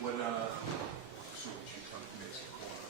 When so would you come next corner?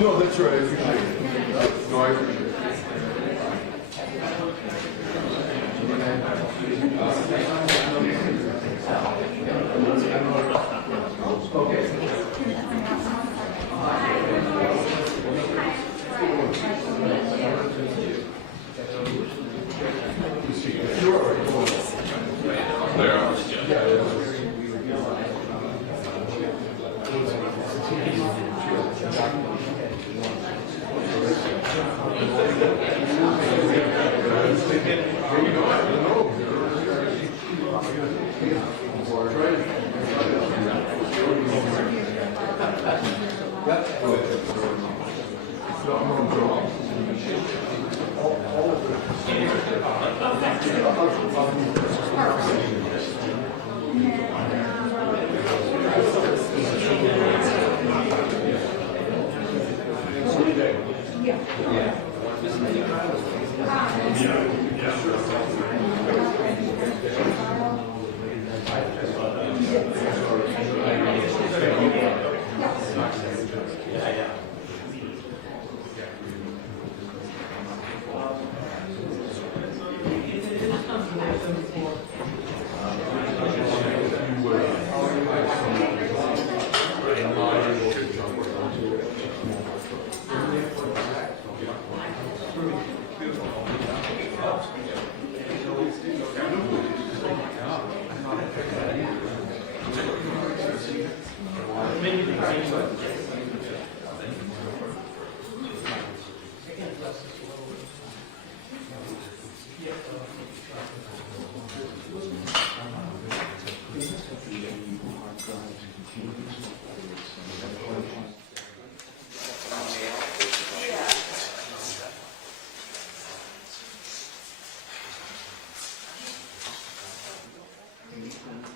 No, that's right. No, I appreciate it.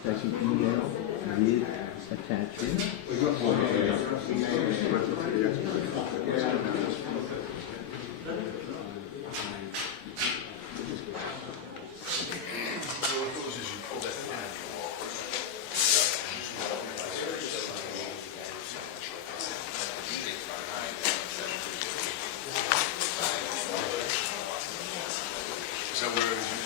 There's an email with attachment. Is that where it is?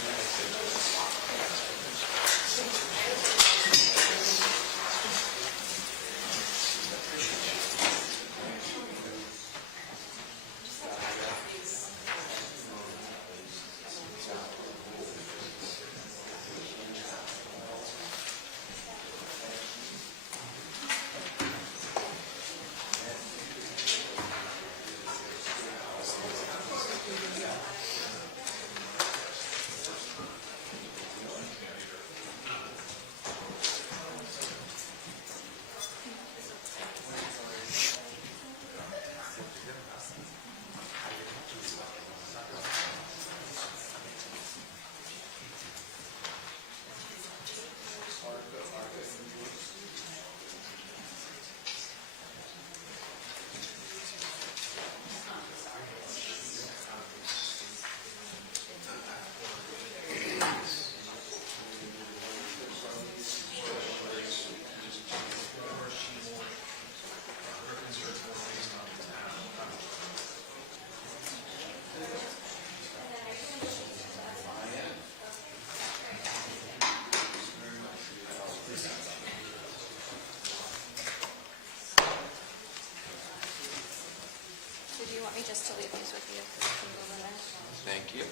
to leave these with you. You can go over there. Thank you.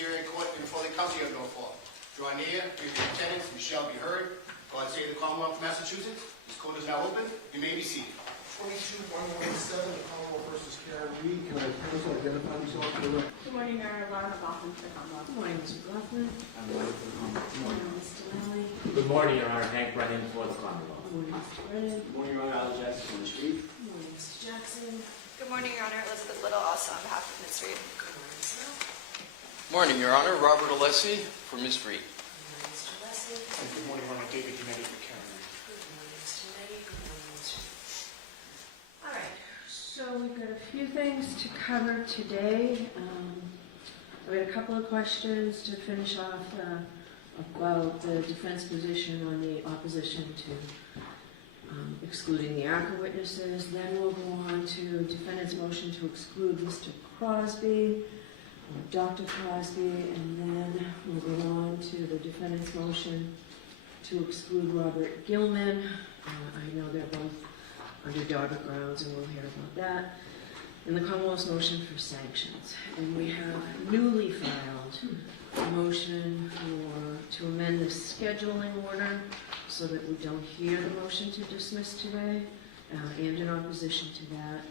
here in court and for the county of Norfolk. Draw near, give your attendance, you shall be heard. God save the Commonwealth of Massachusetts. This court is now open. You may be seated. 22-117, the Commonwealth versus Karen Reed. Can I also identify myself for the record? Good morning, Your Honor. Laura McLaughlin for the Commonwealth. Good morning, Mr. Laughlin. I'm ready for the comment. Good morning, Mr. Lally. Good morning, Your Honor. Hank Brennan for the Commonwealth. Good morning, Mr. Brennan. Good morning, Your Honor. Al Jackson on the street. Good morning, Mr. Jackson. Good morning, Your Honor. Elizabeth Little, also on behalf of Ms. Reed. Good morning, sir. Morning, Your Honor. Robert Alessi for Ms. Reed. Good morning, Mr. Leslie. Good morning, Your Honor. David Dimetti for Karen Reed. Good morning, Mr. Nettie. Good morning, Mr. All right, so we've got a few things to cover today. We had a couple of questions to finish off about the defense position on the opposition to excluding the ARCA witnesses. Then we'll go on to defendant's motion to exclude Mr. Crosby, Dr. Crosby, and then we'll go on to the defendant's motion to exclude Robert Gilman. I know they're both under dogger grounds, and we'll hear about that. And the Commonwealth's motion for sanctions. And we have newly filed a motion to amend the scheduling order so that we don't hear the motion to dismiss today, and in opposition to that,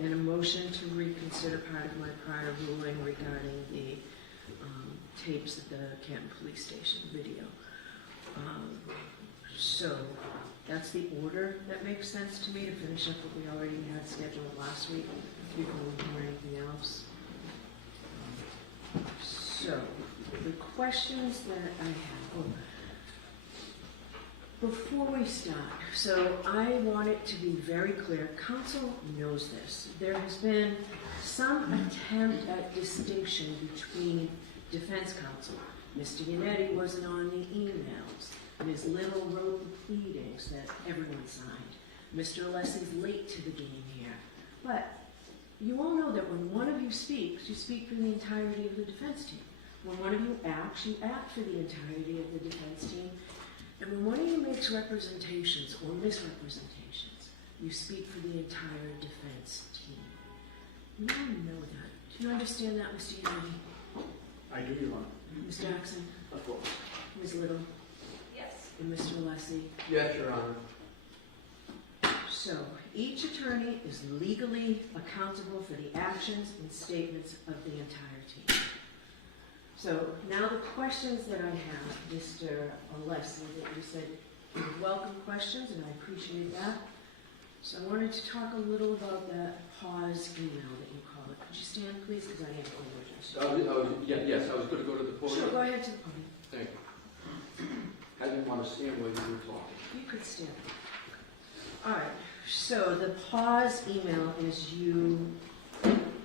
and a motion to reconsider part of my prior ruling regarding the tapes at the Canton Police Station video. So that's the order that makes sense to me to finish up what we already had scheduled last week. If you don't hear anything else. So the questions that I have. Before we start, so I want it to be very clear, counsel knows this. There has been some attempt at distinction between defense counsel. Mr. Yannetti wasn't on the emails. Ms. Little wrote the pleadings that everyone signed. Mr. Alessi's late to the game here. But you all know that when one of you speaks, you speak for the entirety of the defense team. When one of you acts, you act for the entirety of the defense team. And when one of you makes representations or misrepresentations, you speak for the entire defense team. You all know that. Do you understand that, Mr. Yannetti? I do, Your Honor. Ms. Jackson? Of course. Ms. Little? Yes. And Mr. Alessi? Yes, Your Honor. So, each attorney is legally accountable for the actions and statements of the entire team. So, now the questions that I have, Mr. Alessi, that you said you welcome questions, and I appreciate that. So I wanted to talk a little about that pause email that you call it. Could you stand, please, because I am gorgeous. Yes, I was going to go to the podium. Sure, go ahead to the podium. Thank you. I didn't want to stand while you were talking. You could stand. All right, so the pause email, as you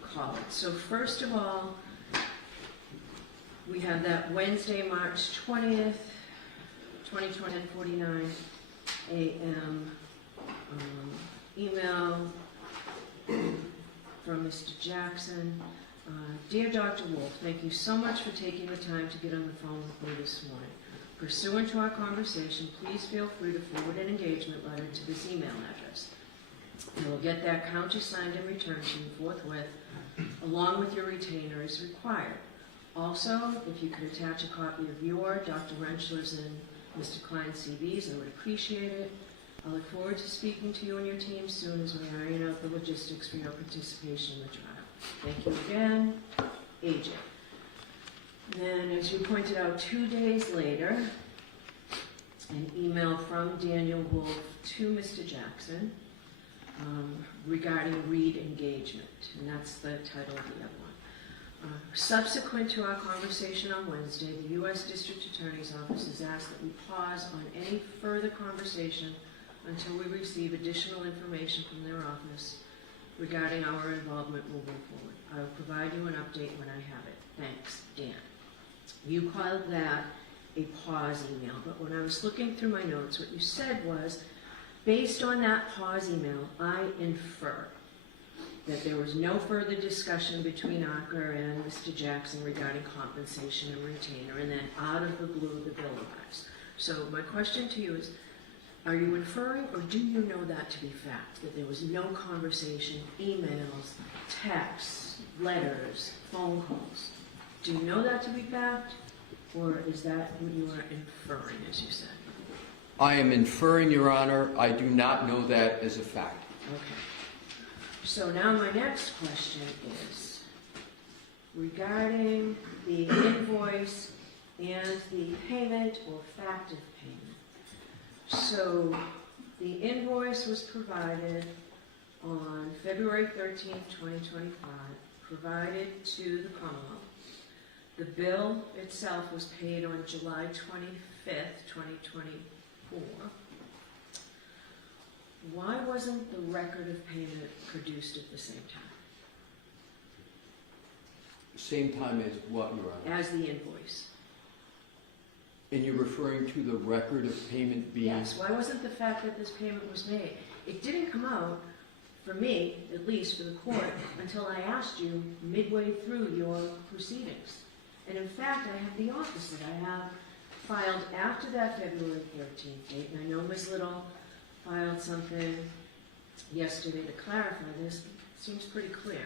call it. So first of all, we have that Wednesday, March 20th, 2020, 10:49 a.m. Email from Mr. Jackson. Dear Dr. Wolf, thank you so much for taking the time to get on the phone with me this morning. Pursuant to our conversation, please feel free to forward an engagement letter to this email address. I will get that countersigned and returned to you forthwith, along with your retainer as required. Also, if you could attach a copy of your, Dr. Rentschler's, and Mr. Klein's CVs, I would appreciate it. I look forward to speaking to you and your team soon as we iron out the logistics for your participation in the trial. Thank you again, AJ. Then, as you pointed out, 2 days later, an email from Daniel Wolf to Mr. Jackson regarding Reed engagement, and that's the title of the other one. Subsequent to our conversation on Wednesday, the U.S. District Attorney's Office has asked that we pause on any further conversation until we receive additional information from their office regarding our involvement moving forward. I will provide you an update when I have it. Thanks, Dan. You called that a pause email, but when I was looking through my notes, what you said was, based on that pause email, I infer that there was no further discussion between ARCA and Mr. Jackson regarding compensation and retainer, and then out of the blue, the bill arrives. So my question to you is, are you inferring, or do you know that to be fact, that there was no conversation, emails, texts, letters, phone calls? Do you know that to be fact, or is that what you are inferring, as you said? I am inferring, Your Honor, I do not know that as a fact. Okay. So now my next question is regarding the invoice and the payment or fact of payment. So the invoice was provided on February 13th, 2025, provided to the Commonwealth. The bill itself was paid on July 25th, 2024. Why wasn't the record of payment produced at the same time Same time as what, Your Honor? as the invoice? And you're referring to the record of payment being... Yes, why wasn't the fact that this payment was made? It didn't come out, for me, at least for the court, until I asked you midway through your proceedings. And in fact, I have the opposite. I have filed after that February 13th date, and I know Ms. Little filed something yesterday to clarify this. It seems pretty clear.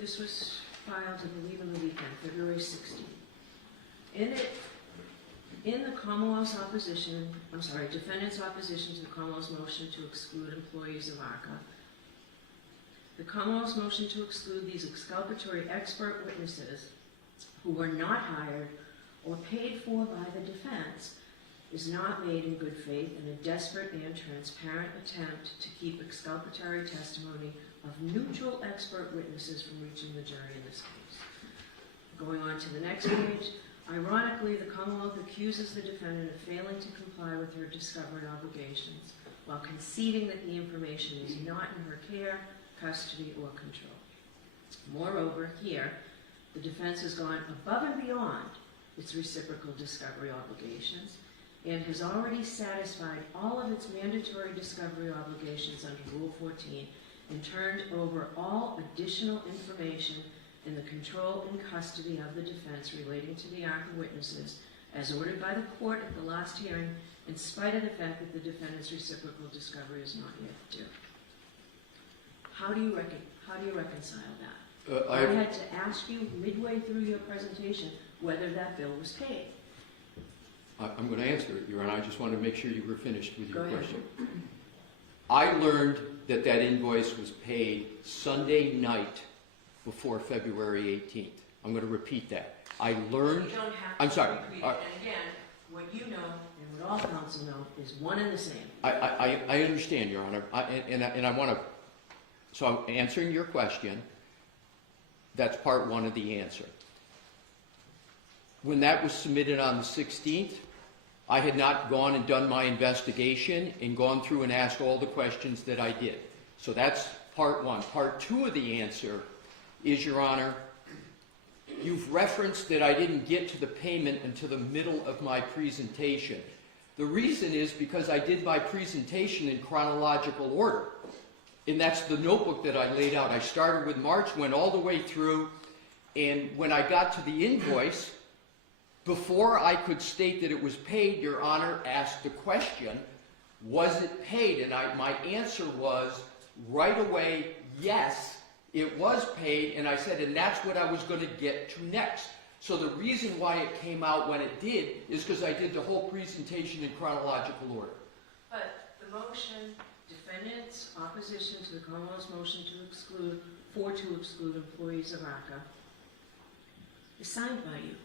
This was filed, I believe, on the weekend, February 16th. In the Commonwealth's opposition, defendant's opposition to the Commonwealth's motion to exclude employees of ARCA, the Commonwealth's motion to exclude these exculpatory expert witnesses who were not hired or paid for by the defense is not made in good faith in a desperate and transparent attempt to keep exculpatory testimony of neutral expert witnesses from reaching the jury in this case. Going on to the next page, ironically, the Commonwealth accuses the defendant of failing to comply with her discovery obligations while conceding that the information is not in her care, custody, or control. Moreover, here, the defense has gone above and beyond its reciprocal discovery obligations and has already satisfied all of its mandatory discovery obligations under Rule 14 and turned over all additional information in the control and custody of the defense relating to the ARCA witnesses as ordered by the court at the last hearing, in spite of the fact that the defendant's reciprocal discovery is not yet due. How do you reconcile that? I had to ask you midway through your presentation whether that bill was paid. I'm going to answer it, Your Honor. I just want to make sure you were finished with your Go ahead. question. I learned that that invoice was paid Sunday night before February 18th. I'm going to repeat that. I learned... You don't have to I'm sorry. repeat it. And again, what you know and what all counsel know is one and the same. I understand, Your Honor. And I want to... So I'm answering your question. That's part one of the answer. When that was submitted on the 16th, I had not gone and done my investigation and gone through and asked all the questions that I did. So that's part one. Part two of the answer is, Your Honor, you've referenced that I didn't get to the payment until the middle of my presentation. The reason is because I did my presentation in chronological order. And that's the notebook that I laid out. I started with March, went all the way through, and when I got to the invoice, before I could state that it was paid, Your Honor asked the question, was it paid? And my answer was, right away, yes, it was paid. And I said, and that's what I was going to get to next. So the reason why it came out when it did is because I did the whole presentation in chronological order. But the motion, defendant's opposition to the Commonwealth's motion to exclude employees of ARCA, is signed by you.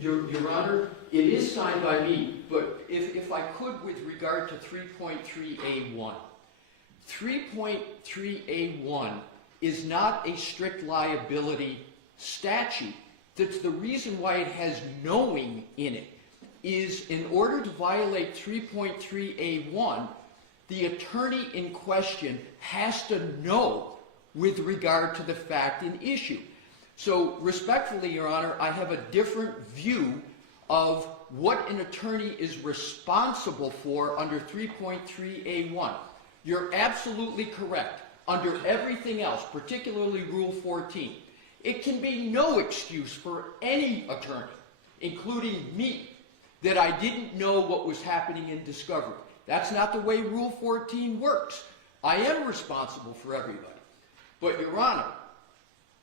Your Honor, it is signed by me, but if I could with regard to 3.3A1. 3.3A1 is not a strict liability statute. That's the reason why it has knowing in it, is in order to violate 3.3A1, the attorney in question has to know with regard to the fact in issue. So respectfully, Your Honor, I have a different view of what an attorney is responsible for under 3.3A1. You're absolutely correct. Under everything else, particularly Rule 14, it can be no excuse for any attorney, including me, that I didn't know what was happening in discovery. That's not the way Rule 14 works. I am responsible for everybody. But, Your Honor,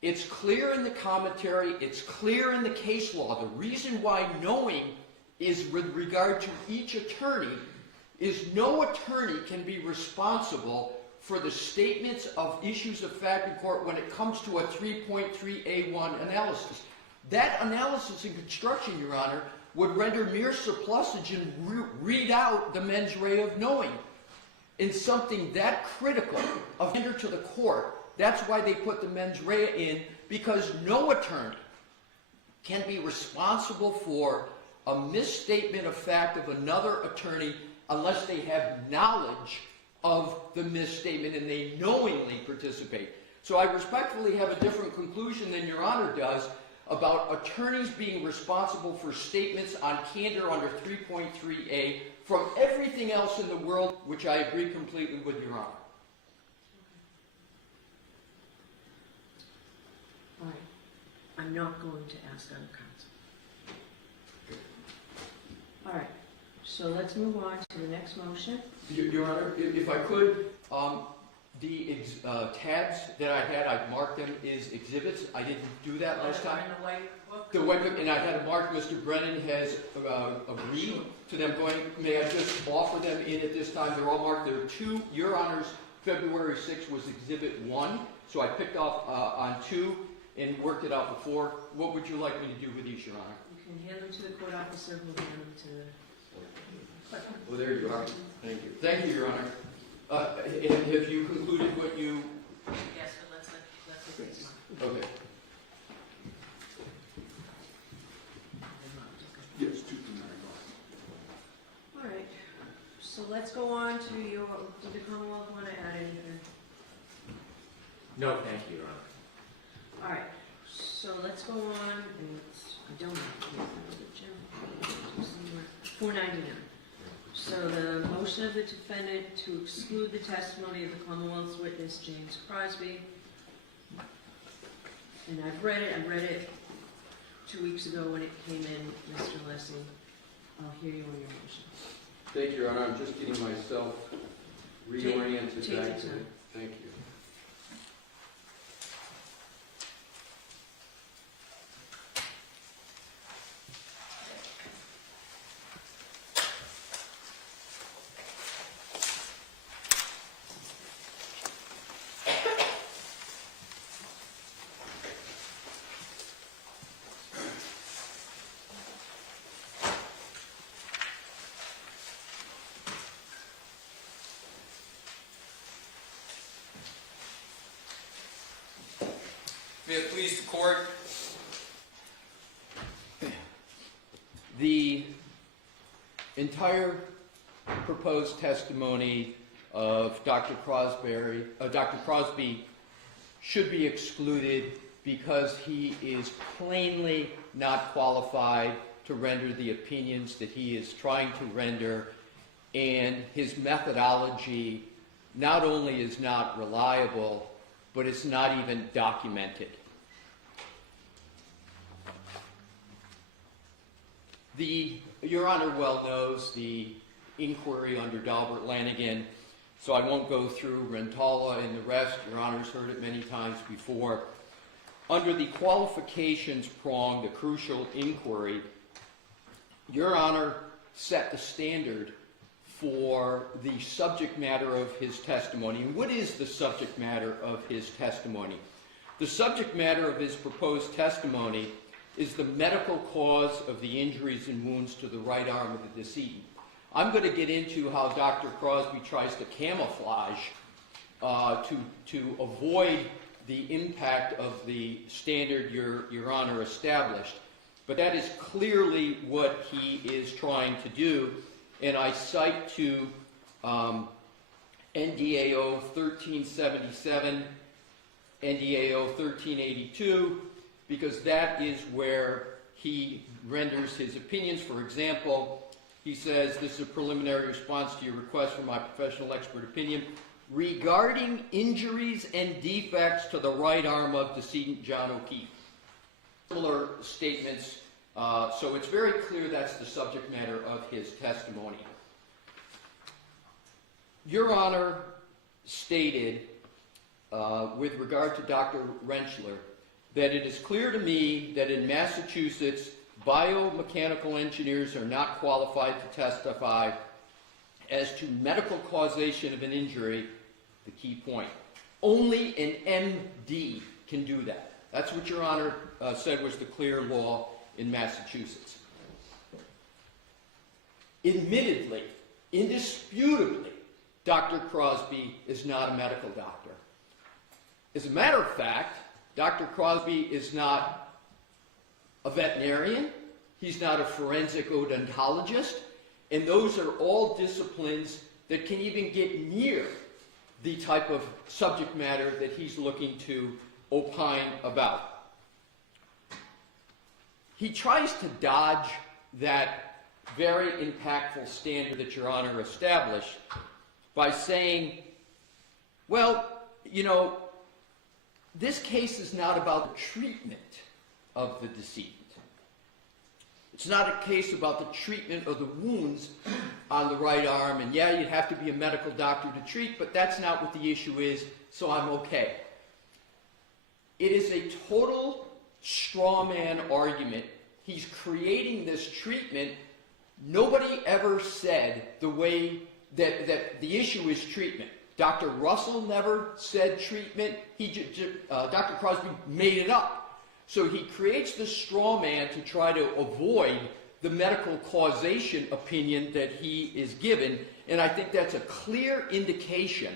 It's clear in the commentary, it's clear in the case law. The reason why knowing is with regard to each attorney is no attorney can be responsible for the statements of issues of fact in court when it comes to a 3.3A1 analysis. That analysis in construction, Your Honor, would render mere surplusage and read out the mens rea of knowing. In something that critical of render to the court, that's why they put the mens rea in, because no attorney can be responsible for a misstatement of fact of another attorney unless they have knowledge of the misstatement and they knowingly participate. So I respectfully have a different conclusion than Your Honor does about attorneys being responsible for statements on candor under 3.3A from everything else in the world, which I agree completely with Your Honor. All right. I'm not going to ask other counsel. All right. So let's move on to the next motion. Your Honor, if I could, the tags that I had, I'd marked them as exhibits. I didn't do that last time. In the white book? The white book, and I had it marked. Mr. Brennan has agreed to them going. May I just offer them in at this time? They're all marked. There are two. Your Honor's February 6th was Exhibit 1, so I picked off on 2 and worked it out before. What would you like me to do with these, Your Honor? You can hand them to the court officer, we'll hand them to the... Well, there you are. Thank you. Thank you, Your Honor. And have you concluded what you... Yes, but let's look at this one. Okay. Yes, 229. All right, so let's go on to your, did the Commonwealth want to add anything? No, thank you, Your Honor. All right, so let's go on, and I don't have to, 499. So the motion of the defendant to exclude the testimony of the Commonwealth's witness, James Crosby. And I read it 2 weeks ago when it came in, Mr. Leslie. I'll hear you on your motion. Thank you, Your Honor. I'm just getting myself reoriented Take back your to time. it. Thank you. May it please the court. The entire proposed testimony of Dr. Crosby should be excluded because he is plainly not qualified to render the opinions that he is trying to render, and his methodology not only is not reliable, but it's not even documented. Your Honor well knows the inquiry under Dalbert Lanigan, so I won't go through Rentala and the rest. Your Honor's heard it many times before. Under the qualifications prong, the crucial inquiry, Your Honor set the standard for the subject matter of his testimony. And what is the subject matter of his testimony? The subject matter of his proposed testimony is the medical cause of the injuries and wounds to the right arm of the decedent. I'm going to get into how Dr. Crosby tries to camouflage to avoid the impact of the standard Your Honor established. But that is clearly what he is trying to do, and I cite to NDAO 1377, NDAO 1382, because that is where he renders his opinions. For example, he says, this is a preliminary response to your request for my professional expert opinion regarding injuries and defects to the right arm of decedent John O'Keefe. Similar statements, so it's very clear that's the subject matter of his testimony. Your Honor stated, with regard to Dr. Rentschler, that it is clear to me that in Massachusetts, biomechanical engineers are not qualified to testify as to medical causation of an injury, the key point. Only an MD can do that. That's what Your Honor said was the clear law in Massachusetts. Admittedly, indisputably, Dr. Crosby is not a medical doctor. As a matter of fact, Dr. Crosby is not a veterinarian, he's not a forensic odontologist, and those are all disciplines that can even get near the type of subject matter that he's looking to opine about. He tries to dodge that very impactful standard that Your Honor established by saying, well, you know, this case is not about the treatment of the decedent. It's not a case about the treatment of the wounds on the right arm, and yeah, you'd have to be a medical doctor to treat, but that's not what the issue is, so I'm okay. It is a total straw man argument. He's creating this treatment. Nobody ever said the way that the issue is treatment. Dr. Russell never said treatment. Dr. Crosby made it up. So he creates this straw man to try to avoid the medical causation opinion that he is given, and I think that's a clear indication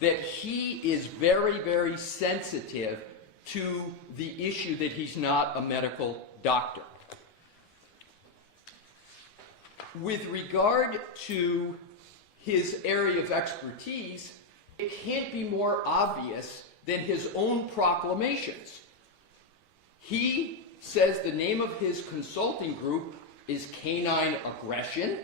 that he is very, very sensitive to the issue that he's not a medical doctor. With regard to his area of expertise, it can't be more obvious than his own proclamations. He says the name of his consulting group is Canine Aggression.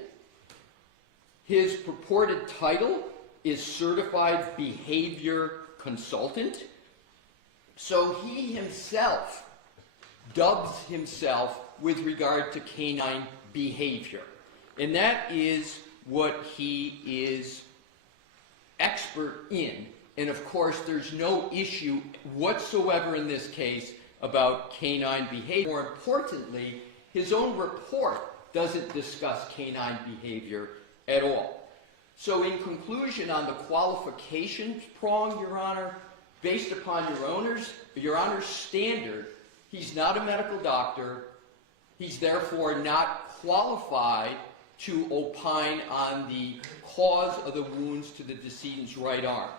His purported title is Certified Behavior Consultant. So he himself dubs himself with regard to canine behavior. And that is what he is expert in. And of course, there's no issue whatsoever in this case about canine behavior. More importantly, his own report doesn't discuss canine behavior at all. So in conclusion, on the qualifications prong, Your Honor, based upon Your Honor's standard, he's not a medical doctor. He's therefore not qualified to opine on the cause of the wounds to the decedent's right arm.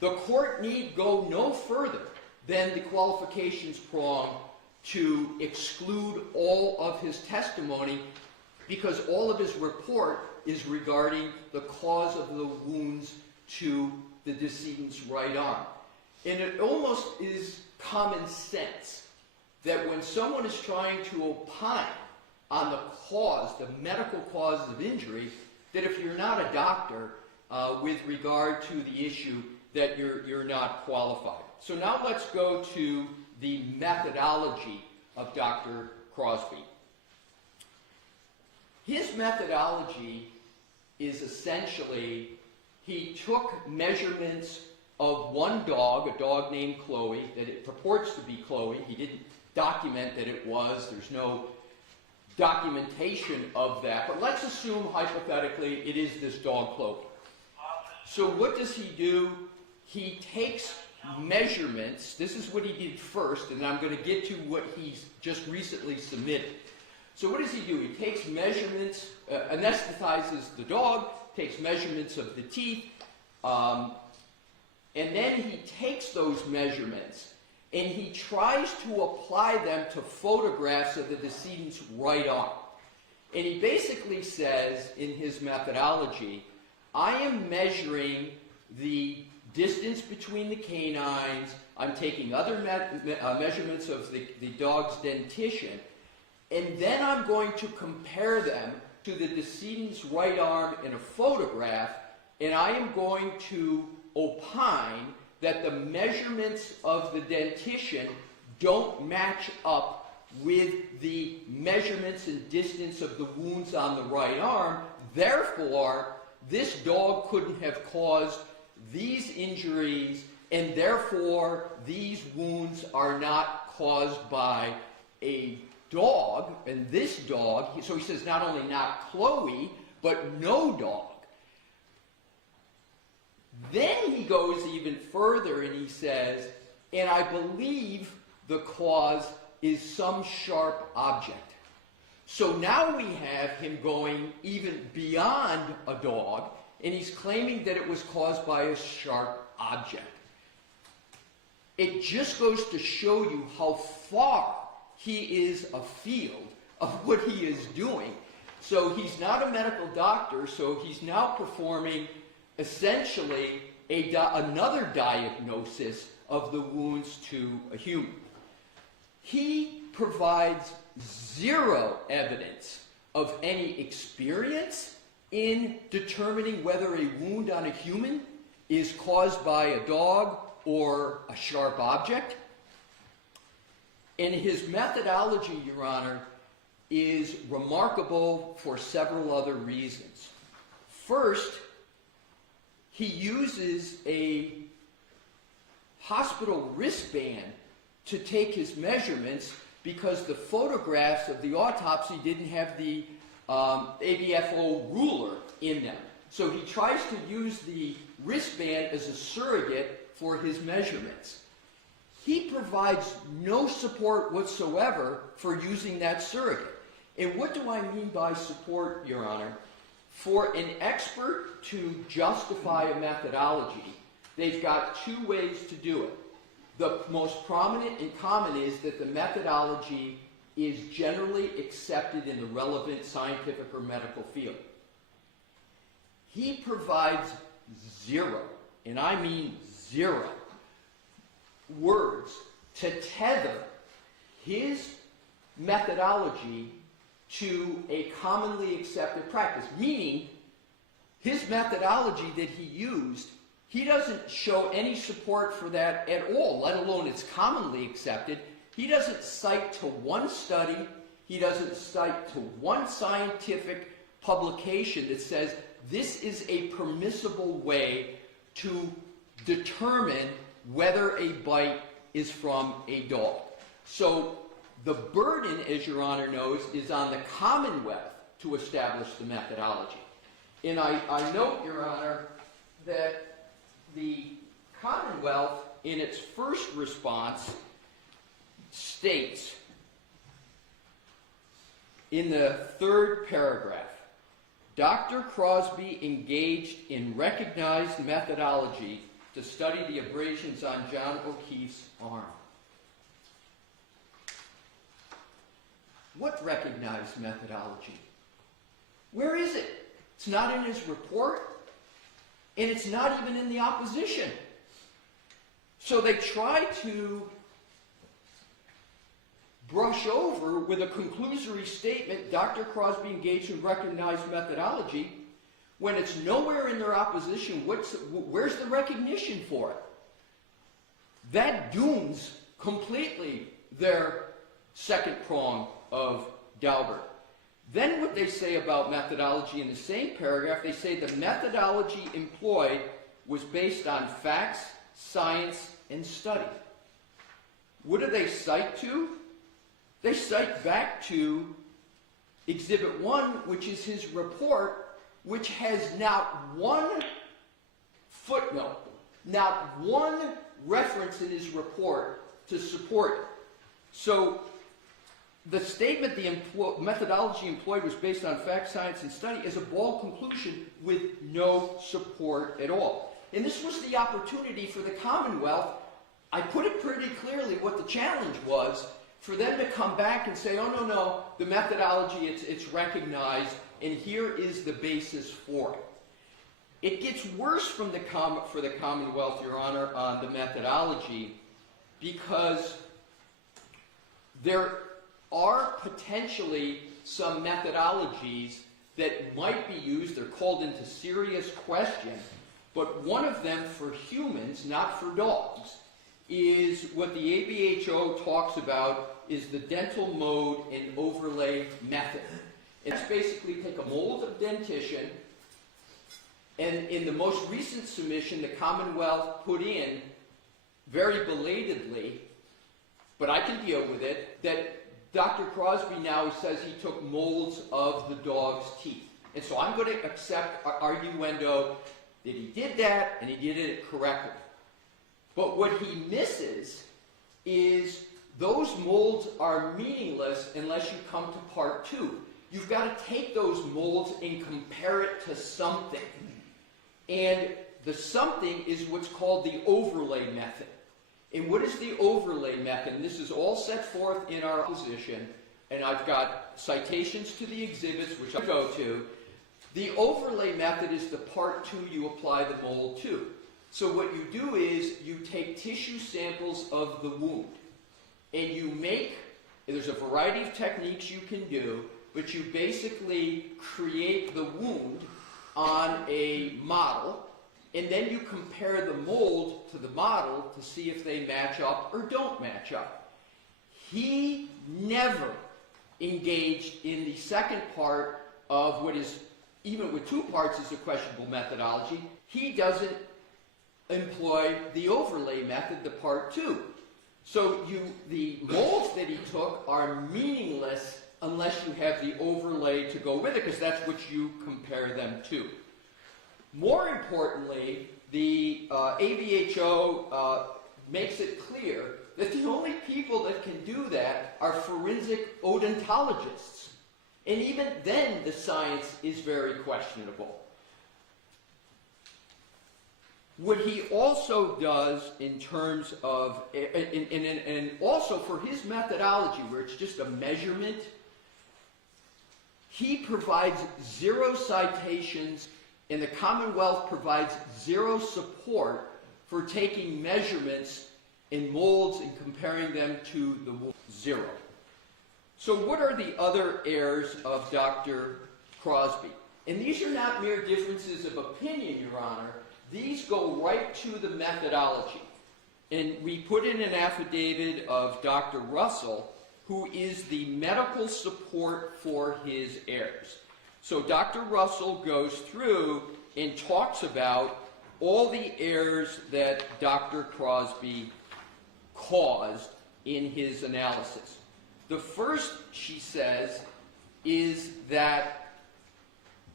The court need go no further than the qualifications prong to exclude all of his testimony, because all of his report is regarding the cause of the wounds to the decedent's right arm. And it almost is common sense that when someone is trying to opine on the cause, the medical cause of injury, that if you're not a doctor, with regard to the issue, that you're not qualified. So now let's go to the methodology of Dr. Crosby. His methodology is essentially, he took measurements of one dog, a dog named Chloe, that it purports to be Chloe. He didn't document that it was. There's no documentation of that. But let's assume, hypothetically, it is this dog Chloe. So what does he do? He takes measurements. This is what he did first, and I'm going to get to what he's just recently submitted. So what does he do? He takes measurements, anesthetizes the dog, takes measurements of the teeth, and then he takes those measurements and he tries to apply them to photographs of the decedent's right arm. And he basically says in his methodology, I am measuring the distance between the canines, I'm taking other measurements of the dog's dentition, and then I'm going to compare them to the decedent's right arm in a photograph, and I am going to opine that the measurements of the dentition don't match up with the measurements and distance of the wounds on the right arm. Therefore, this dog couldn't have caused these injuries, and therefore these wounds are not caused by a dog, and this dog, so he says not only not Chloe, but no dog. Then he goes even further and he says, and I believe the cause is some sharp object. So now we have him going even beyond a dog, and he's claiming that it was caused by a sharp object. It just goes to show you how far he is afield of what he is doing. So he's not a medical doctor, so he's now performing essentially another diagnosis of the wounds to a human. He provides zero evidence of any experience in determining whether a wound on a human is caused by a dog or a sharp object. And his methodology, Your Honor, is remarkable for several other reasons. First, he uses a hospital wristband to take his measurements because the photographs of the autopsy didn't have the ABFO ruler in them. So he tries to use the wristband as a surrogate for his measurements. He provides no support whatsoever for using that surrogate. And what do I mean by support, Your Honor? For an expert to justify a methodology, they've got two ways to do it. The most prominent and common is that the methodology is generally accepted in the relevant scientific or medical field. He provides zero, and I mean zero, words to tether his methodology to a commonly accepted practice, meaning his methodology that he used, he doesn't show any support for that at all, let alone it's commonly accepted. He doesn't cite to one study, he doesn't cite to one scientific publication that says this is a permissible way to determine whether a bite is from a dog. So the burden, as Your Honor knows, is on the Commonwealth to establish the methodology. And I note, Your Honor, that the Commonwealth, in its first response, states in the third paragraph, Dr. Crosby engaged in recognized methodology to study the abrasions on John O'Keefe's arm. What recognized methodology? Where is it? It's not in his report, and it's not even in the opposition. So they try to brush over with a conclusory statement, Dr. Crosby engaged in recognized methodology, when it's nowhere in their opposition. Where's the recognition for it? That dooms completely their second prong of Daubert. Then what they say about methodology in the same paragraph, they say the methodology employed was based on facts, science, and study. What do they cite to? They cite back to Exhibit 1, which is his report, which has not one footnote, not one reference in his report to support it. So the statement the methodology employed was based on fact, science, and study is a bald conclusion with no support at all. And this was the opportunity for the Commonwealth. I put it pretty clearly what the challenge was, for them to come back and say, oh, no, the methodology, it's recognized, and here is the basis for it. It gets worse for the Commonwealth, Your Honor, on the methodology, because there are potentially some methodologies that might be used. They're called into serious question, but one of them for humans, not for dogs, is what the ABHO talks about is the dental mode and overlay method. It's basically take a mold of dentition, and in the most recent submission, the Commonwealth put in, very belatedly, but I can deal with it, that Dr. Crosby now says he took molds of the dog's teeth. And so I'm going to accept arguendo that he did that and he did it correctly. But what he misses is those molds are meaningless unless you come to part 2. You've got to take those molds and compare it to something. And the something is what's called the overlay method. And what is the overlay method? And this is all set forth in our position, and I've got citations to the exhibits, which I go to. The overlay method is the part 2 you apply the mold to. So what you do is you take tissue samples of the wound, and you make, there's a variety of techniques you can do, but you basically create the wound on a model, and then you compare the mold to the model to see if they match up or don't match up. He never engaged in the second part of what is, even with 2 parts, is a questionable methodology. He doesn't employ the overlay method, the part 2. So the molds that he took are meaningless unless you have the overlay to go with it, because that's what you compare them to. More importantly, the ABHO makes it clear that the only people that can do that are forensic odontologists. And even then, the science is very questionable. What he also does in terms of, and also for his methodology, where it's just a measurement, he provides 0 citations, and the Commonwealth provides 0 support for taking measurements in molds and comparing them to the wound. 0. So what are the other errors of Dr. Crosby? And these are not mere differences of opinion, Your Honor. These go right to the methodology. And we put in an affidavit of Dr. Russell, who is the medical support for his errors. So Dr. Russell goes through and talks about all the errors that Dr. Crosby caused in his analysis. The first, she says, is that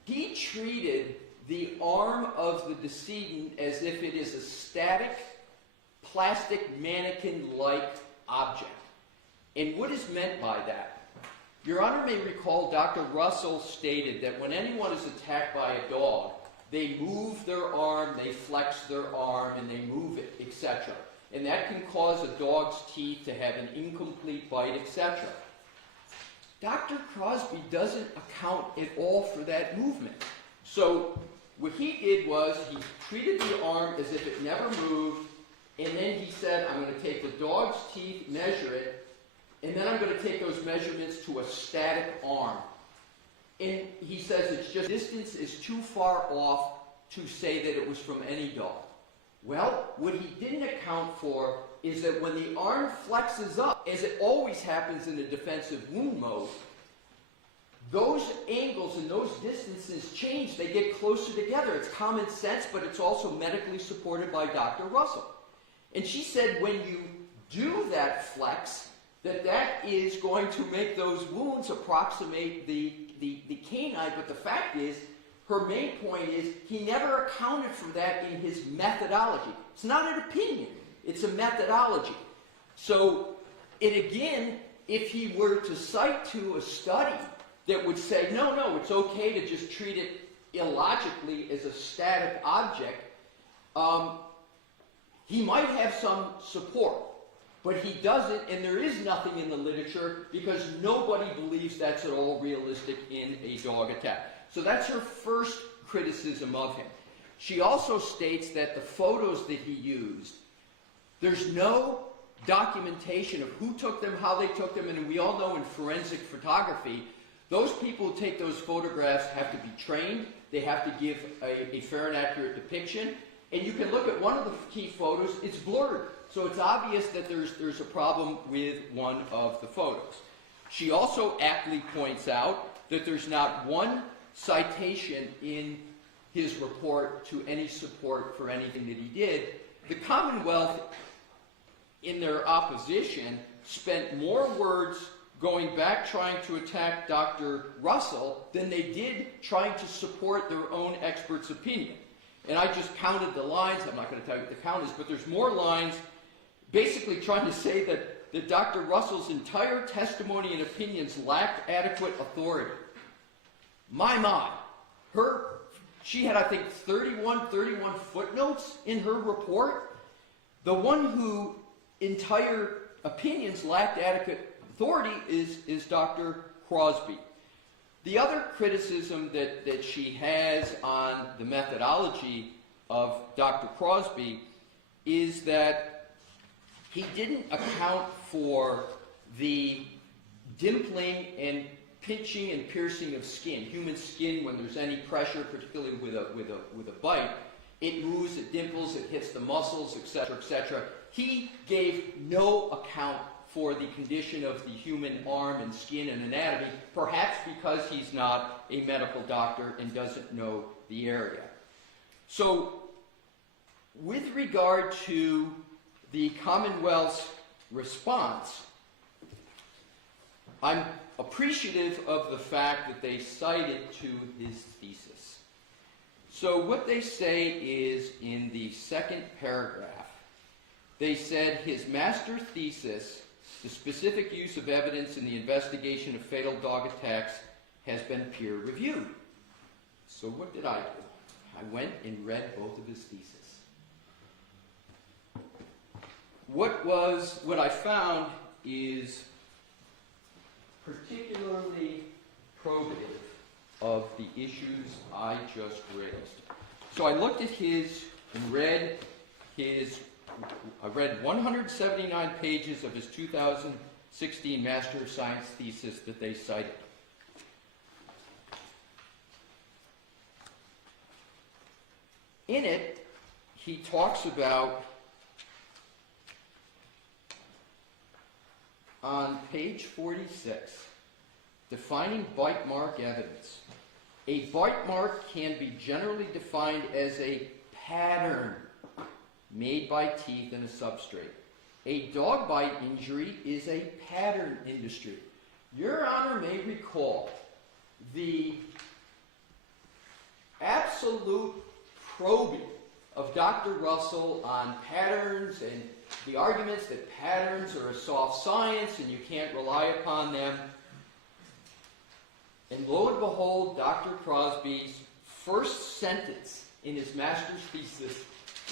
he treated the arm of the decedent as if it is a static, plastic mannequin-like object. And what is meant by that? Your Honor may recall Dr. Russell stated that when anyone is attacked by a dog, they move their arm, they flex their arm, and they move it, etc. And that can cause a dog's teeth to have an incomplete bite, etc. Dr. Crosby doesn't account at all for that movement. So what he did was he treated the arm as if it never moved, and then he said, I'm going to take the dog's teeth, measure it, and then I'm going to take those measurements to a static arm. And he says it's just distance is too far off to say that it was from any dog. Well, what he didn't account for is that when the arm flexes up, as it always happens in a defensive wound mode, those angles and those distances change. They get closer together. It's common sense, but it's also medically supported by Dr. Russell. And she said when you do that flex, that is going to make those wounds approximate the canine, but the fact is, her main point is, he never accounted for that in his methodology. It's not an opinion, it's a methodology. So, and again, if he were to cite to a study that would say, no, it's okay to just treat it illogically as a static object, he might have some support. But he doesn't, and there is nothing in the literature because nobody believes that's at all realistic in a dog attack. So that's her first criticism of him. She also states that the photos that he used, there's no documentation of who took them, how they took them, and we all know in forensic photography, those people who take those photographs have to be trained, they have to give a fair and accurate depiction, and you can look at one of the key photos, it's blurred. So it's obvious that there's a problem with one of the photos. She also aptly points out that there's not one citation in his report to any support for anything that he did. The Commonwealth in their opposition, spent more words going back trying to attack Dr. Russell than they did trying to support their own expert's opinion. And I just counted the lines. I'm not going to tell you what the count is, but there's more lines basically trying to say that Dr. Russell's entire testimony and opinions lacked adequate authority. My. She had, I think, 31 footnotes in her report. The one who entire opinions lacked adequate authority is Dr. Crosby. The other criticism that she has on the methodology of Dr. Crosby is that he didn't account for the dimpling and pinching and piercing of skin. Human skin, when there's any pressure, particularly with a bite, it moves, it dimples, it hits the muscles, etc., etc. He gave no account for the condition of the human arm and skin and anatomy, perhaps because he's not a medical doctor and doesn't know the area. So, with regard to the Commonwealth's response, I'm appreciative of the fact that they cited to his thesis. So what they say is, in the second paragraph, they said his master thesis, the specific use of evidence in the investigation of fatal dog attacks, has been peer reviewed. So what did I do? I went and read both of his theses. What I found is particularly probative of the issues I just raised. So I looked at his and read his, I read 179 pages of his 2016 Master of Science thesis that they cited. In it, he talks about, on page 46, defining bite mark evidence. A bite mark can be generally defined as a pattern made by teeth in a substrate. A dog bite injury is a pattern industry. Your Honor may recall the absolute probing of Dr. Russell on patterns and the arguments that patterns are a soft science and you can't rely upon them. And lo and behold, Dr. Crosby's first sentence in his master's thesis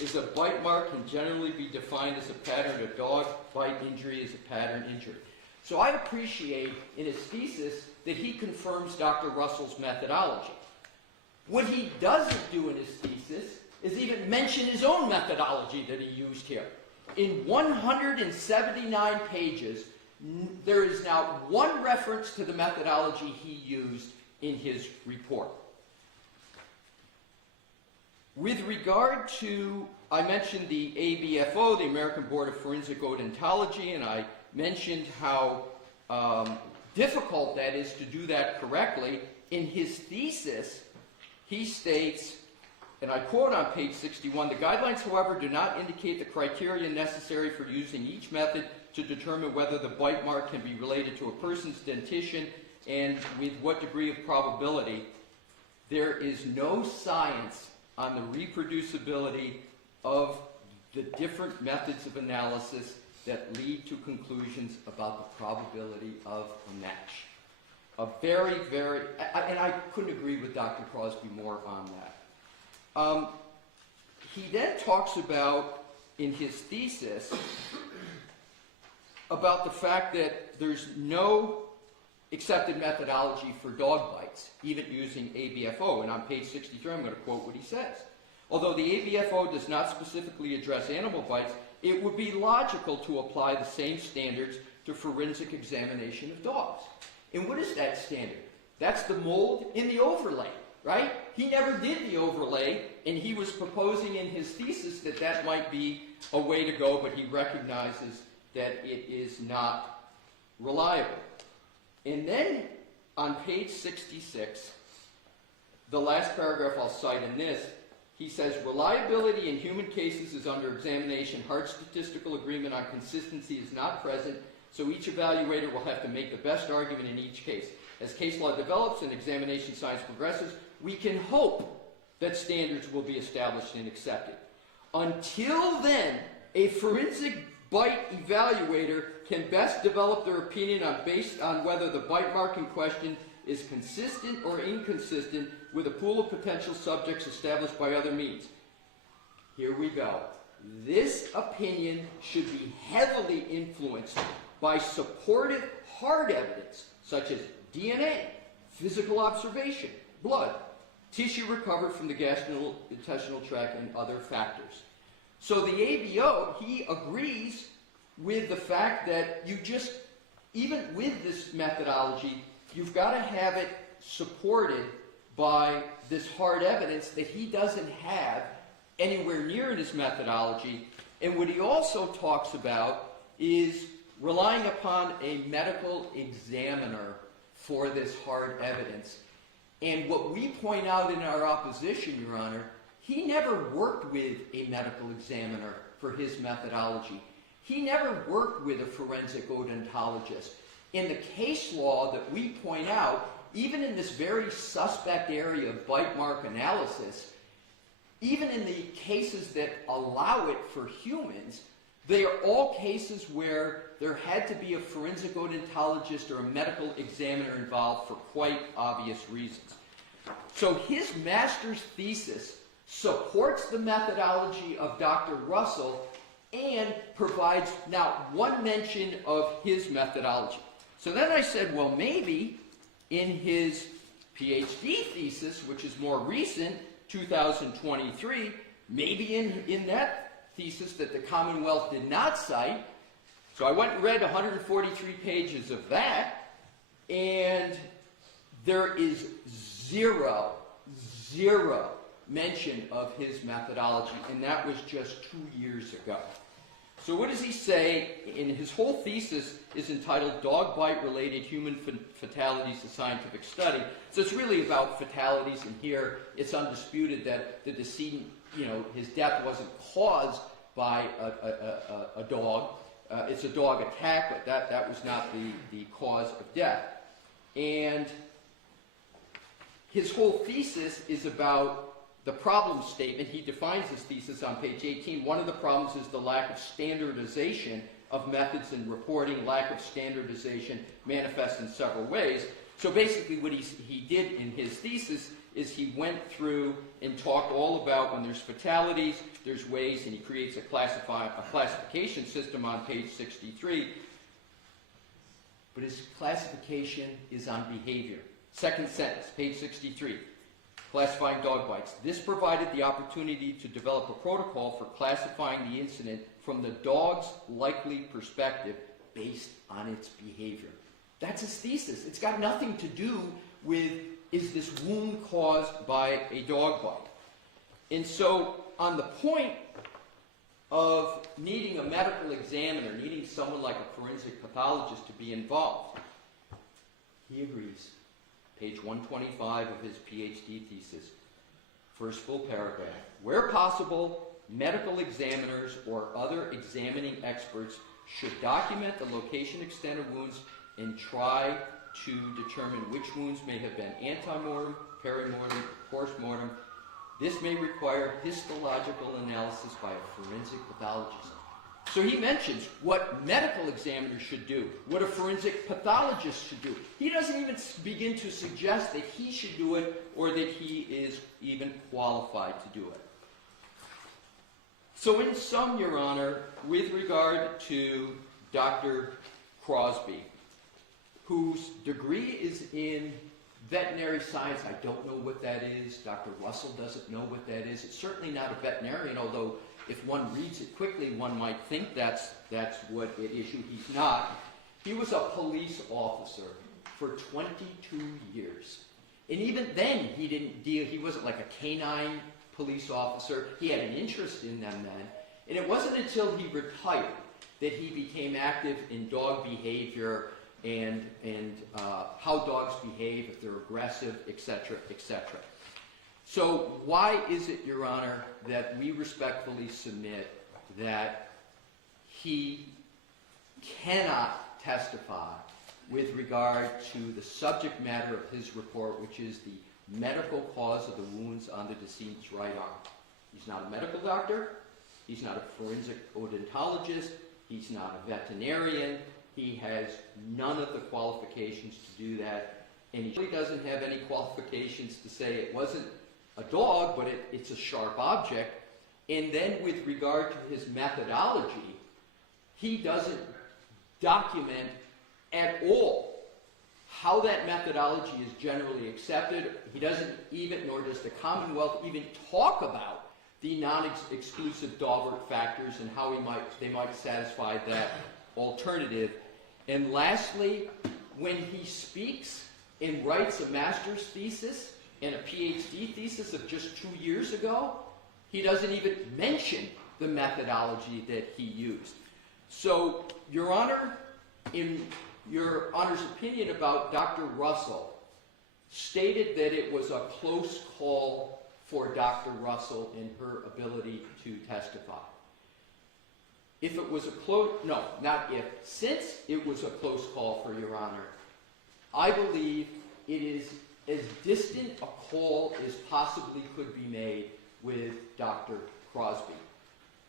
is a bite mark can generally be defined as a pattern. A dog bite injury is a pattern injury. So I appreciate in his thesis that he confirms Dr. Russell's methodology. What he doesn't do in his thesis is even mention his own methodology that he used here. In 179 pages, there is not one reference to the methodology he used in his report. With regard to, I mentioned the ABFO, the American Board of Forensic Odontology, and I mentioned how difficult that is to do that correctly. In his thesis, he states, and I quote on page 61, the guidelines, however, do not indicate the criteria necessary for using each method to determine whether the bite mark can be related to a person's dentition and with what degree of probability. There is no science on the reproducibility of the different methods of analysis that lead to conclusions about the probability of a match. A very, very, and I couldn't agree with Dr. Crosby more on that. He then talks about, in his thesis, about the fact that there's no accepted methodology for dog bites, even using ABFO. And on page 63, I'm going to quote what he says. Although the ABFO does not specifically address animal bites, it would be logical to apply the same standards to forensic examination of dogs. And what is that standard? That's the mold in the overlay, right? He never did the overlay, and he was proposing in his thesis that that might be a way to go, but he recognizes that it is not reliable. And then on page 66, the last paragraph I'll cite in this, He says, reliability in human cases is under examination. Hard statistical agreement on consistency is not present, so each evaluator will have to make the best argument in each case. As case law develops and examination science progresses, we can hope that standards will be established and accepted. Until then, a forensic bite evaluator can best develop their opinion based on whether the bite mark in question is consistent or inconsistent with a pool of potential subjects established by other means. Here we go. This opinion should be heavily influenced by supportive hard evidence, such as DNA, physical observation, blood, tissue recovered from the gastrointestinal tract, and other factors. So the ABO, he agrees with the fact that even with this methodology, you've got to have it supported by this hard evidence that he doesn't have anywhere near in his methodology. And what he also talks about is relying upon a medical examiner for this hard evidence. And what we point out in our opposition, Your Honor, he never worked with a medical examiner for his methodology. He never worked with a forensic odontologist. In the case law that we point out, even in this very suspect area of bite mark analysis, even in the cases that allow it for humans, they are all cases where there had to be a forensic odontologist or a medical examiner involved for quite obvious reasons. So his master's thesis supports the methodology of Dr. Russell and provides not one mention of his methodology. So then I said, well, maybe in his PhD thesis, which is more recent, 2023, maybe in that thesis that the Commonwealth did not cite. So I went and read 143 pages of that, and there is zero mention of his methodology, and that was just 2 years ago. So what does he say? In his whole thesis is entitled Dog Bite Related Human Fatalities, a Scientific Study. So it's really about fatalities, and here it's undisputed that the decedent, his death wasn't caused by a dog. It's a dog attack, but that was not the cause of death. And his whole thesis is about the problem statement. He defines his thesis on page 18. One of the problems is the lack of standardization of methods in reporting. Lack of standardization manifests in several ways. So basically what he did in his thesis is he went through and talked all about when there's fatalities, there's ways, and he creates a classification system on page 63. But his classification is on behavior. Second sentence, page 63. Classifying dog bites. This provided the opportunity to develop a protocol for classifying the incident from the dog's likely perspective based on its behavior. That's his thesis. It's got nothing to do with, is this wound caused by a dog bite? And so on the point of needing a medical examiner, needing someone like a forensic pathologist to be involved, he agrees. Page 125 of his PhD thesis, first full paragraph. Where possible, medical examiners or other examining experts should document the location, extent of wounds, and try to determine which wounds may have been antemortem, perimortem, postmortem. This may require histological analysis by a forensic pathologist. So he mentions what medical examiners should do, what a forensic pathologist should do. He doesn't even begin to suggest that he should do it or that he is even qualified to do it. So in sum, Your Honor, with regard to Dr. Crosby, whose degree is in veterinary science, I don't know what that is. Dr. Russell doesn't know what that is. It's certainly not a veterinarian, although if one reads it quickly, one might think that's what it issued. He's not. He was a police officer for 22 years. And even then, he wasn't like a canine police officer. He had an interest in them then. And it wasn't until he retired that he became active in dog behavior and how dogs behave, if they're aggressive, etc., etc. So why is it, Your Honor, that we respectfully submit that he cannot testify with regard to the subject matter of his report, which is the medical cause of the wounds on the decedent's right arm? He's not a medical doctor. He's not a forensic odontologist. He's not a veterinarian. He has none of the qualifications to do that. And he really doesn't have any qualifications to say it wasn't a dog, but it's a sharp object. And then with regard to his methodology, he doesn't document at all how that methodology is generally accepted. He doesn't even, nor does the Commonwealth even talk about the non-exclusive Daubert factors and how they might satisfy that alternative. And lastly, when he speaks and writes a master's thesis and a PhD thesis of just 2 years ago, he doesn't even mention the methodology that he used. So, Your Honor, in Your Honor's opinion about Dr. Russell, stated that it was a close call for Dr. Russell in her ability to testify. If it was a close, no, not if, since it was a close call for Your Honor, I believe it is as distant a call as possibly could be made with Dr. Crosby.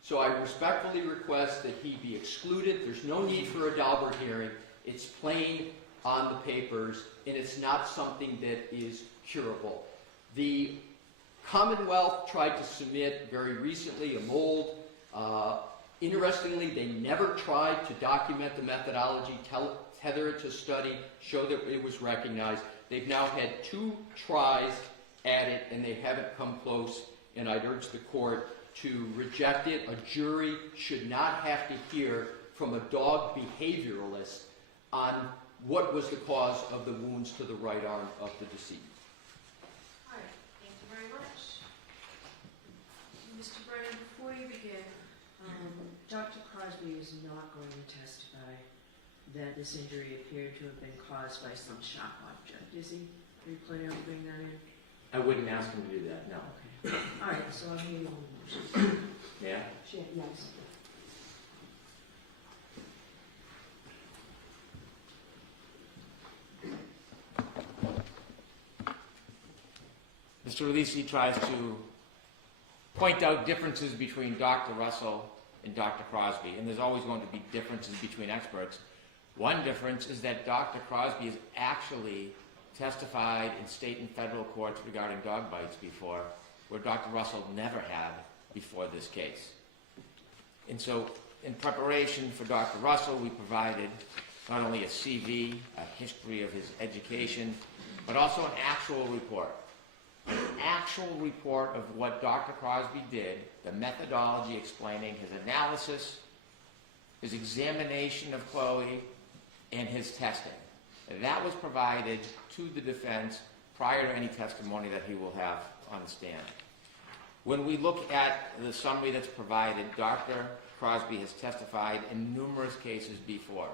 So I respectfully request that he be excluded. There's no need for a Daubert hearing. It's plain on the papers, and it's not something that is curable. The Commonwealth tried to submit very recently a mold. Interestingly, they never tried to document the methodology, tether it to study, show that it was recognized. They've now had 2 tries at it, and they haven't come close, and I'd urge the court to reject it. A jury should not have to hear from a dog behavioralist on what was the cause of the wounds to the right arm of the decedent. All right, thank you very much. Mr. Brennan, before you begin, Dr. Crosby is not going to testify that this injury appeared to have been caused by some sharp object, is he? Are you planning on bringing that in? I wouldn't ask him to do that, no. Okay. All right, so I'll hear you on the motion. Yeah? Yes. Mr. Releasey tries to point out differences between Dr. Russell and Dr. Crosby, and there's always going to be differences between experts. One difference is that Dr. Crosby has actually testified in state and federal courts regarding dog bites before, where Dr. Russell never had before this case. And so, in preparation for Dr. Russell, we provided not only a CV, a history of his education, but also an actual report. An actual report of what Dr. Crosby did, the methodology explaining his analysis, his examination of Chloe, and his testing. That was provided to the defense prior to any testimony that he will have on the stand. When we look at the summary that's provided, Dr. Crosby has testified in numerous cases before.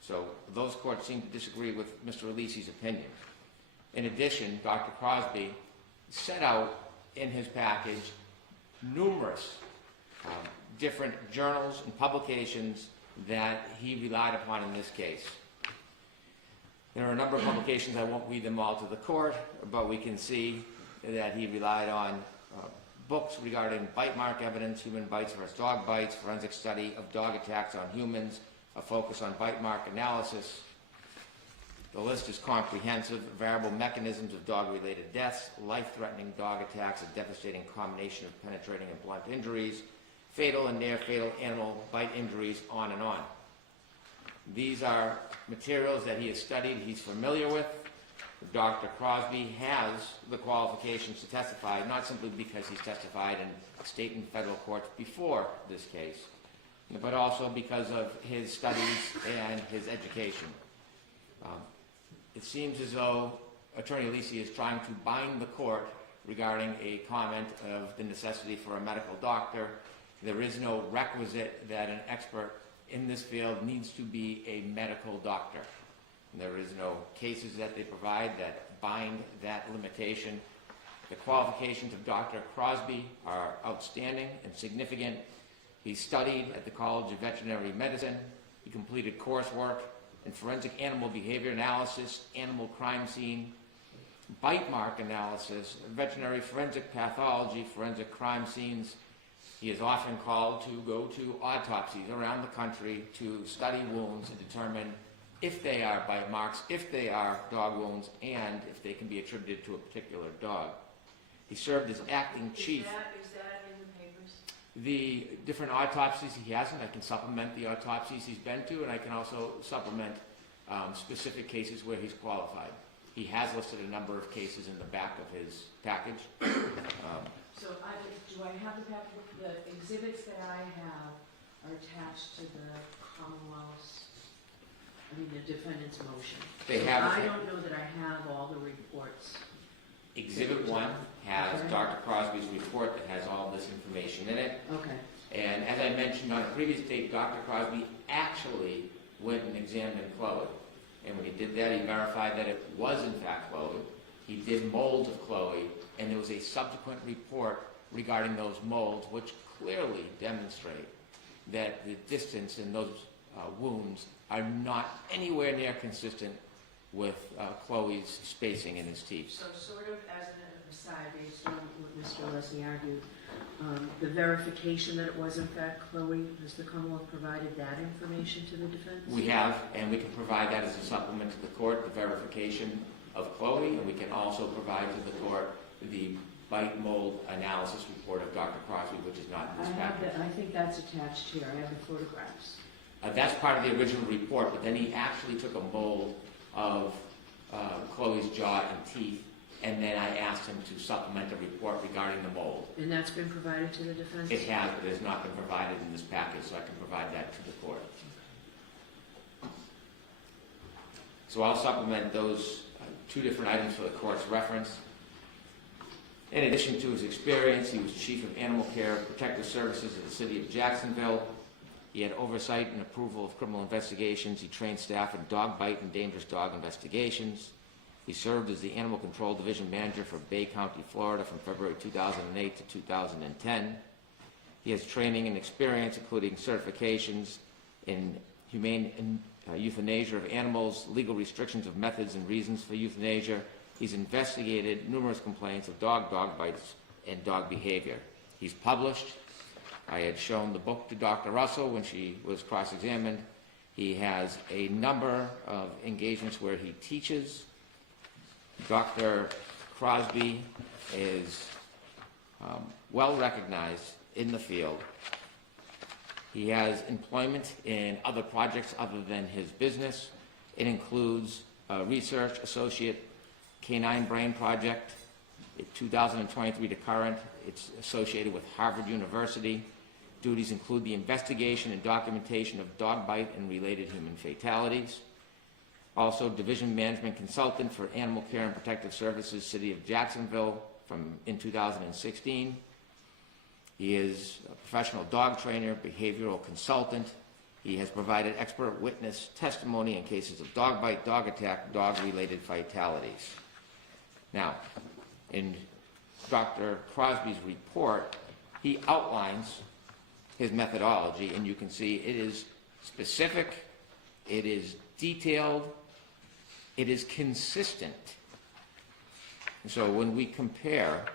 So those courts seem to disagree with Mr. Releasey's opinion. In addition, Dr. Crosby set out in his package numerous different journals and publications that he relied upon in this case. There are a number of publications, I won't read them all to the court, but we can see that he relied on books regarding bite mark evidence, human bites versus dog bites, forensic study of dog attacks on humans, a focus on bite mark analysis. The list is comprehensive: variable mechanisms of dog-related deaths, life-threatening dog attacks, a devastating combination of penetrating and blunt injuries, fatal and near-fatal animal bite injuries, on and on. These are materials that he has studied, he's familiar with. Dr. Crosby has the qualifications to testify, not simply because he's testified in state and federal courts before this case, but also because of his studies and his education. It seems as though Attorney Releasey is trying to bind the court regarding a comment of the necessity for a medical doctor. There is no requisite that an expert in this field needs to be a medical doctor. There is no cases that they provide that bind that limitation. The qualifications of Dr. Crosby are outstanding and significant. He studied at the College of Veterinary Medicine. He completed coursework in forensic animal behavior analysis, animal crime scene, bite mark analysis, veterinary forensic pathology, forensic crime scenes. He is often called to go to autopsies around the country to study wounds and determine if they are bite marks, if they are dog wounds, and if they can be attributed to a particular dog. He served as acting chief. Is that in the papers? The different autopsies he hasn't, I can supplement the autopsies he's been to, and I can also supplement specific cases where he's qualified. He has listed a number of cases in the back of his package. So do I have the packet? The exhibits that I have are attached to the the defendant's motion. They have. I don't know that I have all the reports. Exhibit 1 has Dr. Crosby's report that has all this information in it. Okay. And as I mentioned on a previous date, Dr. Crosby actually went and examined Chloe. And when he did that, he verified that it was in fact Chloe. He did molds of Chloe, and there was a subsequent report regarding those molds, which clearly demonstrate that the distance in those wounds are not anywhere near consistent with Chloe's spacing in his teeth. So sort of as an aside, based on what Mr. Leslie argued, the verification that it was in fact Chloe, has the Commonwealth provided that information to the defense? We have, and we can provide that as a supplement to the court, the verification of Chloe, and we can also provide to the court the bite mold analysis report of Dr. Crosby, which is not in this package. I think that's attached here. I have the photographs. That's part of the original report, but then he actually took a mold of Chloe's jaw and teeth, and then I asked him to supplement a report regarding the mold. And that's been provided to the defense? It has, but it has not been provided in this package, so I can provide that to the court. So I'll supplement those two different items for the court's reference. In addition to his experience, he was Chief of Animal Care Protective Services at the City of Jacksonville. He had oversight and approval of criminal investigations. He trained staff in dog bite and dangerous dog investigations. He served as the Animal Control Division Manager for Bay County, Florida from February 2008 to 2010. He has training and experience, including certifications in humane euthanasia of animals, legal restrictions of methods and reasons for euthanasia. He's investigated numerous complaints of dog bites, and dog behavior. He's published. I had shown the book to Dr. Russell when she was cross-examined. He has a number of engagements where he teaches. Dr. Crosby is well recognized in the field. He has employment in other projects other than his business. It includes a research associate canine brain project, 2023 to current. It's associated with Harvard University. Duties include the investigation and documentation of dog bite and related human fatalities. Also, Division Management Consultant for Animal Care and Protective Services, City of Jacksonville in 2016. He is a professional dog trainer, behavioral consultant. He has provided expert witness testimony in cases of dog bite, dog attack, dog-related fatalities. Now, in Dr. Crosby's report, he outlines his methodology, and you can see it is specific, it is detailed, it is consistent. And so when we compare,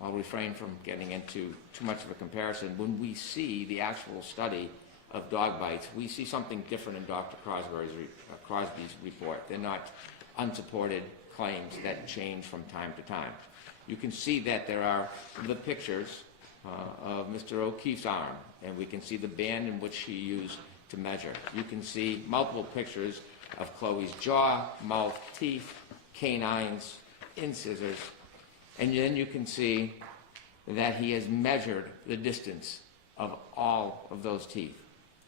I'll refrain from getting into too much of a comparison, when we see the actual study of dog bites, we see something different in Dr. Crosby's report. They're not unsupported claims that change from time to time. You can see that there are the pictures of Mr. O'Keefe's arm, and we can see the band in which he used to measure. You can see multiple pictures of Chloe's jaw, mouth, teeth, canines, incisors, and then you can see that he has measured the distance of all of those teeth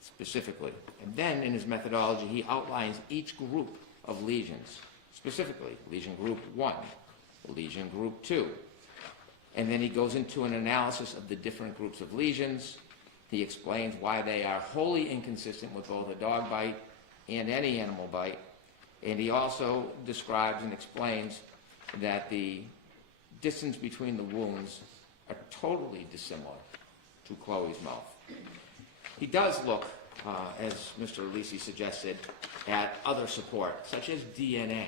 specifically. And then in his methodology, he outlines each group of lesions, specifically lesion group 1, lesion group 2. And then he goes into an analysis of the different groups of lesions. He explains why they are wholly inconsistent with both a dog bite and any animal bite. And he also describes and explains that the distance between the wounds are totally dissimilar to Chloe's mouth. He does look, as Mr. Alisi suggested, at other support, such as DNA.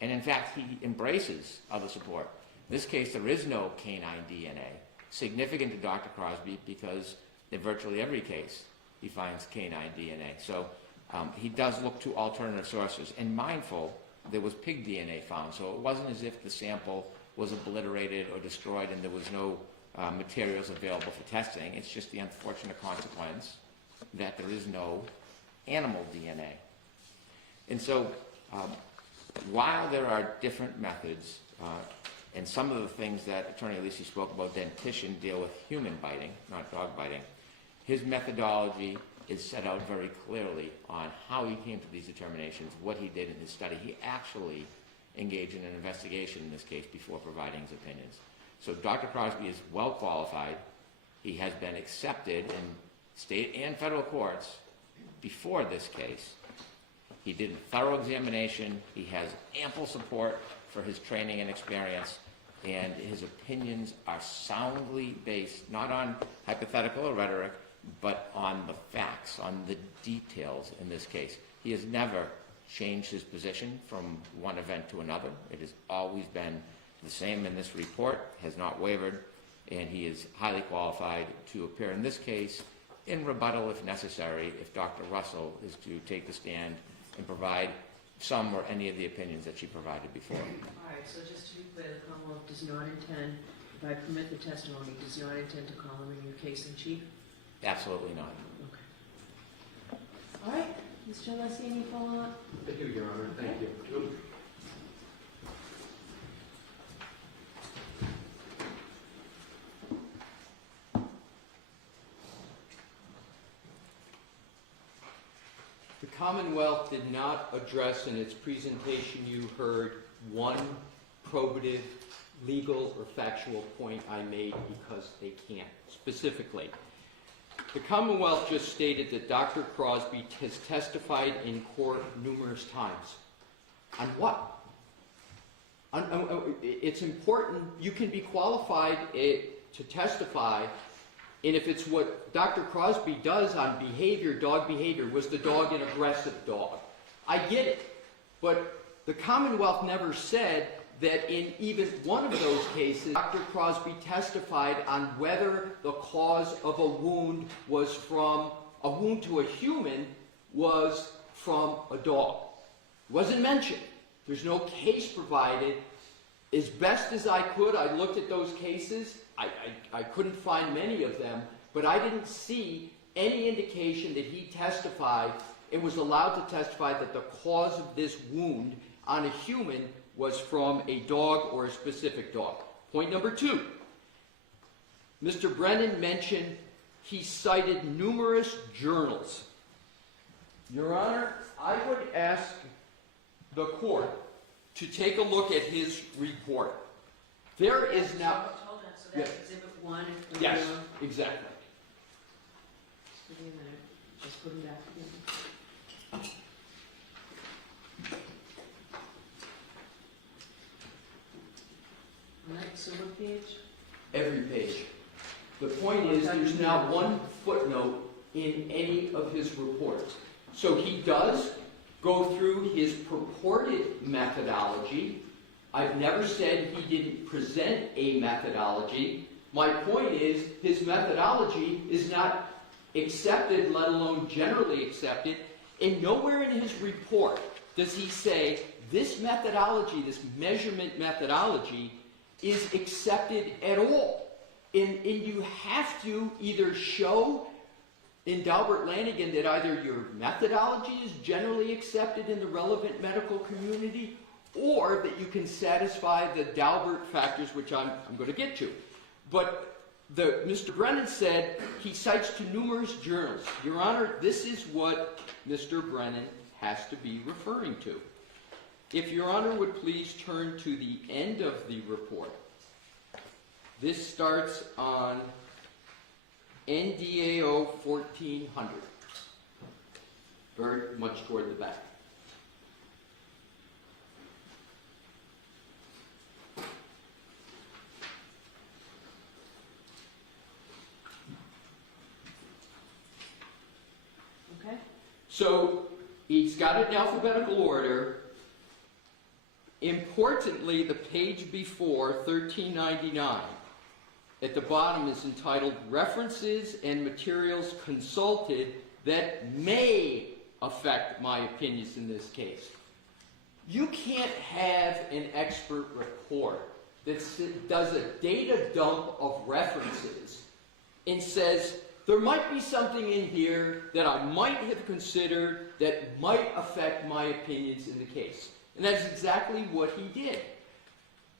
And in fact, he embraces other support. In this case, there is no canine DNA, significant to Dr. Crosby because in virtually every case, he finds canine DNA. So he does look to alternative sources. And mindful, there was pig DNA found, so it wasn't as if the sample was obliterated or destroyed and there was no materials available for testing. It's just the unfortunate consequence that there is no animal DNA. And so while there are different methods, and some of the things that Attorney Alisi spoke about, dentition, deal with human biting, not dog biting, his methodology is set out very clearly on how he came to these determinations, what he did in his study. He actually engaged in an investigation in this case before providing his opinions. So Dr. Crosby is well qualified. He has been accepted in state and federal courts before this case. He did a thorough examination. He has ample support for his training and experience, and his opinions are soundly based, not on hypothetical or rhetoric, but on the facts, on the details in this case. He has never changed his position from one event to another. It has always been the same in this report, has not wavered, and he is highly qualified to appear in this case in rebuttal if necessary, if Dr. Russell is to take the stand and provide some or any of the opinions that she provided before. All right, so just to be clear, the Commonwealth does not intend, if I permit the testimony, does not intend to call him in your case in chief? Absolutely not. Okay. All right, Mr. Alesi, any follow-up? Thank you, Your Honor. Thank you. The Commonwealth did not address in its presentation, you heard, one probative, legal, or factual point I made because they can't. Specifically, the Commonwealth just stated that Dr. Crosby has testified in court numerous times. On what? It's important. You can be qualified to testify, and if it's what Dr. Crosby does on behavior, dog behavior, was the dog an aggressive dog? I get it. But the Commonwealth never said that in even one of those cases, Dr. Crosby testified on whether the cause of a wound was from a wound to a human was from a dog. It wasn't mentioned. There's no case provided. As best as I could, I looked at those cases. I couldn't find many of them, but I didn't see any indication that he testified and was allowed to testify that the cause of this wound on a human was from a dog or a specific dog. Point number 2. Mr. Brennan mentioned he cited numerous journals. Your Honor, I would ask the court to take a look at his report. There is now... Hold on, so that's Exhibit 1. Yes, exactly. Just give me a minute. Just put him back again. All right, so what page? Every page. The point is, there's not one footnote in any of his reports. So he does go through his purported methodology. I've never said he didn't present a methodology. My point is, his methodology is not accepted, let alone generally accepted, and nowhere in his report does he say this methodology, this measurement methodology, is accepted at all. And you have to either show in Dalbert Lanigan that either your methodology is generally accepted in the relevant medical community, or that you can satisfy the Dalbert factors, which I'm going to get to. But Mr. Brennan said he cites to numerous journals. Your Honor, this is what Mr. Brennan has to be referring to. If Your Honor would please turn to the end of the report. This starts on NDAO 1400, very much toward the back. So he's got it in alphabetical order. Importantly, the page before, 1399, at the bottom is entitled References and Materials Consulted That May Affect My Opinions in This Case. You can't have an expert report that does a data dump of references and says, there might be something in here that I might have considered that might affect my opinions in the case. And that's exactly what he did.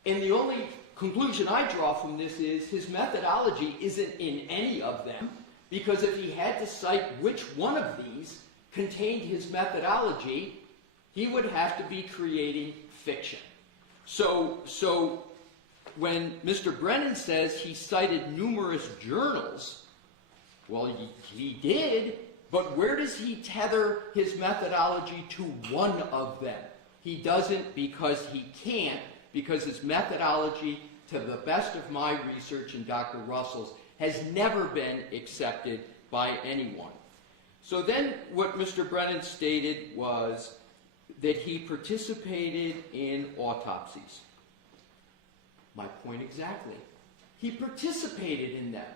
And the only conclusion I draw from this is his methodology isn't in any of them, because if he had to cite which one of these contained his methodology, he would have to be creating fiction. So when Mr. Brennan says he cited numerous journals, well, he did, but where does he tether his methodology to one of them? He doesn't, because he can't, because his methodology, to the best of my research and Dr. Russell's, has never been accepted by anyone. So then what Mr. Brennan stated was that he participated in autopsies. My point exactly. He participated in them.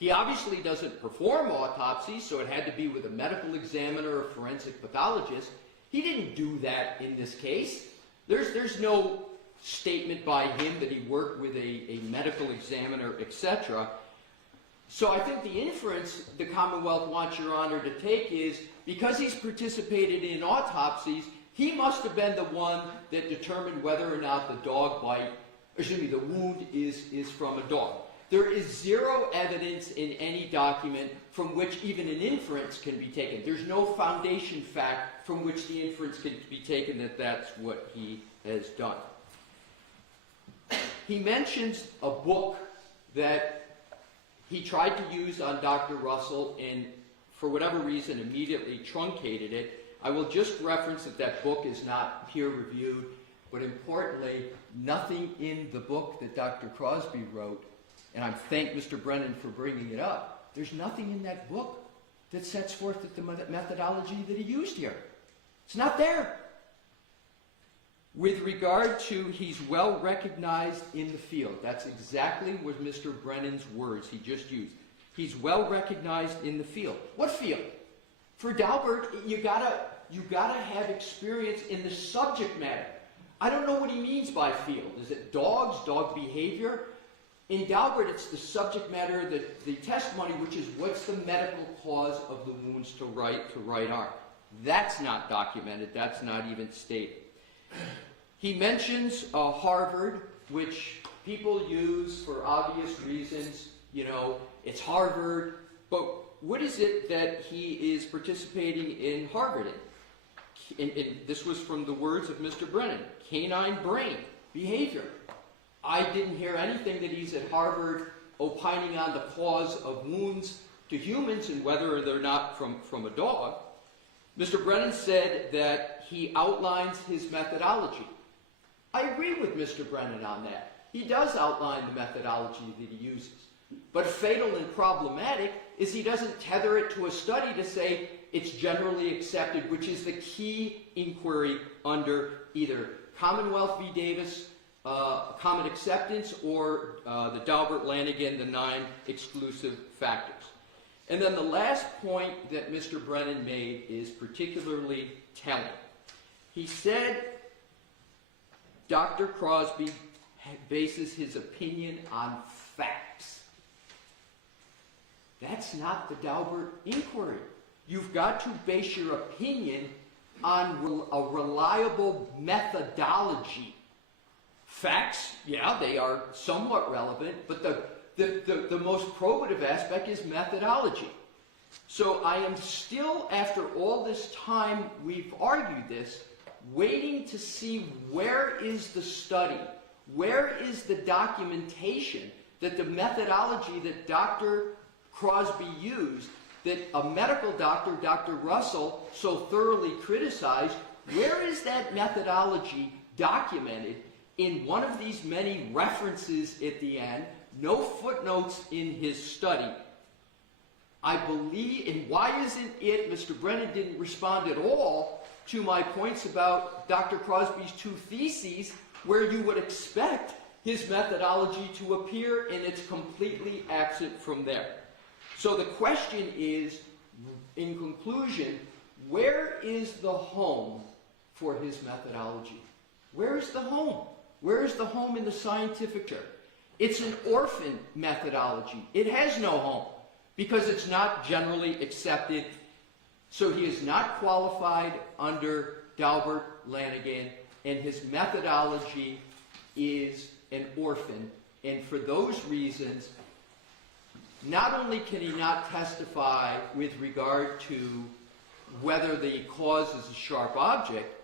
He obviously doesn't perform autopsies, so it had to be with a medical examiner or forensic pathologist. He didn't do that in this case. There's no statement by him that he worked with a medical examiner, etc. So I think the inference the Commonwealth wants Your Honor to take is, because he's participated in autopsies, he must have been the one that determined whether or not the wound is from a dog. There is zero evidence in any document from which even an inference can be taken. There's no foundation fact from which the inference can be taken that that's what he has done. He mentions a book that he tried to use on Dr. Russell and, for whatever reason, immediately truncated it. I will just reference that that book is not peer-reviewed, but importantly, nothing in the book that Dr. Crosby wrote, and I thank Mr. Brennan for bringing it up, there's nothing in that book that sets forth the methodology that he used here. It's not there. With regard to he's well recognized in the field, that's exactly what Mr. Brennan's words he just used. He's well recognized in the field. What field? For Daubert, you gotta have experience in the subject matter. I don't know what he means by field. Is it dogs, dog behavior? In Daubert, it's the subject matter, the testimony, which is what's the medical cause of the wounds to right arm. That's not documented. That's not even stated. He mentions Harvard, which people use for obvious reasons. You know, it's Harvard. But what is it that he is participating in Harvard in? And this was from the words of Mr. Brennan. Canine brain behavior. I didn't hear anything that he's at Harvard opining on the cause of wounds to humans and whether they're not from a dog. Mr. Brennan said that he outlines his methodology. I agree with Mr. Brennan on that. He does outline the methodology that he uses. But fatal and problematic is he doesn't tether it to a study to say it's generally accepted, which is the key inquiry under either Commonwealth v. Davis, common acceptance, or the Daubert-Lanigan, the 9 exclusive factors. And then the last point that Mr. Brennan made is particularly telling. He said Dr. Crosby bases his opinion on facts. That's not the Daubert inquiry. You've got to base your opinion on a reliable methodology. Facts, yeah, they are somewhat relevant, but the most probative aspect is methodology. So I am still, after all this time we've argued this, waiting to see where is the study, where is the documentation that the methodology that Dr. Crosby used, that a medical doctor, Dr. Russell, so thoroughly criticized, where is that methodology documented in one of these many references at the end, no footnotes in his study? I believe, and why isn't it, Mr. Brennan didn't respond at all to my points about Dr. Crosby's two theses, where you would expect his methodology to appear, and it's completely absent from there. So the question is, in conclusion, where is the home for his methodology? Where is the home? Where is the home in the scientific literature? It's an orphan methodology. It has no home because it's not generally accepted. So he is not qualified under Dalbert Lanigan, and his methodology is an orphan. And for those reasons, not only can he not testify with regard to whether the cause is a sharp object,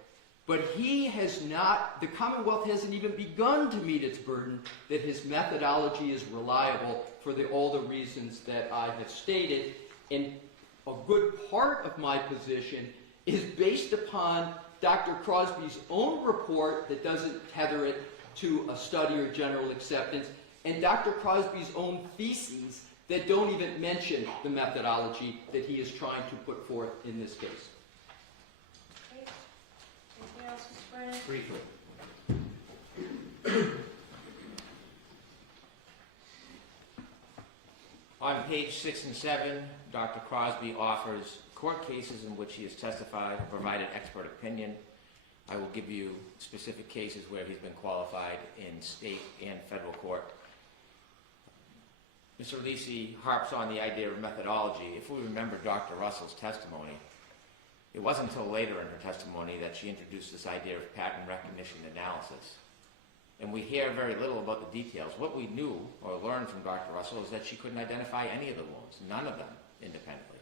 but he has not, the Commonwealth hasn't even begun to meet its burden that his methodology is reliable for all the reasons that I have stated. And a good part of my position is based upon Dr. Crosby's own report that doesn't tether it to a study or general acceptance, and Dr. Crosby's own theses that don't even mention the methodology that he is trying to put forth in this case. Okay. Anything else, Mr. Brennan? Briefly. On page 6 and 7, Dr. Crosby offers court cases in which he has testified and provided expert opinion. I will give you specific cases where he's been qualified in state and federal court. Mr. Lisi harps on the idea of methodology. If we remember Dr. Russell's testimony, it wasn't until later in her testimony that she introduced this idea of pattern recognition analysis. And we hear very little about the details. What we knew or learned from Dr. Russell is that she couldn't identify any of the wounds, none of them independently,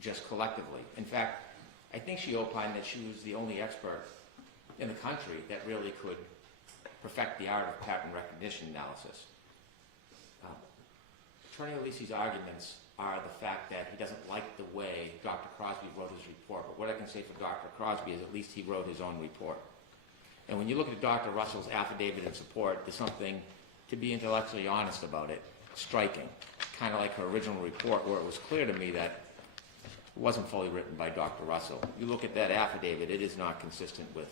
just collectively. In fact, I think she opined that she was the only expert in the country that really could perfect the art of pattern recognition analysis. Attorney Lisi's arguments are the fact that he doesn't like the way Dr. Crosby wrote his report. But what I can say for Dr. Crosby is at least he wrote his own report. And when you look at Dr. Russell's affidavit in support, there's something, to be intellectually honest about it, striking. Kind of like her original report, where it was clear to me that it wasn't fully written by Dr. Russell. You look at that affidavit, it is not consistent with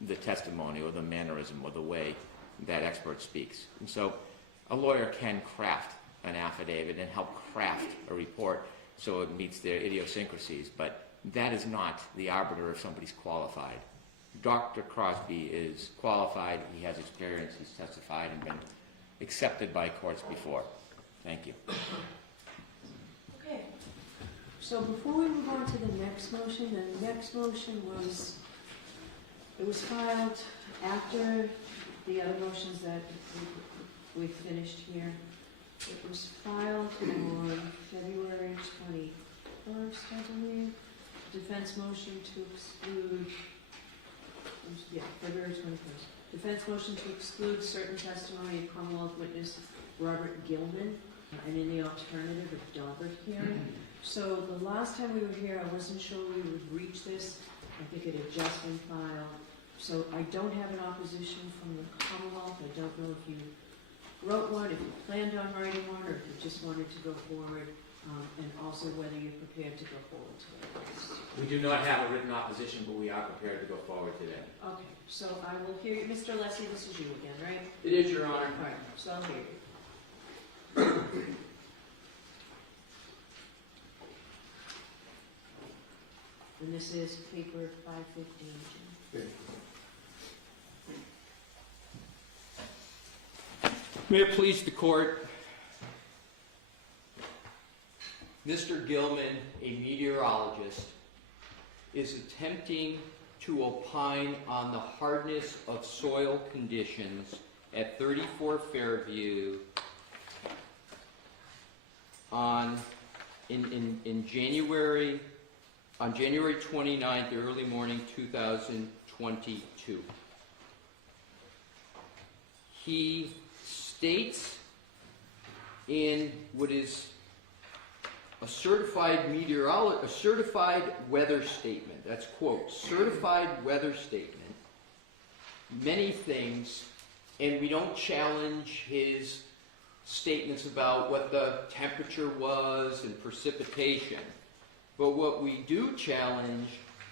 the testimony or the mannerism or the way that expert speaks. And so a lawyer can craft an affidavit and help craft a report so it meets their idiosyncrasies, but that is not the arbiter if somebody's qualified. Dr. Crosby is qualified, he has experience, he's testified and been accepted by courts before. Thank you. Okay. So before we move on to the next motion, the next motion was, it was filed after the other motions that we finished here. It was filed on February 21st, I believe. Defense motion to exclude, February 21st. Defense motion to exclude certain testimony of Commonwealth witness Robert Gilman, and in the alternative of Dalbert hearing. So the last time we were here, I wasn't sure we would reach this. I think it had just been filed. So I don't have an opposition from the Commonwealth. I don't know if you wrote one, if you planned on writing one, or if you just wanted to go forward, and also whether you're prepared to go forward today. We do not have a written opposition, but we are prepared to go forward today. Okay, so I will hear you. Mr. Leslie, this is you again, right? It is, Your Honor. All right, so I'll hear you. And this is paper 515, Jim. May it please the court, Mr. Gilman, a meteorologist, is attempting to opine on the hardness of soil conditions at 34 Fairview on January 29th, early morning 2022. He states in what is a certified weather statement, that's quote, certified weather statement, many things, and we don't challenge his statements about what the temperature was and precipitation. But what we do challenge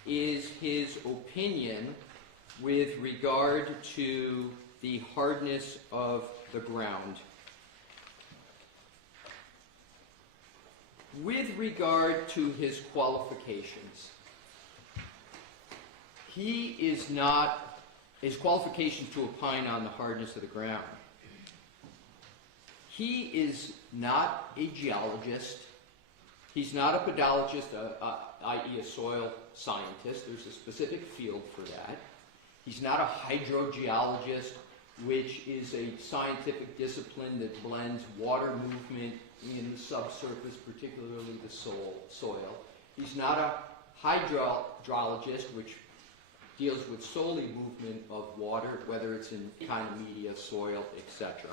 is his opinion with regard to the hardness of the ground. With regard to his qualifications, his qualifications to opine on the hardness of the ground. He is not a geologist. He's not a pedologist, i.e. a soil scientist. There's a specific field for that. He's not a hydrogeologist, which is a scientific discipline that blends water movement in the subsurface, particularly the soil. He's not a hydrologist, which deals with solely movement of water, whether it's in kind of media, soil, etc.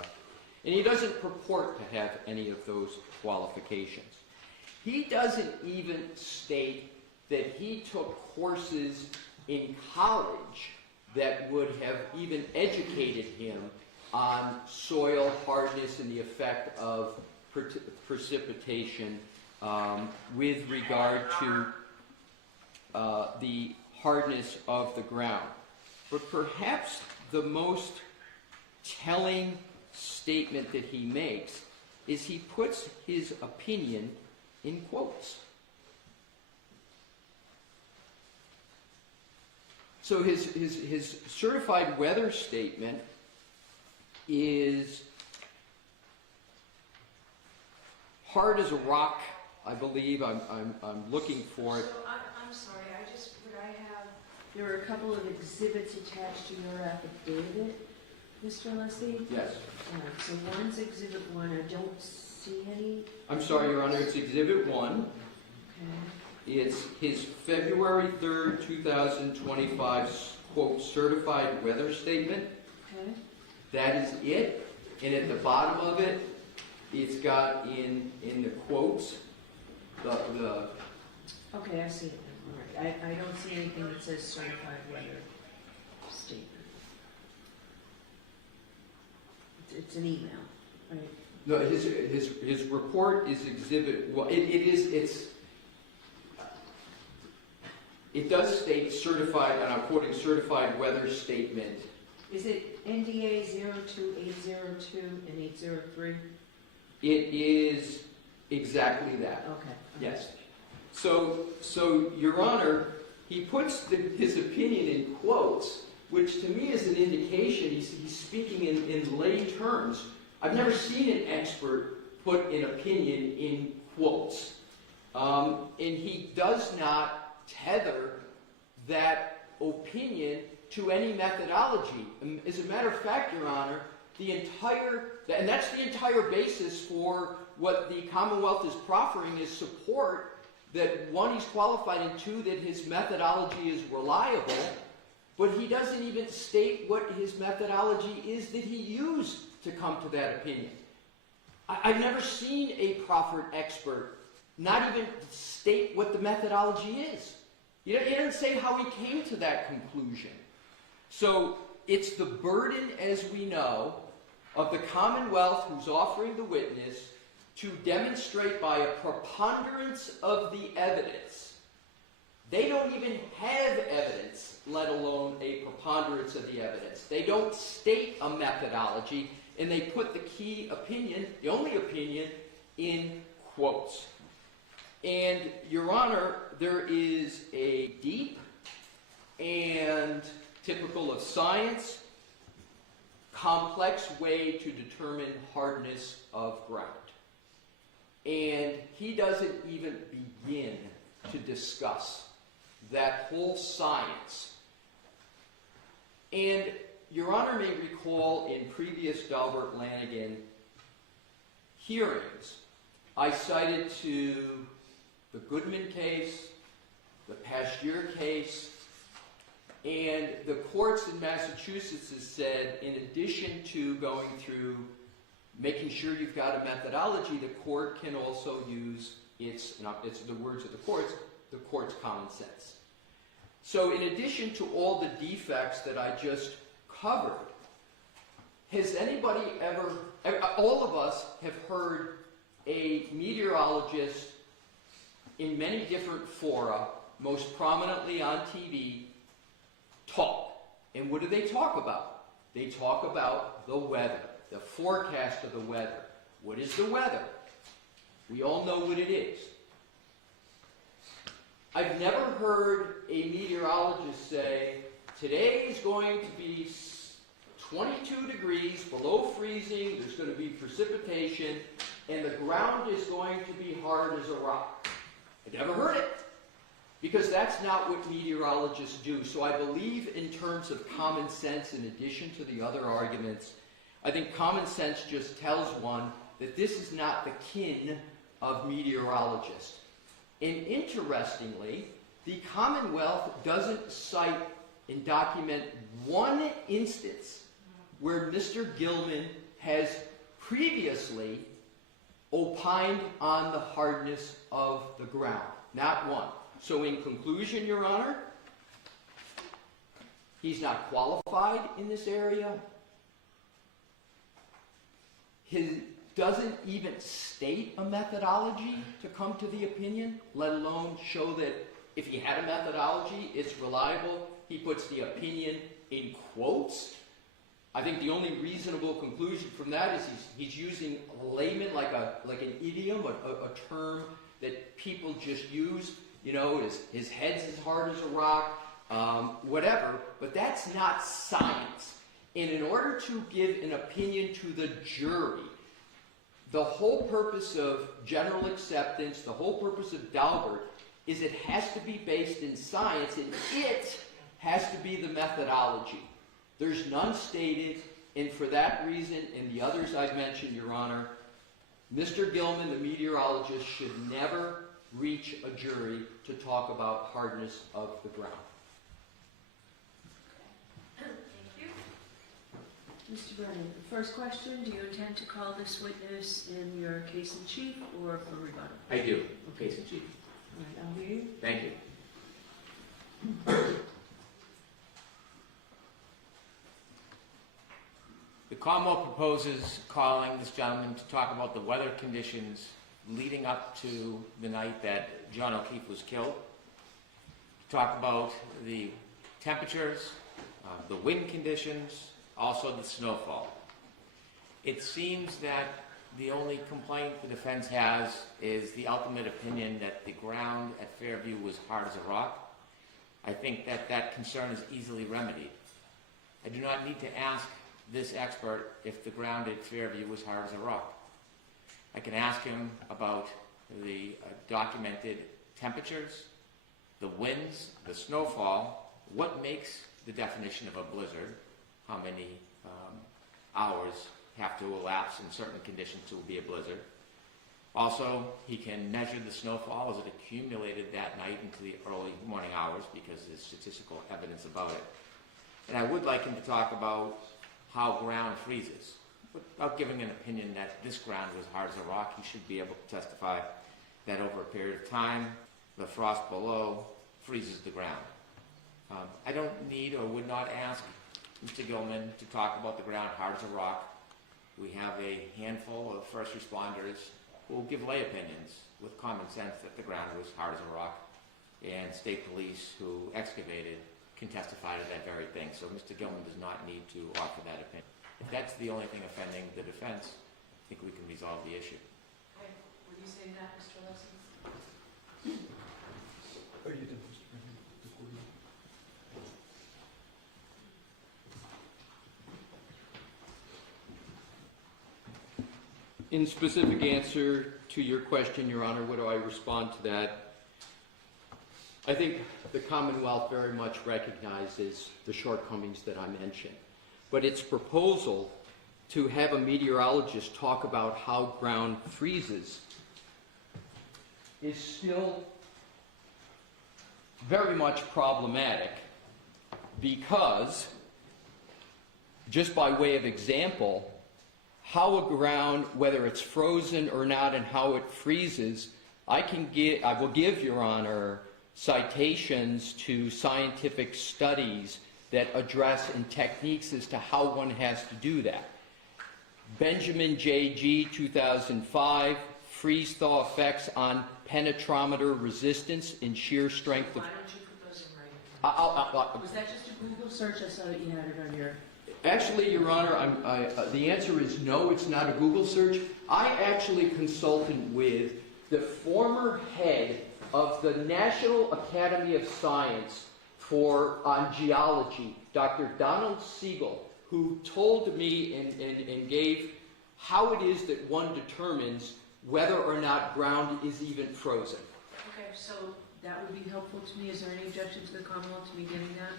And he doesn't purport to have any of those qualifications. He doesn't even state that he took courses in college that would have even educated him on soil hardness and the effect of precipitation with regard to the hardness of the ground. But perhaps the most telling statement that he makes is he puts his opinion in quotes. So his certified weather statement is hard as a rock, I believe. I'm looking for it. So I'm sorry, would I have, there were a couple of exhibits attached to your affidavit, Mr. Leslie? Yes. So one's exhibit 1, I don't see any. I'm sorry, Your Honor, it's Exhibit 1. Okay. It's his February 3rd, 2025, quote, certified weather statement. Okay. That is it. And at the bottom of it, it's got in the quotes, the Okay, I see it now. All right. I don't see anything that says certified weather statement. It's an email, right? no, his report is Exhibit, well, it does state certified, and I'm quoting certified weather statement. Is it NDA 02802 and 803? It is exactly that. Okay. Yes. So Your Honor, he puts his opinion in quotes, which to me is an indication he's speaking in lay terms. I've never seen an expert put an opinion in quotes. And he does not tether that opinion to any methodology. As a matter of fact, Your Honor, and that's the entire basis for what the Commonwealth is proffering is support that, one, he's qualified, and two, that his methodology is reliable, but he doesn't even state what his methodology is that he used to come to that opinion. I've never seen a proffered expert not even state what the methodology is. He doesn't say how he came to that conclusion. So it's the burden, as we know, of the Commonwealth who's offering the witness to demonstrate by a preponderance of the evidence. They don't even have evidence, let alone a preponderance of the evidence. They don't state a methodology, and they put the key opinion, the only opinion, in quotes. And, Your Honor, there is a deep and, typical of science, complex way to determine hardness of ground. And he doesn't even begin to discuss that whole science. And Your Honor may recall in previous Delbert Lanigan hearings, I cited to the Goodman case, the Pasteur case, and the courts in Massachusetts has said, in addition to going through making sure you've got a methodology, the court can also use it's the words of the court's common sense. So in addition to all the defects that I just covered, Has anybody ever, all of us have heard a meteorologist in many different fora, most prominently on TV, talk. And what do they talk about? They talk about the weather, the forecast of the weather. What is the weather? We all know what it is. I've never heard a meteorologist say, today is going to be 22 degrees below freezing, there's going to be precipitation, and the ground is going to be hard as a rock. I never heard it, because that's not what meteorologists do. So I believe in terms of common sense, in addition to the other arguments, I think common sense just tells one that this is not the kin of meteorologists. And interestingly, the Commonwealth doesn't cite and document one instance where Mr. Gilman has previously opined on the hardness of the ground. Not one. So in conclusion, Your Honor, he's not qualified in this area. He doesn't even state a methodology to come to the opinion, let alone show that if he had a methodology, it's reliable. He puts the opinion in quotes. I think the only reasonable conclusion from that is he's using layman, like an idiom, a term that people just use. You know, his head's as hard as a rock, whatever. But that's not science. And in order to give an opinion to the jury, the whole purpose of general acceptance, the whole purpose of Daubert, is it has to be based in science, and it has to be the methodology. There's none stated, and for that reason, and the others I've mentioned, Your Honor, Mr. Gilman, the meteorologist, should never reach a jury to talk about hardness of the ground. Thank you. Mr. Brennan, first question, do you intend to call this witness in your case in chief or for rebuttal? I do. Case in chief. All right, I'll hear you. Thank you. The Commonwealth proposes calling this gentleman to talk about the weather conditions leading up to the night that John O'Keefe was killed, to talk about the temperatures, the wind conditions, also the snowfall. It seems that the only complaint the defense has is the ultimate opinion that the ground at Fairview was hard as a rock. I think that concern is easily remedied. I do not need to ask this expert if the ground at Fairview was hard as a rock. I can ask him about the documented temperatures, the winds, the snowfall, what makes the definition of a blizzard, how many hours have to elapse in certain conditions to be a blizzard. Also, he can measure the snowfall as it accumulated that night into the early morning hours because there's statistical evidence about it. And I would like him to talk about how ground freezes. Without giving an opinion that this ground was hard as a rock, he should be able to testify that over a period of time, the frost below freezes the ground. I don't need or would not ask Mr. Gilman to talk about the ground hard as a rock. We have a handful of first responders who will give lay opinions with common sense that the ground was hard as a rock, and state police who excavated can testify to that very thing. So Mr. Gilman does not need to offer that opinion. If that's the only thing offending the defense, I think we can resolve the issue. Okay. Would you say that, Mr. Lessing? Are you done, Mr. Brennan? In specific answer to your question, Your Honor, what do I respond to that? I think the Commonwealth very much recognizes the shortcomings that I mentioned. But its proposal to have a meteorologist talk about how ground freezes is still very much problematic because, just by way of example, how a ground, whether it's frozen or not, and how it freezes, I will give, Your Honor, citations to scientific studies that address and techniques as to how one has to do that. Benjamin J.G. 2005, freeze-thaw effects on penetrometer resistance in shear strength of... Why don't you put those in writing? I'll- Was that just a Google search? I saw that you had it on your... Actually, Your Honor, the answer is no, it's not a Google search. I actually consulted with the former head of the National Academy of Science on geology, Dr. Donald Siegel, who told me and gave how it is that one determines whether or not ground is even frozen. Okay, so that would be helpful to me. Is there any objection to the Commonwealth to me getting that?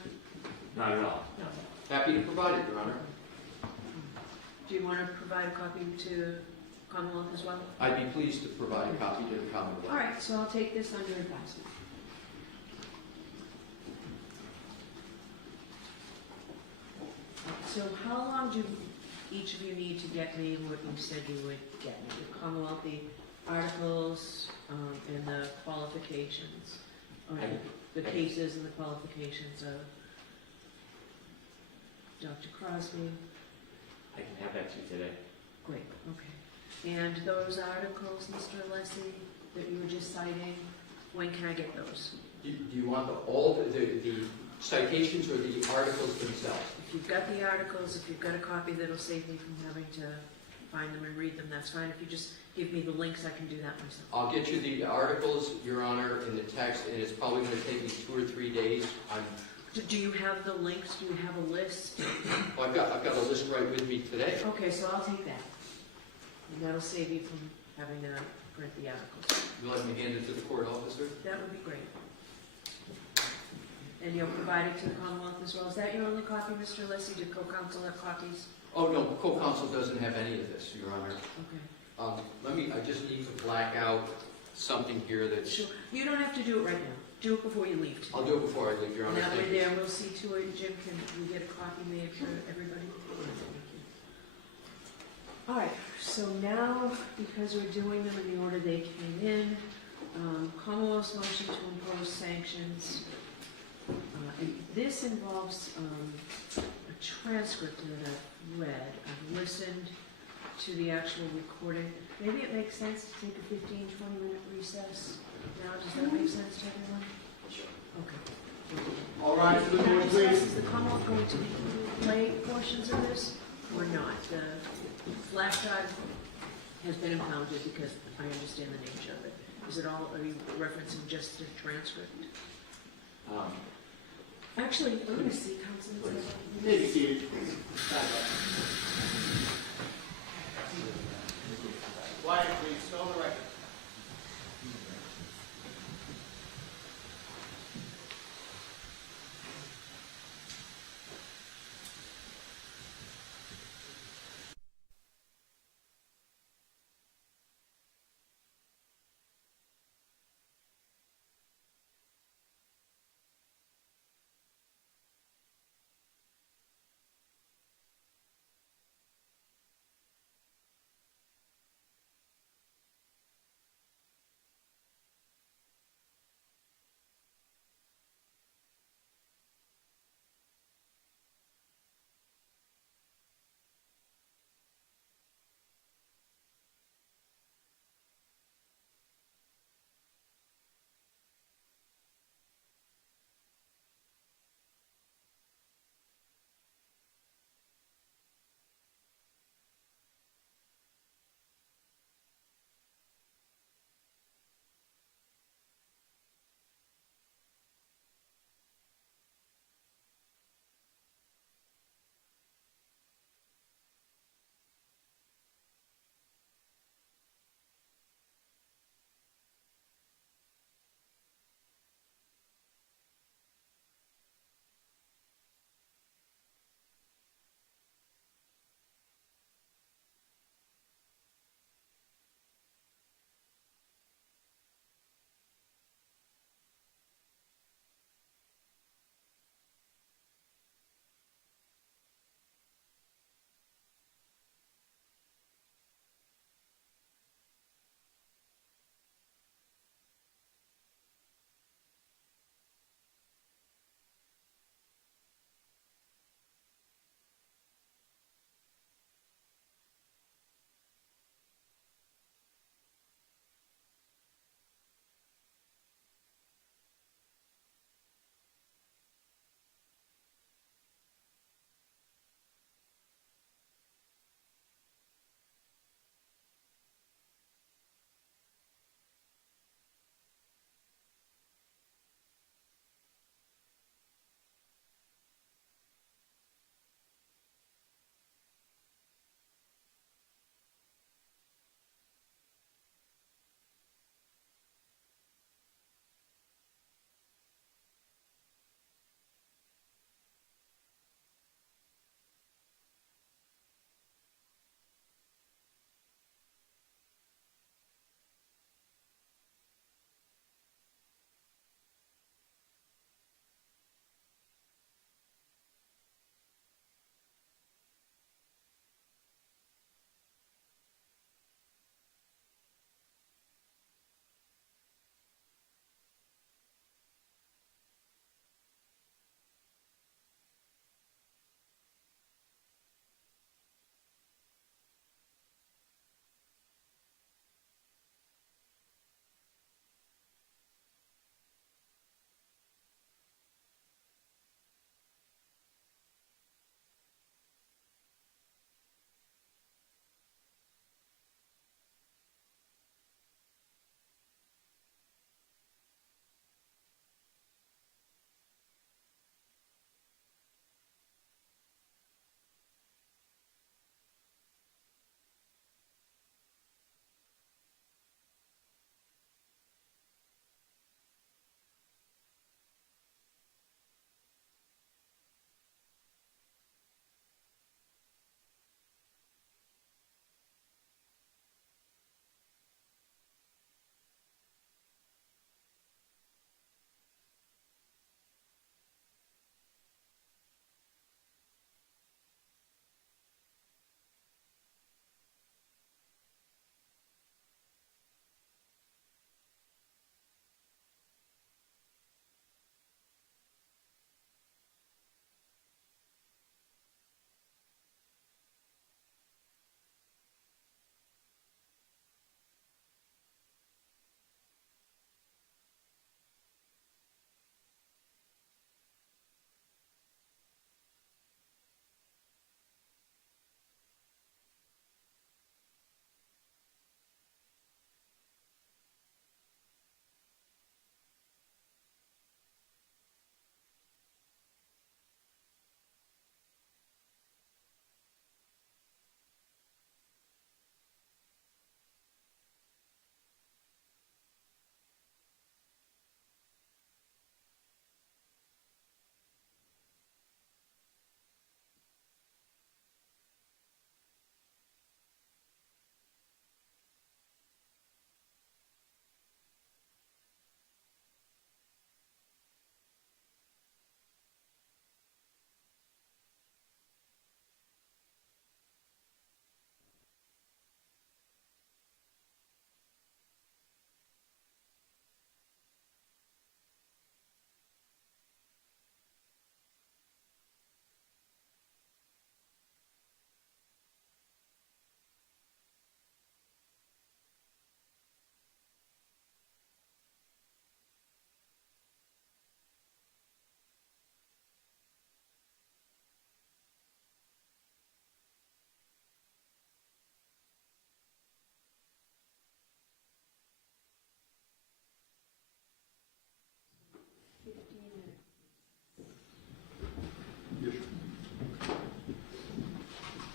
Not at all. No. Happy to provide it, Your Honor. Do you want to provide a copy to Commonwealth as well? I'd be pleased to provide a copy to the Commonwealth. All right, so I'll take this under advisement. So how long do each of you need to get me what you said you would get me? The Commonwealth, the articles, and the qualifications, or the cases and the qualifications of Dr. Crosby? I can have that to you today. Great, okay. And those articles, Mr. Alessi, that you were just citing, when can I get those? Do you want all the citations or the articles themselves? If you've got the articles, if you've got a copy that'll save me from having to find them and read them, that's fine. If you just give me the links, I can do that myself. I'll get you the articles, Your Honor, in the text, and it's probably going to take me 2 or 3 days. Do you have the links? Do you have a list? Well, I've got a list right with me today. Okay, so I'll take that. And that'll save you from having to print the articles. You'll let me hand it to the court officer? That would be great. And you'll provide it to the Commonwealth as well. Is that your only copy, Mr. Alessi? Did co-counsel have copies? Oh, no, co-counsel doesn't have any of this, Your Honor. Okay. I just need to black out something here that's... Sure. You don't have to do it right now. Do it before you leave today. I'll do it before I leave, Your Honor. That Thank way you. there, we'll see to it. Jim, can we get a copy made for everybody? Thank you. All right, so now, because we're doing them in the order they came in, Commonwealth's motion to impose sanctions. And this involves a transcript that I've read. I've listened to the actual recording. Maybe it makes sense to take a 15-20-minute recess now. Does that make sense to everyone? Sure. Okay. All right, to the board, please. Is the Commonwealth going to play portions of this or not? The flash drive has been impounded because I understand the nature of it. Is it all, are you referencing just the transcript? Actually, I'm going to see Councilman. You may be seated. Quiet, please. Still on the record.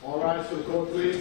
All rise for the court, please.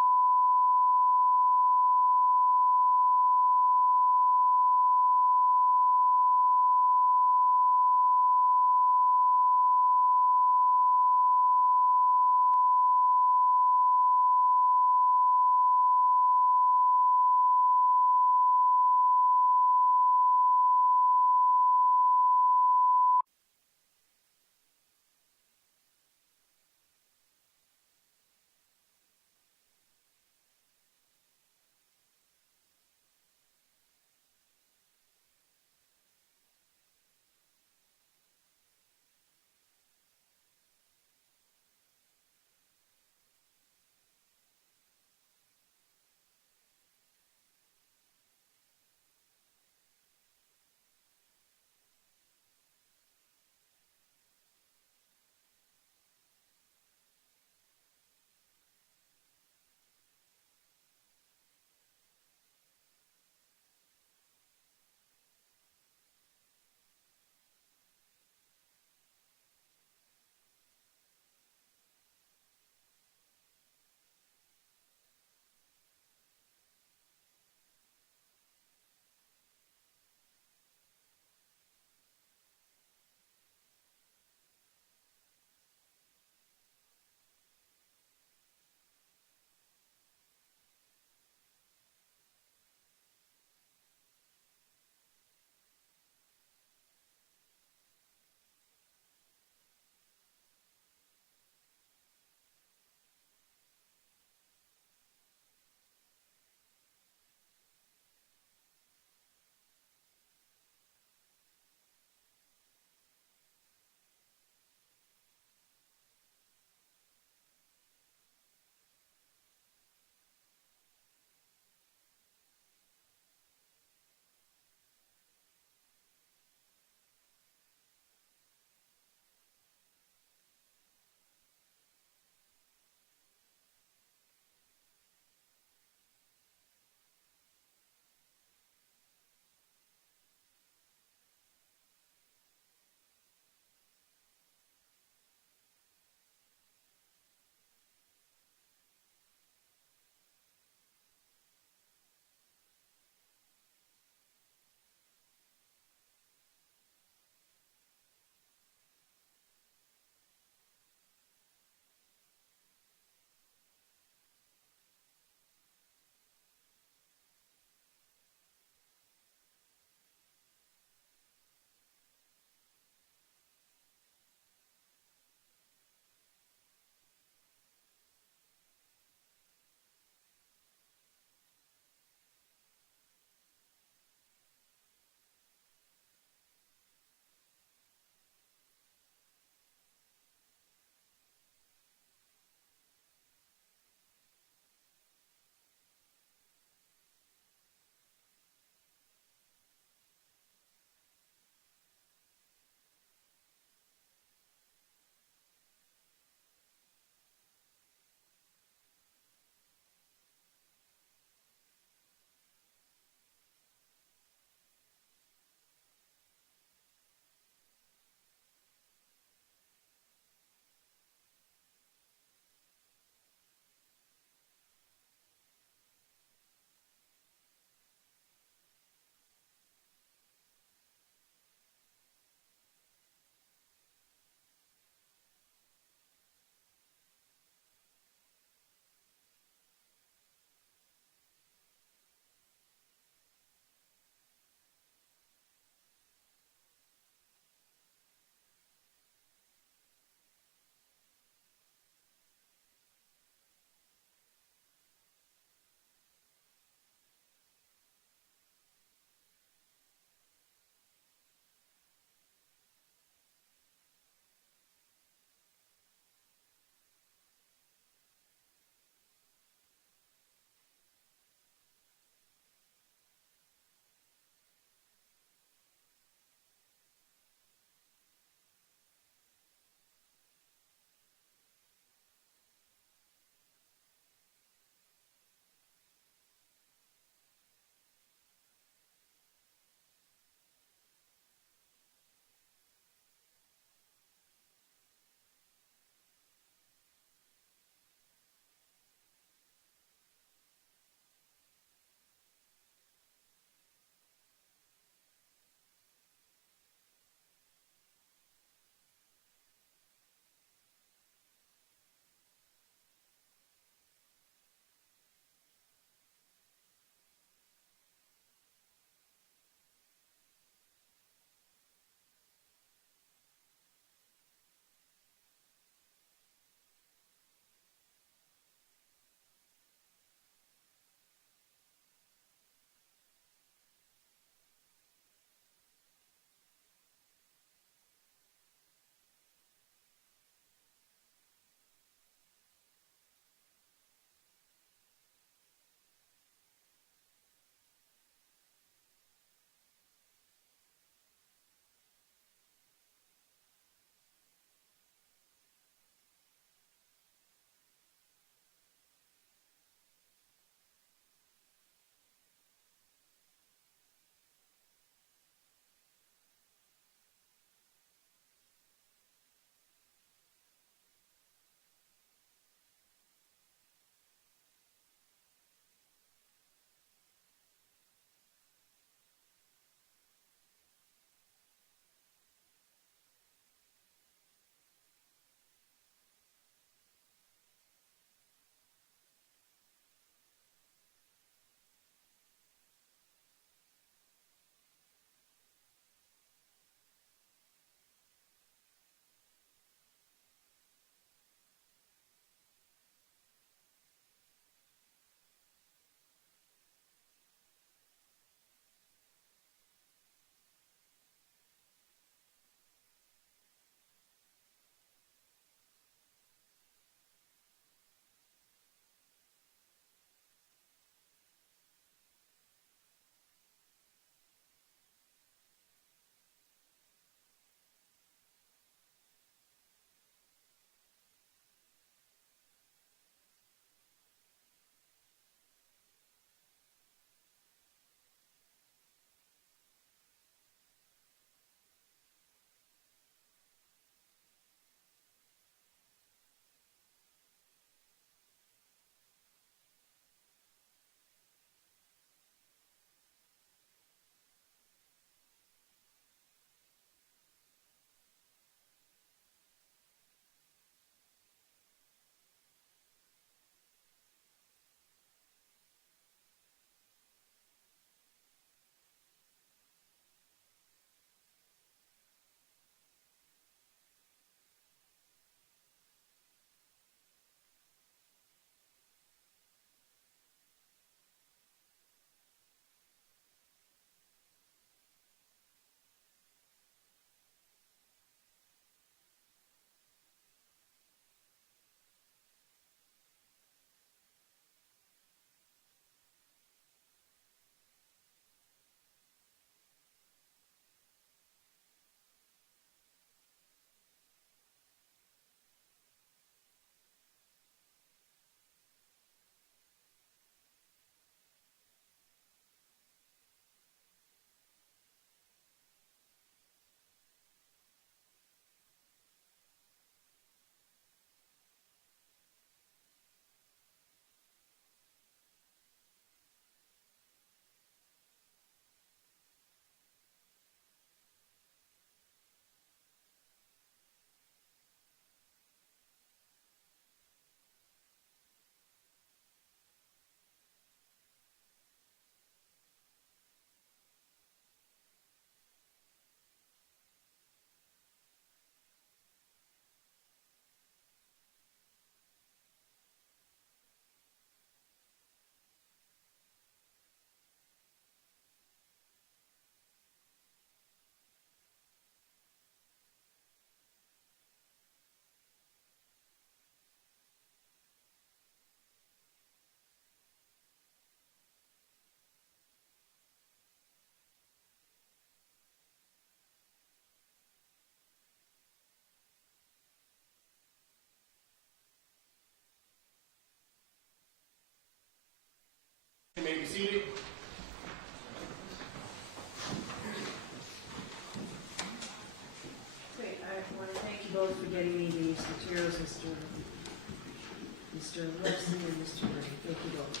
Leslie and Mr. Murray. Thank you both.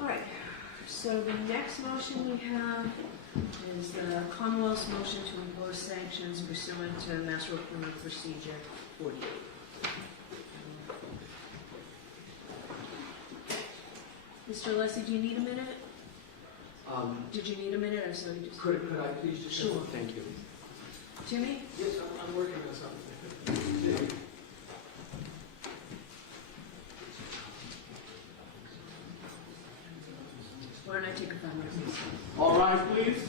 All right, so the next motion we have is the Commonwealth's motion to impose sanctions pursuant to Mass Rule Criminal Procedure 48. Mr. Leslie, do you need a minute? Did you need a minute, or so you just... Could I please just... Sure. Thank you. Jimmy? Yes, I'm working on something. Why don't I take a 5 minutes? All rise, please.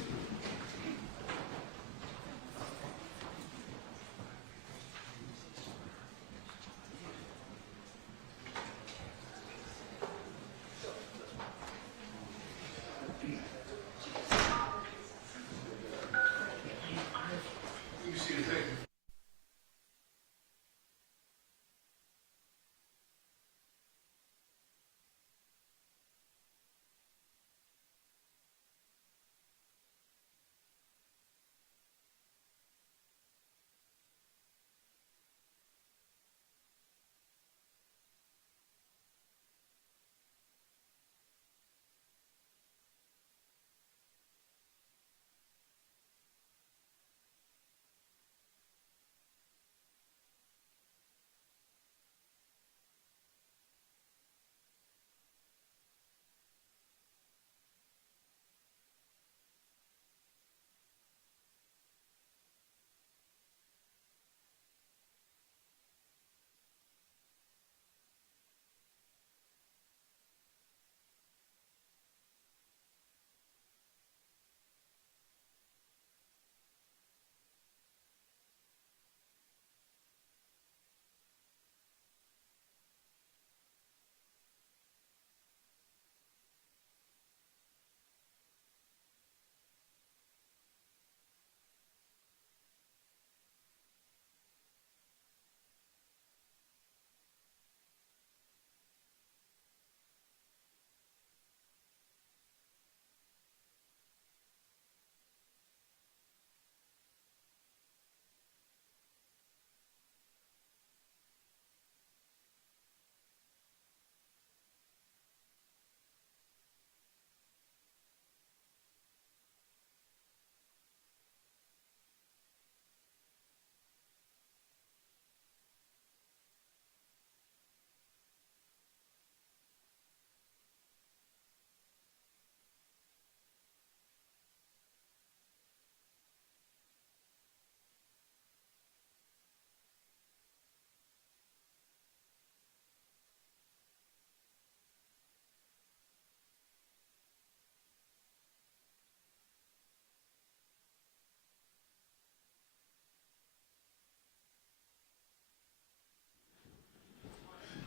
You see the thing?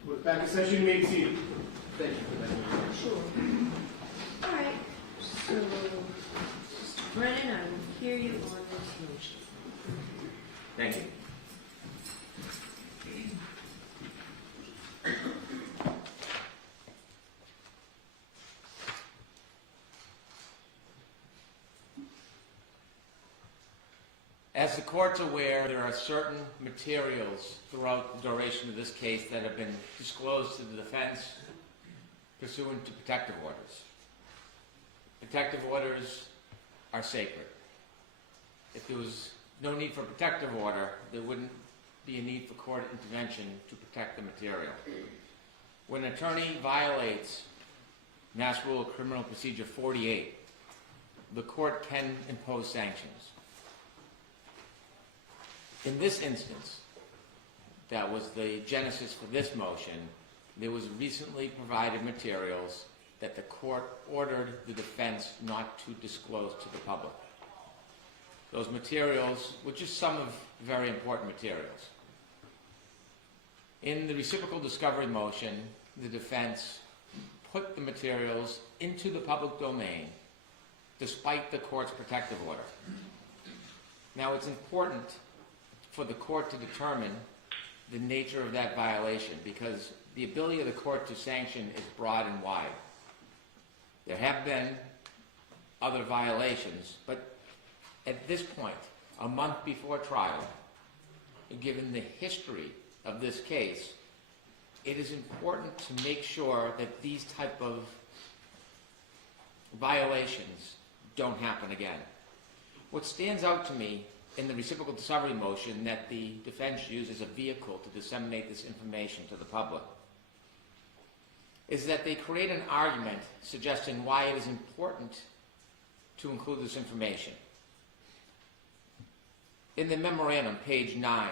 We're back in session. You may be seated. Thank you for that. Sure. All right, so, Mr. Brennan, I will hear you on this motion. Thank you. As the court's aware, there are certain materials throughout the duration of this case that have been disclosed to the defense pursuant to protective orders. Protective orders are sacred. If there was no need for protective order, there wouldn't be a need for court intervention to protect the material. When an attorney violates Mass Rule Criminal Procedure 48, the court can impose sanctions. In this instance, that was the genesis for this motion, there was recently provided materials that the court ordered the defense not to disclose to the public. Those materials were just some of very important materials. In the reciprocal discovery motion, the defense put the materials into the public domain despite the court's protective order. Now, it's important for the court to determine the nature of that violation because the ability of the court to sanction is broad and wide. There have been other violations, but at this point, a month before trial, given the history of this case, it is important to make sure that these type of violations don't happen again. What stands out to me in the reciprocal discovery motion that the defense used as a vehicle to disseminate this information to the public is that they create an argument suggesting why it is important to include this information. In the memorandum, page 9,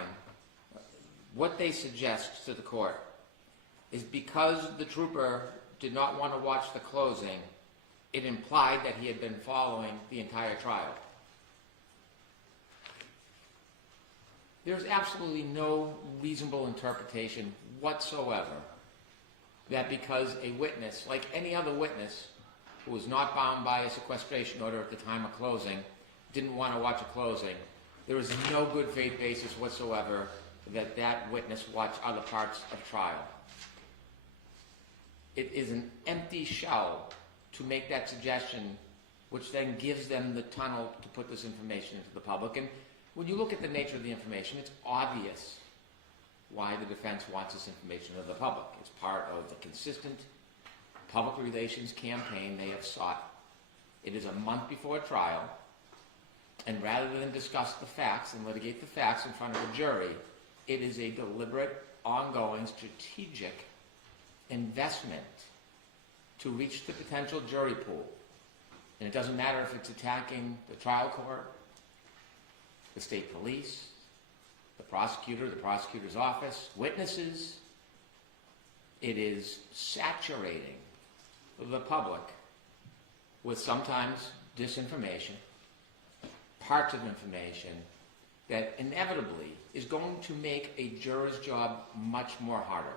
what they suggest to the court is because the trooper did not want to watch the closing, it implied that he had been following the entire trial. There's absolutely no reasonable interpretation whatsoever that because a witness, like any other witness who was not bound by a sequestration order at the time of closing, didn't want to watch a closing, there is no good faith basis whatsoever that that witness watch other parts of trial. It is an empty shell to make that suggestion, which then gives them the tunnel to put this information into the public. And when you look at the nature of the information, it's obvious why the defense wants this information to the public. It's part of the consistent public relations campaign they have sought. It is a month before trial, and rather than discuss the facts and litigate the facts in front of a jury, it is a deliberate, ongoing, strategic investment to reach the potential jury pool. And it doesn't matter if it's attacking the trial court, the state police, the prosecutor, the prosecutor's office, witnesses. It is saturating the public with sometimes disinformation, parts of information that inevitably is going to make a juror's job much more harder.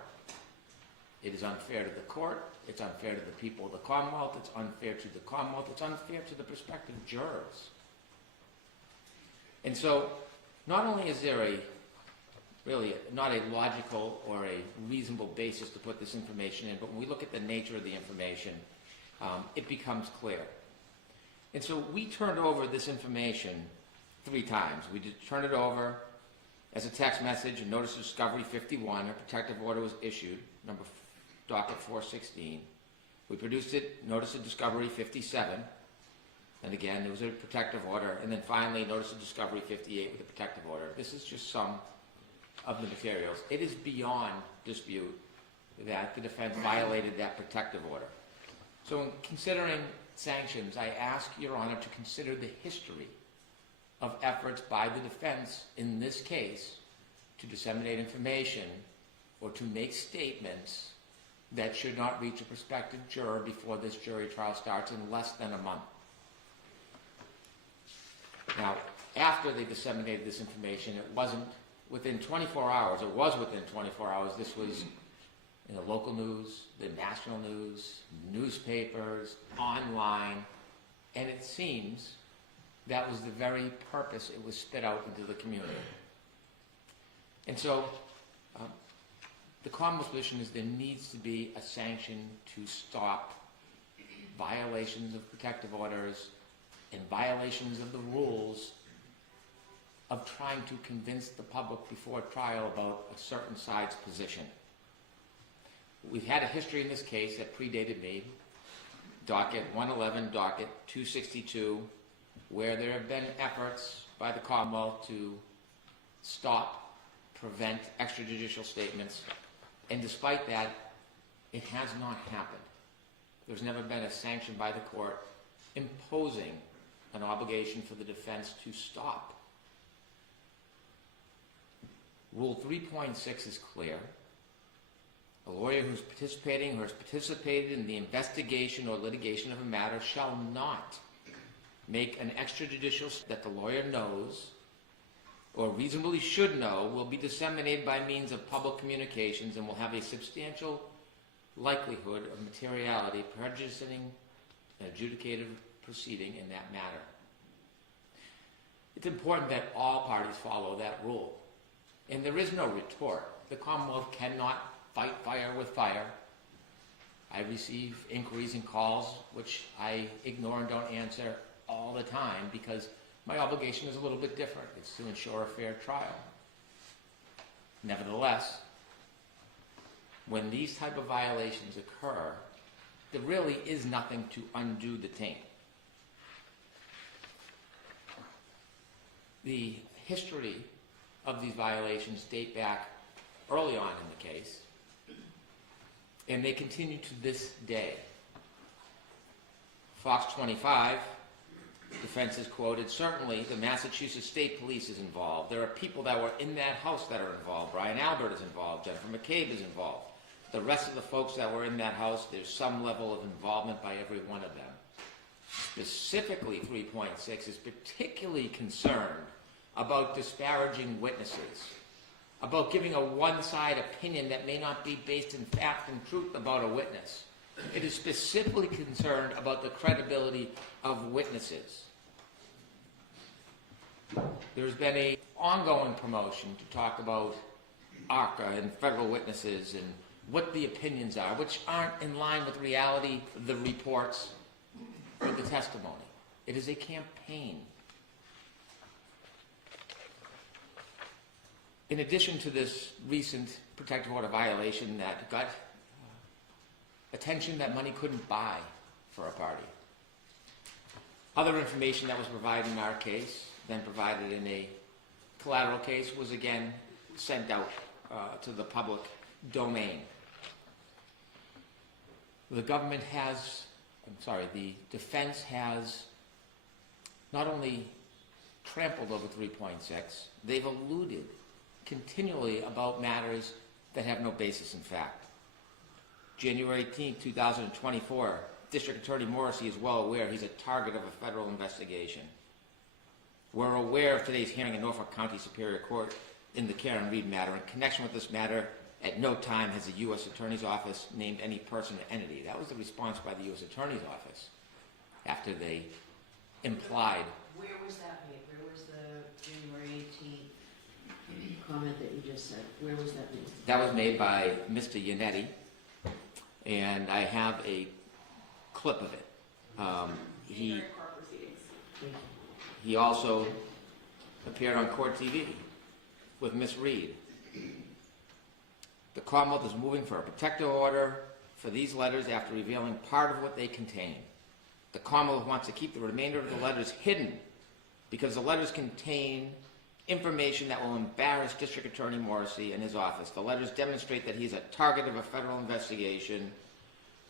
It is unfair to the court, it's unfair to the people of the Commonwealth, it's unfair to the Commonwealth, it's unfair to the prospective jurors. And so, not only is there not a logical or a reasonable basis to put this information in, but when we look at the nature of the information, it becomes clear. And so we turned over this information 3 times. We did turn it over as a text message, a notice of discovery 51, a protective order was issued, docket 416. We produced it, notice of discovery 57, and again, there was a protective order, and then finally, notice of discovery 58 with a protective order. This is just some of the materials. It is beyond dispute that the defense violated that protective order. So in considering sanctions, I ask Your Honor to consider the history of efforts by the defense in this case to disseminate information or to make statements that should not reach a prospective juror before this jury trial starts in less than a month. Now, after they disseminated this information, it wasn't within 24 hours, it was within 24 hours, this was in the local news, the national news, newspapers, online, and it seems that was the very purpose it was spit out into the community. And so, the Commonwealth's position is there needs to be a sanction to stop violations of protective orders and violations of the rules of trying to convince the public before trial about a certain side's position. We've had a history in this case that predated me, docket 111, docket 262, where there have been efforts by the Commonwealth to stop, prevent extrajudicial statements, and despite that, it has not happened. There's never been a sanction by the court imposing an obligation for the defense to stop. Rule 3.6 is clear. A lawyer who's participating or has participated in the investigation or litigation of a matter shall not make an extrajudicial that the lawyer knows or reasonably should know will be disseminated by means of public communications and will have a substantial likelihood of materiality prejudicing an adjudicative proceeding in that matter. It's important that all parties follow that rule. And there is no retort. The Commonwealth cannot fight fire with fire. I receive inquiries and calls which I ignore and don't answer all the time because my obligation is a little bit different. It's to ensure a fair trial. Nevertheless, when these type of violations occur, there really is nothing to undo the taint. The history of these violations date back early on in the case, and they continue to this day. Fox 25, defense is quoted, certainly the Massachusetts State Police is involved. There are people that were in that house that are involved. Brian Albert is involved. Jennifer McCabe is involved. The rest of the folks that were in that house, there's some level of involvement by every one of them. Specifically, 3.6 is particularly concerned about disparaging witnesses, about giving a one-side opinion that may not be based in fact and truth about a witness. It is specifically concerned about the credibility of witnesses. There's been an ongoing promotion to talk about ARCA and federal witnesses and what the opinions are, which aren't in line with reality, the reports, or the testimony. It is a campaign. In addition to this recent protective order violation that got attention that money couldn't buy for a party, other information that was provided in our case, then provided in a collateral case, was again sent out to the public domain. The defense has not only trampled over 3.6, they've alluded continually about matters that have no basis in fact. January 18, 2024, District Attorney Morrissey is well aware he's a target of a federal investigation. We're aware of today's hearing in Norfolk County Superior Court in the Karen Reed matter. In connection with this matter, at no time has the U.S. Attorney's Office named any person or entity. That was the response by the U.S. Attorney's Office after they implied. Where was that made? Where was the January 18th comment that you just said? Where was that made? That was made by Mr. Yannetti, and I have a clip of it. He also appeared on court TV with Ms. Reed. The Commonwealth is moving for a protective order for these letters after revealing part of what they contain. The Commonwealth wants to keep the remainder of the letters hidden because the letters contain information that will embarrass District Attorney Morrissey and his office. The letters demonstrate that he's a target of a federal investigation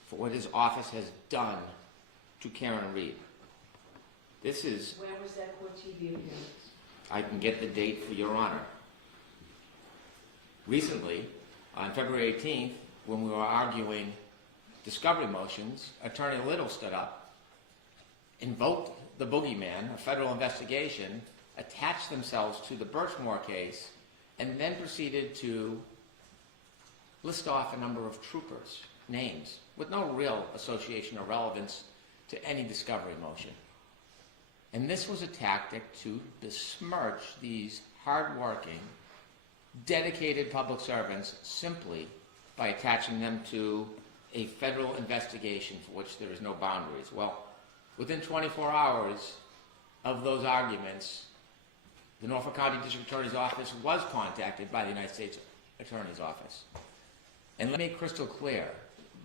for what his office has done to Karen Reed. This is... Where was that court TV appearance? I can get the date for Your Honor. Recently, on February 18th, when we were arguing discovery motions, Attorney Little stood up, invoked the boogeyman, a federal investigation, attached themselves to the Birchmore case, and then proceeded to list off a number of troopers' names with no real association or relevance to any discovery motion. And this was a tactic to besmirch these hard-working, dedicated public servants simply by attaching them to a federal investigation for which there is no boundaries. Well, within 24 hours of those arguments, the Norfolk County District Attorney's Office was contacted by the United States Attorney's Office. And let me make crystal clear,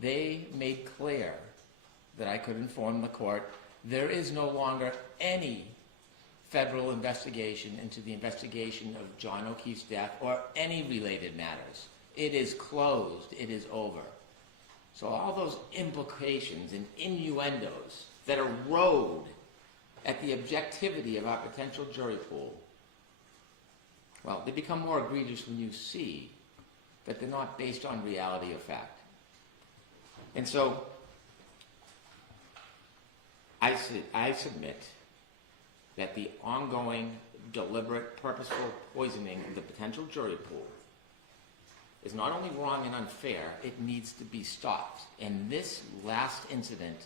they made clear that I could inform the court there is no longer any federal investigation into the investigation of John O'Keefe's death or any related matters. It is closed. It is over. So all those implications and innuendos that erode at the objectivity of our potential jury pool, well, they become more egregious when you see that they're not based on reality or fact. And so I submit that the ongoing, deliberate, purposeful poisoning of the potential jury pool is not only wrong and unfair, it needs to be stopped. And this last incident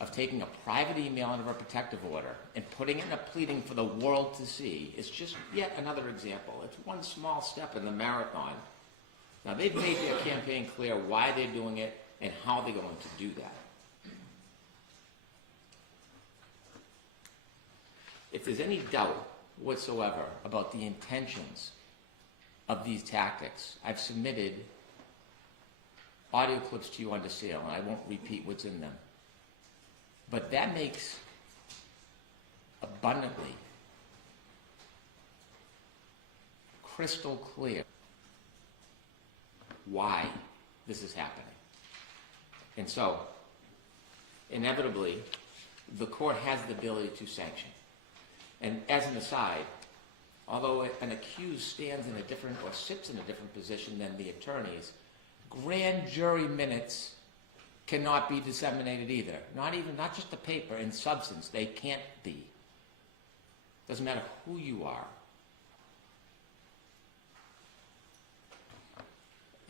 of taking a private email under a protective order and putting it in a pleading for the world to see is just yet another example. It's one small step in the marathon. Now, they've made their campaign clear why they're doing it and how they're going to do that. If there's any doubt whatsoever about the intentions of these tactics, I've submitted audio clips to you under seal, and I won't repeat what's in them. But that makes abundantly crystal clear why this is happening. And so, inevitably, the court has the ability to sanction. And as an aside, although an accused stands in a different or sits in a different position than the attorneys, grand jury minutes cannot be disseminated either. Not just the paper, in substance, they can't be. Doesn't matter who you are.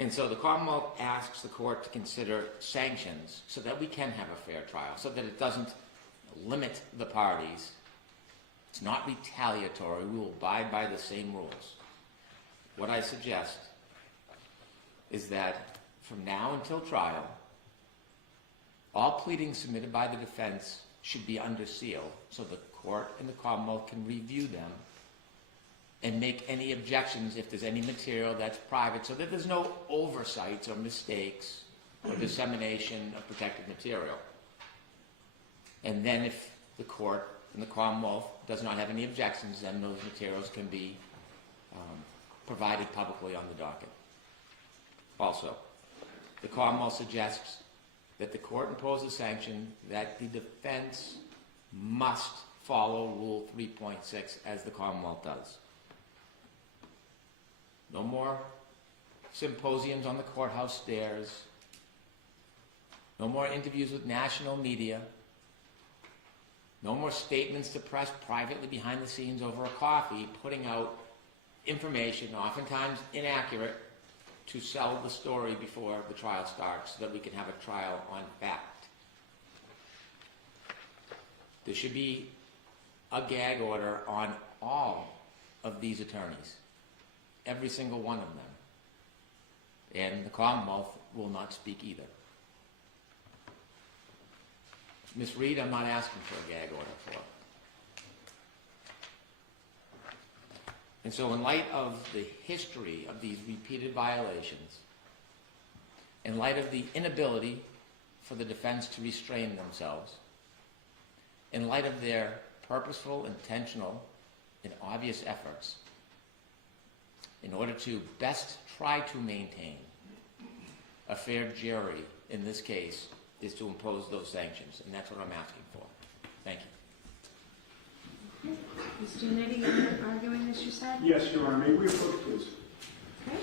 And so the Commonwealth asks the court to consider sanctions so that we can have a fair trial, so that it doesn't limit the parties. It's not retaliatory. We will abide by the same rules. What I suggest is that from now until trial, all pleadings submitted by the defense should be under seal so the court and the Commonwealth can review them and make any objections if there's any material that's private, so that there's no oversights or mistakes or dissemination of protected material. And then if the court and the Commonwealth does not have any objections, then those materials can be provided publicly on the docket. Also, the Commonwealth suggests that the court impose a sanction that the defense must follow Rule 3.6 as the Commonwealth does. No more symposiums on the courthouse stairs. No more interviews with national media. No more statements to press privately behind the scenes over a coffee, putting out information, oftentimes inaccurate, to sell the story before the trial starts so that we can have a trial on fact. There should be a gag order on all of these attorneys, every single one of them. And the Commonwealth will not speak either. Ms. Reed, I'm not asking for a gag order for. And so in light of the history of these repeated violations, in light of the inability for the defense to restrain themselves, in light of their purposeful, intentional, and obvious efforts, in order to best try to maintain a fair jury in this case, is to impose those sanctions, and that's what I'm asking for. Thank you. Mr. Nitty, you're arguing this, you said? Yes, Your Honor. May we approach, please? Okay.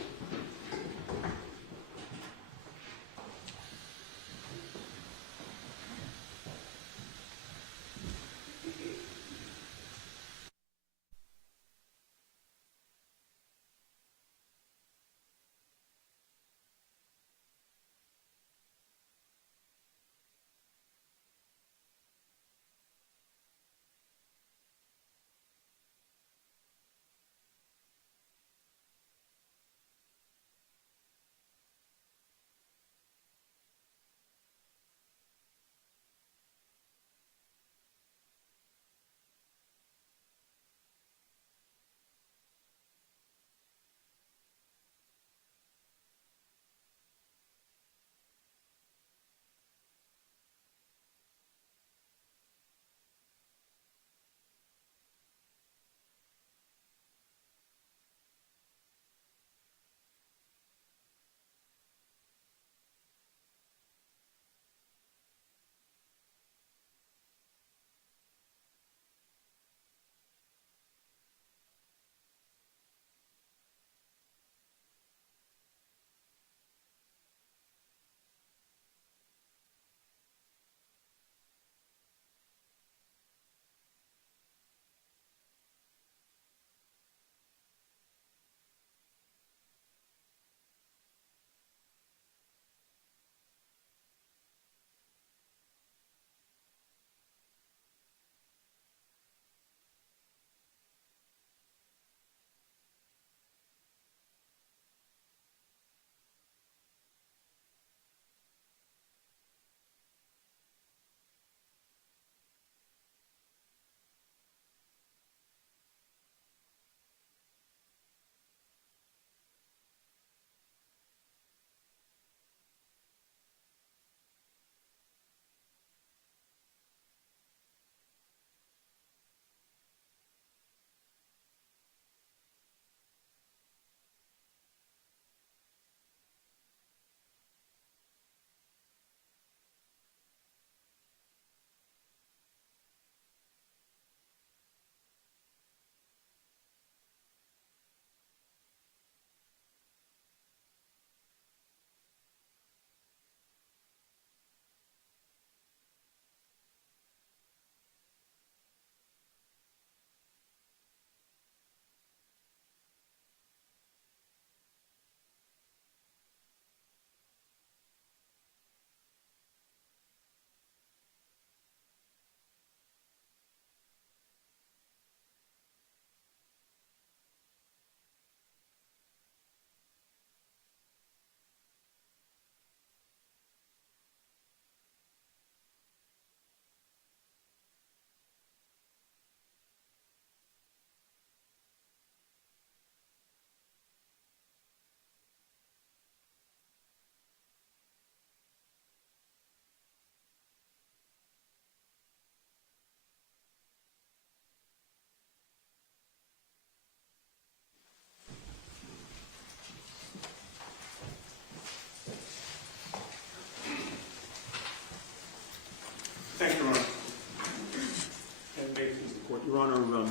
Your Honor,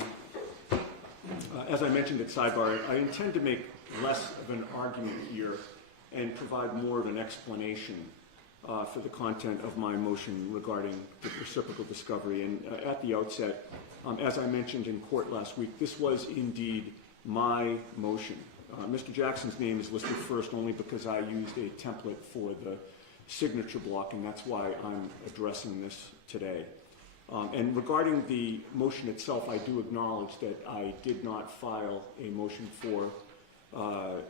as I mentioned at sidebar, I intend to make less of an argument here and provide more of an explanation for the content of my motion regarding the reciprocal discovery. And at the outset, as I mentioned in court last week, this was indeed my motion. Mr. Jackson's name is listed first only because I used a template for the signature block, and that's why I'm addressing this today. And regarding the motion itself, I do acknowledge that I did not file a motion for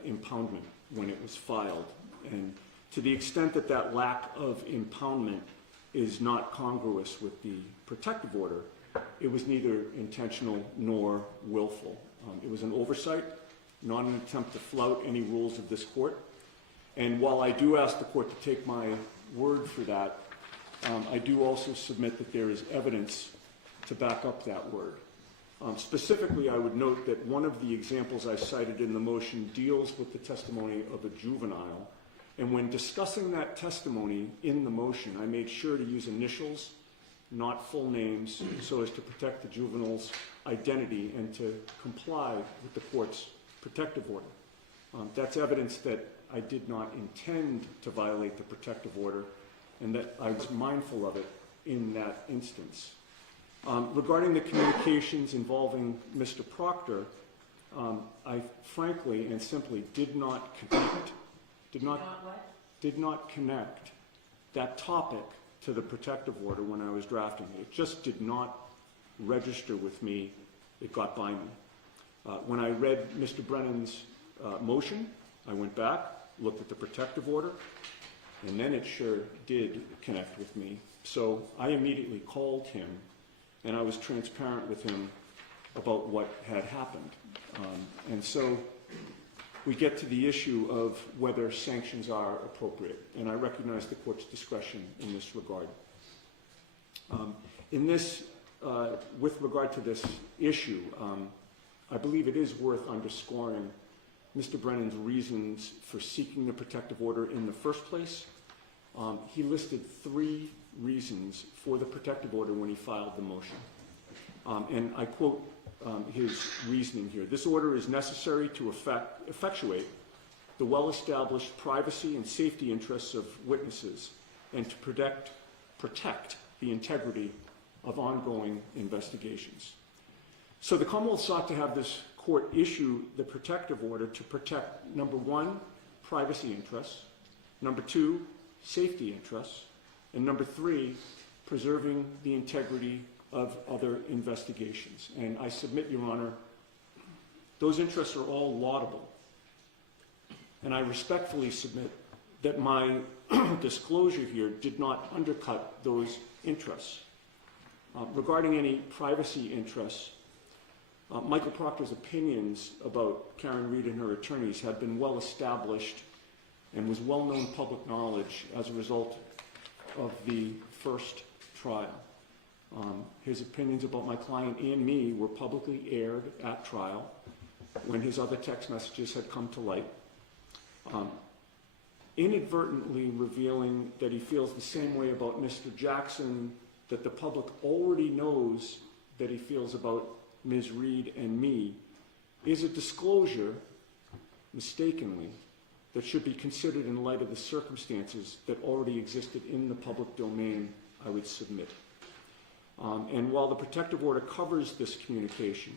impoundment when it was filed. And to the extent that that lack of impoundment is not congruous with the protective order, it was neither intentional nor willful. It was an oversight, not an attempt to flout any rules of this court. And while I do ask the court to take my word for that, I do also submit that there is evidence to back up that word. Specifically, I would note that one of the examples I cited in the motion deals with the testimony of a juvenile. And when discussing that testimony in the motion, I made sure to use initials, not full names, so as to protect the juvenile's identity and to comply with the court's protective order. That's evidence that I did not intend to violate the protective order and that I was mindful of it in that instance. Regarding the communications involving Mr. Proctor, I frankly and simply did not connect that topic to the protective order when I was drafting it. It just did not register with me. It got by me. When I read Mr. Brennan's motion, I went back, looked at the protective order, and then it sure did connect with me. So I immediately called him, and I was transparent with him about what had happened. And so we get to the issue of whether sanctions are appropriate, and I recognize the court's discretion in this regard. With regard to this issue, I believe it is worth underscoring Mr. Brennan's reasons for seeking the protective order in the first place. He listed 3 reasons for the protective order when he filed the motion. And I quote his reasoning here. This order is necessary to effectuate the well-established privacy and safety interests of witnesses and to protect the integrity of ongoing investigations. So the Commonwealth sought to have this court issue the protective order to protect, number 1, privacy interests, number 2, safety interests, and number 3, preserving the integrity of other investigations. And I submit, Your Honor, those interests are all laudable. And I respectfully submit that my disclosure here did not undercut those interests. Regarding any privacy interests, Michael Proctor's opinions about Karen Reed and her attorneys had been well established and was well-known public knowledge as a result of the first trial. His opinions about my client and me were publicly aired at trial when his other text messages had come to light, inadvertently revealing that he feels the same way about Mr. Jackson that the public already knows that he feels about Ms. Reed and me is a disclosure, mistakenly, that should be considered in light of the circumstances that already existed in the public domain, I would submit. And while the protective order covers this communication,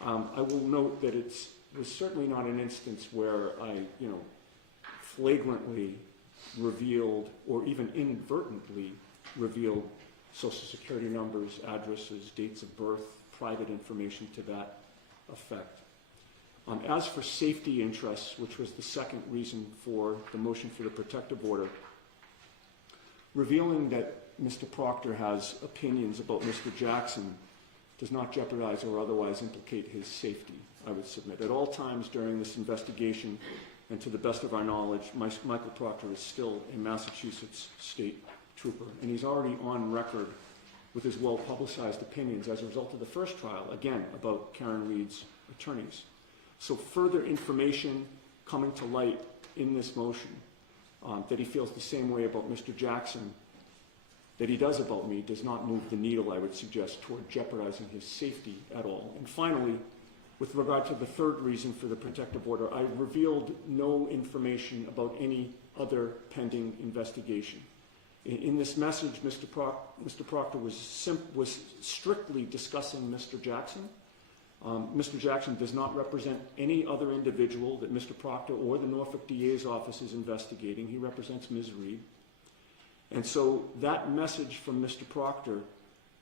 I will note that it was certainly not an instance where I, flagrantly revealed or even inadvertently revealed Social Security numbers, addresses, dates of birth, private information to that effect. As for safety interests, which was the second reason for the motion for the protective order, revealing that Mr. Proctor has opinions about Mr. Jackson does not jeopardize or otherwise implicate his safety, I would submit. At all times during this investigation, and to the best of our knowledge, Michael Proctor is still a Massachusetts state trooper, and he's already on record with his well-publicized opinions as a result of the first trial, again, about Karen Reed's attorneys. So further information coming to light in this motion that he feels the same way about Mr. Jackson that he does about me does not move the needle, I would suggest, toward jeopardizing his safety at all. And finally, with regard to the third reason for the protective order, I revealed no information about any other pending investigation. In this message, Mr. Proctor was strictly discussing Mr. Jackson. Mr. Jackson does not represent any other individual that Mr. Proctor or the Norfolk DA's office is investigating. He represents Ms. Reed. And so that message from Mr. Proctor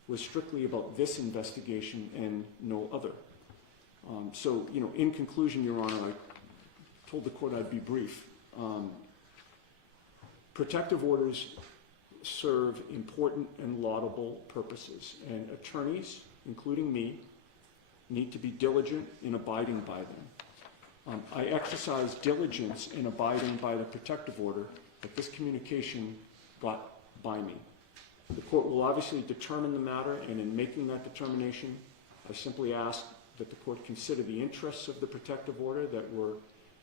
was strictly about this investigation and no other. So, in conclusion, Your Honor, I told the court I'd be brief. Protective orders serve important and laudable purposes, and attorneys, including me, need to be diligent in abiding by them. I exercise diligence in abiding by the protective order, but this communication got by me. The court will obviously determine the matter, and in making that determination, I simply ask that the court consider the interests of the protective order that were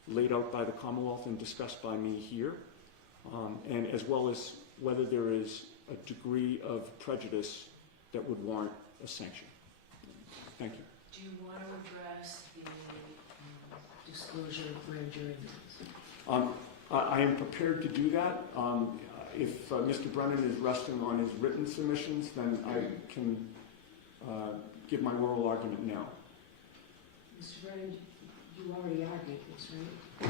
laid out by the Commonwealth and discussed by me here, and as well as whether there is a degree of prejudice that would warrant a sanction. Thank you. Do you want to address the disclosure of grand jury minutes? I am prepared to do that. If Mr. Brennan is resting on his written submissions, then I can give my oral argument now. Mr. Brennan, you already argued this, right?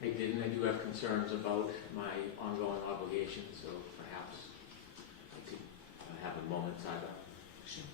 I didn't. I do have concerns about my ongoing obligations, so perhaps I could have a moment either. Sure.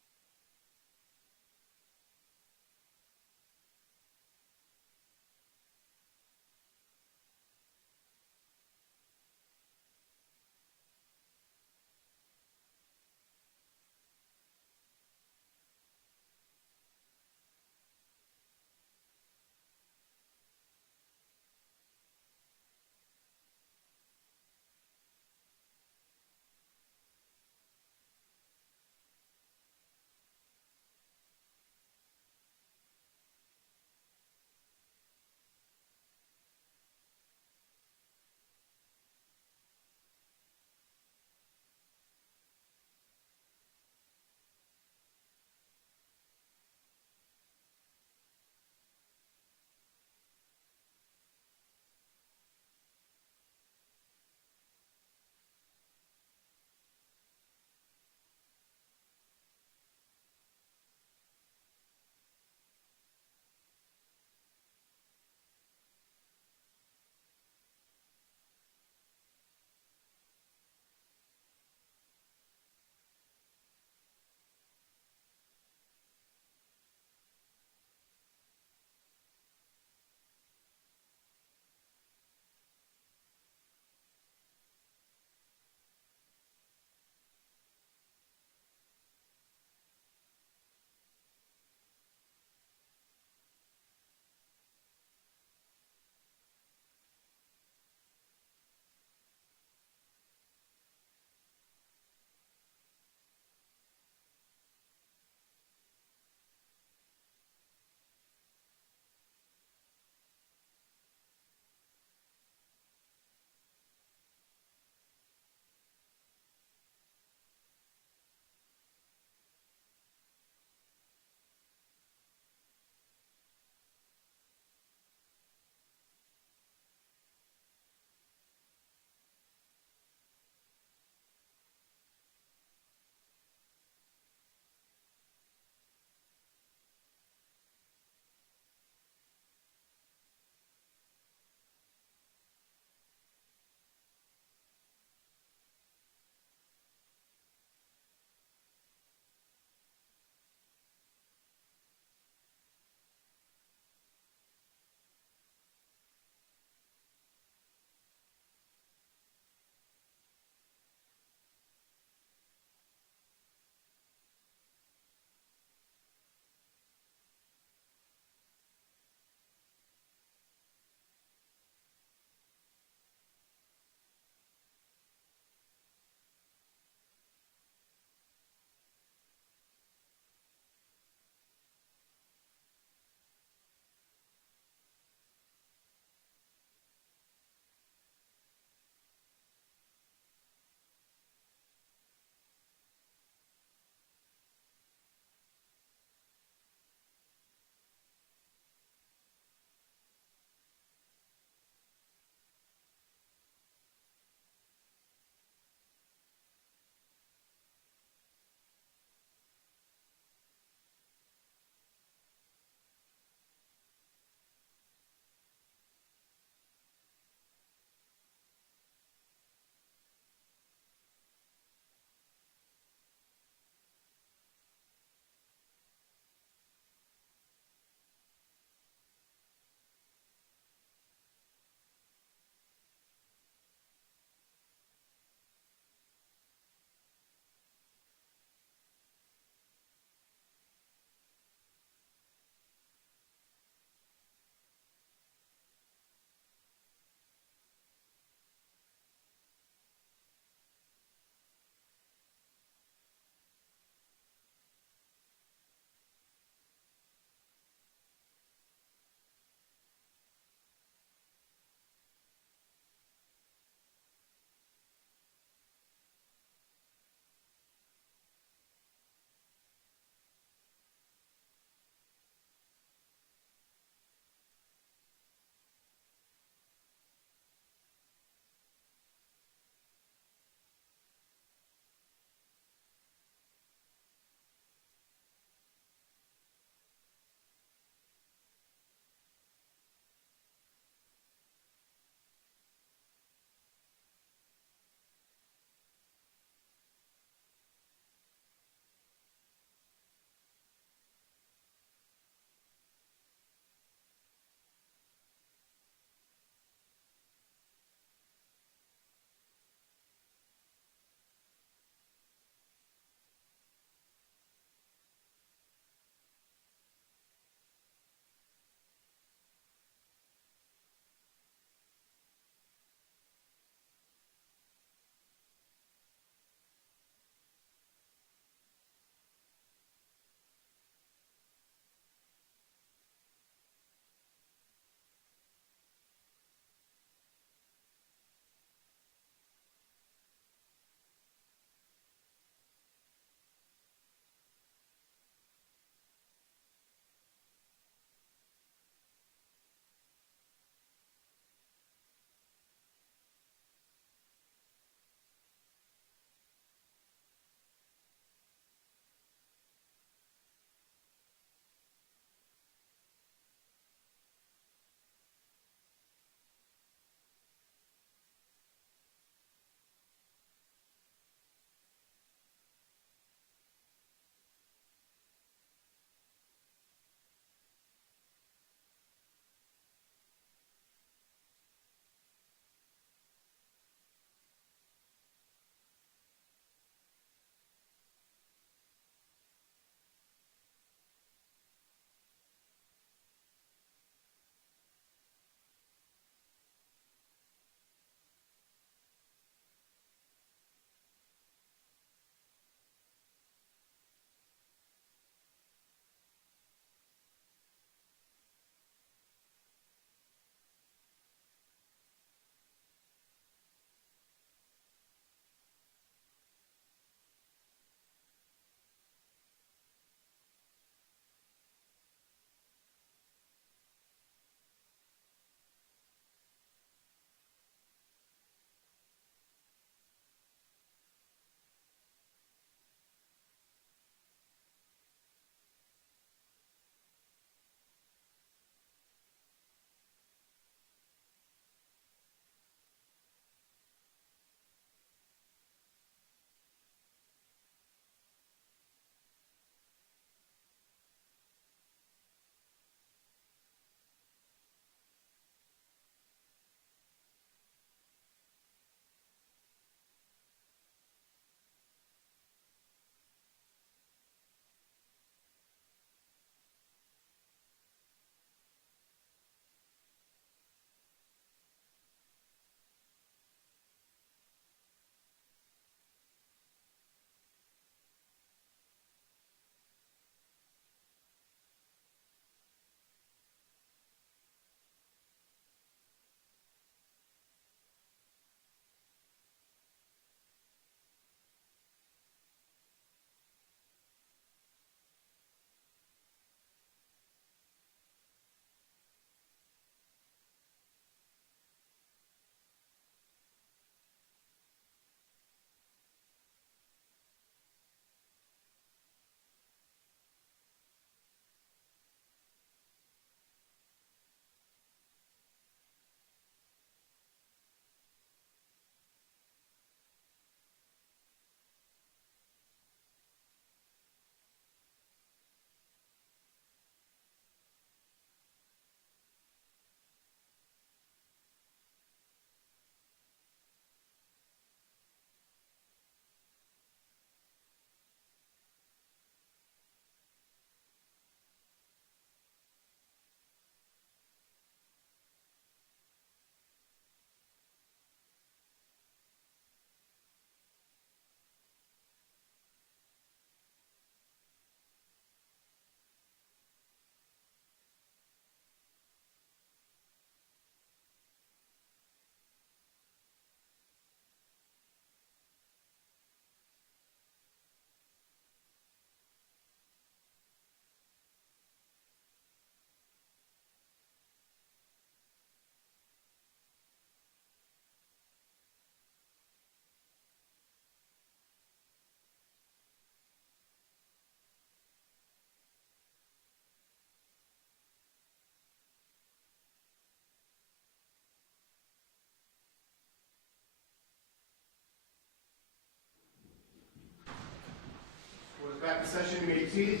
seated.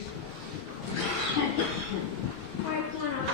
Quiet corner.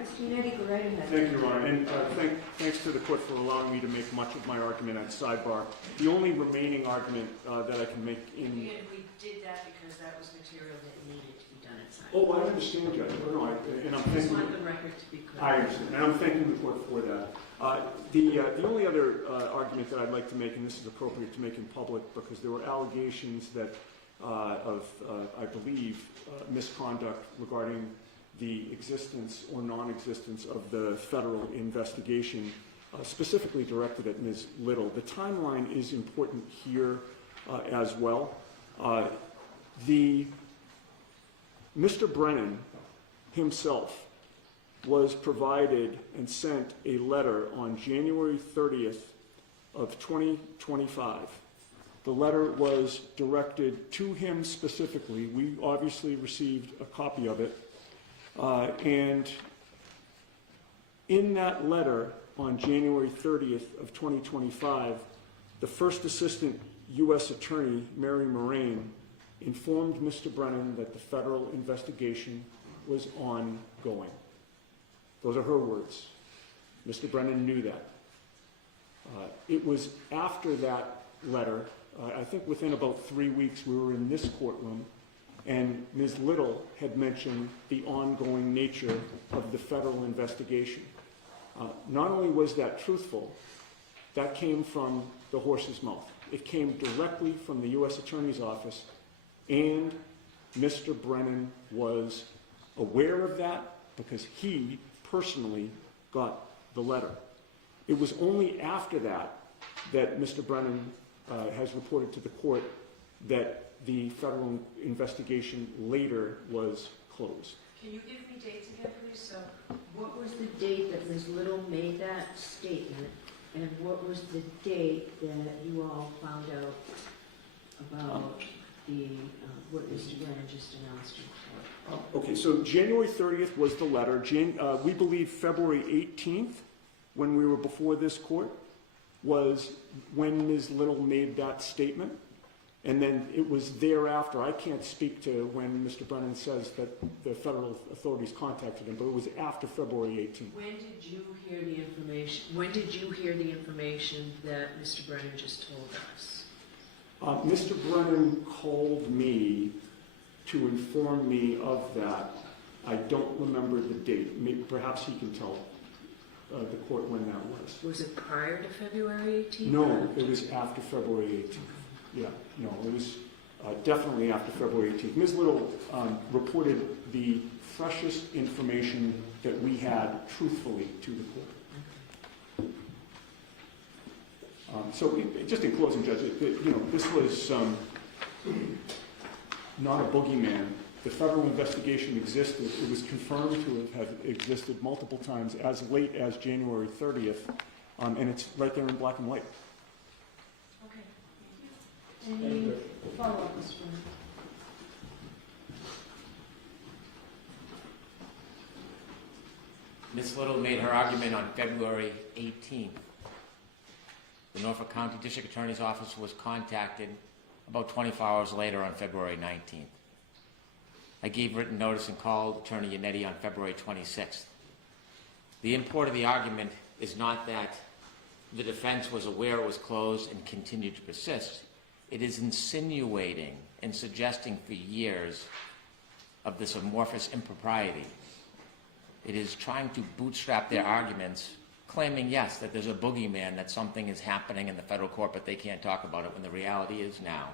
Mr. Unity, go right ahead. Thank you, Your Honor, and thanks to the court for allowing me to make much of my argument at sidebar. The only remaining argument that I can make in... We did that because that was material that needed to be done at site. Oh, I understand, Judge. No, and I'm I just thinking... want the record to be clear. I understand, and I'm thanking the court for that. The only other argument that I'd like to make, and this is appropriate to make in public, because there were allegations that I believe, misconduct regarding the existence or non-existence of the federal investigation, specifically directed at Ms. Little. The timeline is important here as well. Mr. Brennan himself was provided and sent a letter on January 30th of 2025. The letter was directed to him specifically. We obviously received a copy of it. And in that letter on January 30th of 2025, the First Assistant U.S. Attorney, Mary Moraine, informed Mr. Brennan that the federal investigation was ongoing. Those are her words. Mr. Brennan knew that. It was after that letter, I think within about 3 weeks, we were in this courtroom, and Ms. Little had mentioned the ongoing nature of the federal investigation. Not only was that truthful, that came from the horse's mouth. It came directly from the U.S. Attorney's Office, and Mr. Brennan was aware of that because he personally got the letter. It was only after that that Mr. Brennan has reported to the court that the federal investigation later was closed. Can you give me dates again, please? So, what was the date that Ms. Little made that statement, and what was the date that you all found out about what Mr. Brennan just announced in court? Okay, so January 30th was the letter. We believe February 18th, when we were before this court, was when Ms. Little made that statement. And then it was thereafter. I can't speak to when Mr. Brennan says that the federal authorities contacted him, but it was after February 18th. When did you hear the information? When did you hear the information that Mr. Brennan just told us? Mr. Brennan called me to inform me of that. I don't remember the date. Maybe, perhaps he can tell the court when that was. Was it prior to February 18th? No, it was after February 18th. Yeah, no, it was definitely after February 18th. Ms. Little reported the freshest information that we had truthfully to the court. Just in closing, Judge, this was not a boogeyman. The federal investigation existed. It was confirmed to have existed multiple times as late as January 30th, and it's right there in black and white. Okay, any follow-up, Mr. Brennan? Ms. Little made her argument on February 18th. The Norfolk County District Attorney's Office was contacted about 24 hours later on February 19th. I gave written notice and called Attorney Yannetti on February 26th. The import of the argument is not that the defense was aware it was closed and continued to persist. It is insinuating and suggesting for years of this amorphous impropriety. It is trying to bootstrap their arguments, claiming, yes, that there's a boogeyman, that something is happening in the federal court, but they can't talk about it, when the reality is now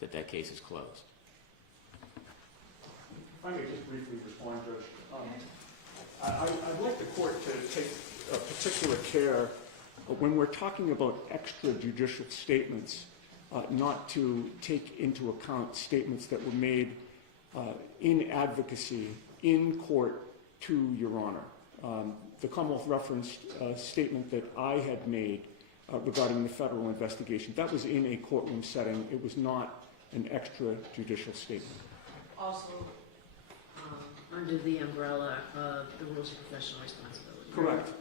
that that case is closed. If I may just briefly respond, Judge. I'd like the court to take particular care when we're talking about extrajudicial statements, not to take into account statements that were made in advocacy in court to Your Honor. The Commonwealth referenced a statement that I had made regarding the federal investigation. That was in a courtroom setting. It was not an extrajudicial statement. Also, under the umbrella of the rules of professional responsibility. Correct.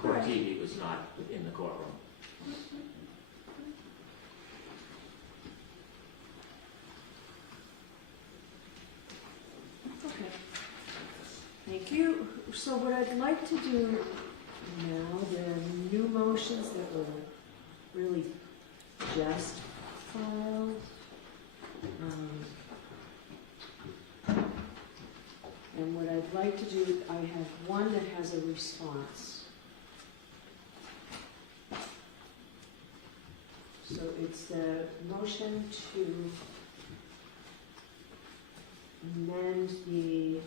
Court TV was not in the courtroom. Okay. Thank you. So what I'd like to do now, there are new motions that were really just filed. And what I'd like to do, I have one that has a response. So it's the motion to amend the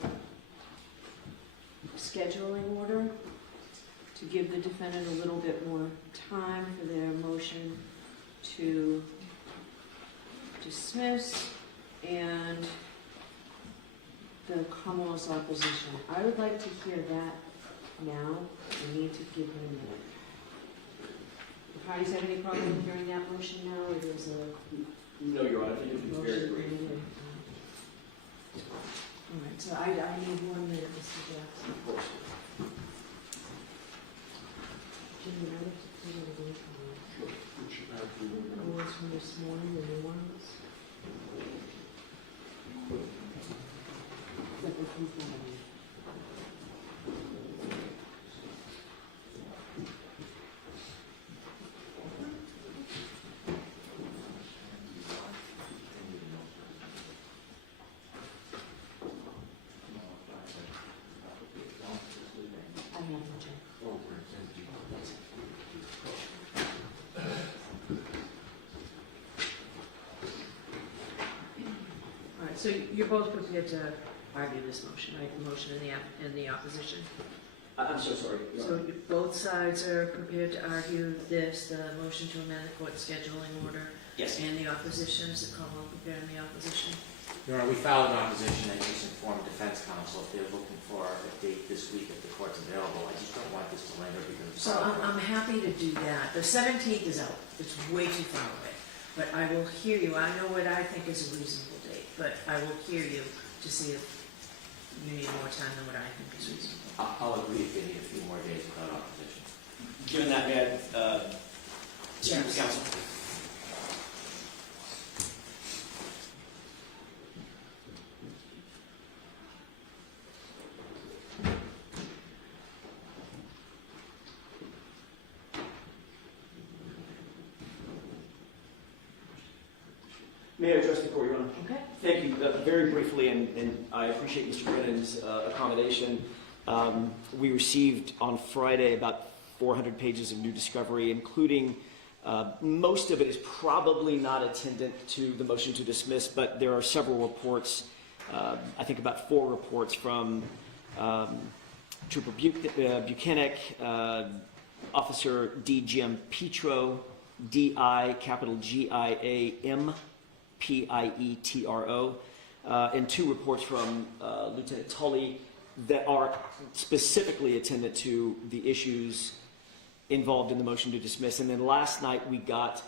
scheduling order to give the defendant a little bit more time for their motion to dismiss and the Commonwealth's opposition. I would like to hear that now. I need to give them a minute. The parties have any problem hearing that motion now? It is a No, Your Honor, I think it would be very brief. All right, so I need 1 minute, Mr. Jackson. Of course. Jimmy, I have to clear the date on ones from this morning, the new ones. But the proof one. I have to check. All right, so you're both prepared to argue this motion, right? The motion and the opposition? I'm so sorry, Your So Honor. both sides are prepared to argue this, the motion to amend the court scheduling order? Yes. And the opposition, is the Commonwealth prepared in the opposition? Your Honor, we filed an opposition. I just informed defense counsel if they're looking for a date this week if the court's available. I just don't want this to linger because of... So I'm happy to do that. The 17th is out. It's way too far away. But I will hear you. I know what I think is a reasonable date, but I will hear you to see if you need more time than what I think is reasonable. I'll agree if they need a few more days without opposition. Given that, may I speak with counsel? May I address the court, Your Honor? Okay. Thank you. Very briefly, and I appreciate Mr. Brennan's accommodation. We received on Friday about 400 pages of new discovery, including most of it is probably not attendant to the motion to dismiss, but there are several reports, I think about 4 reports from Trooper Buchanan, Officer D. Jim Pietro, D.I. capital G-I-A-M, Pietro, and 2 reports from Lieutenant Tully that are specifically attendant to the issues involved in the motion to dismiss. And then last night we got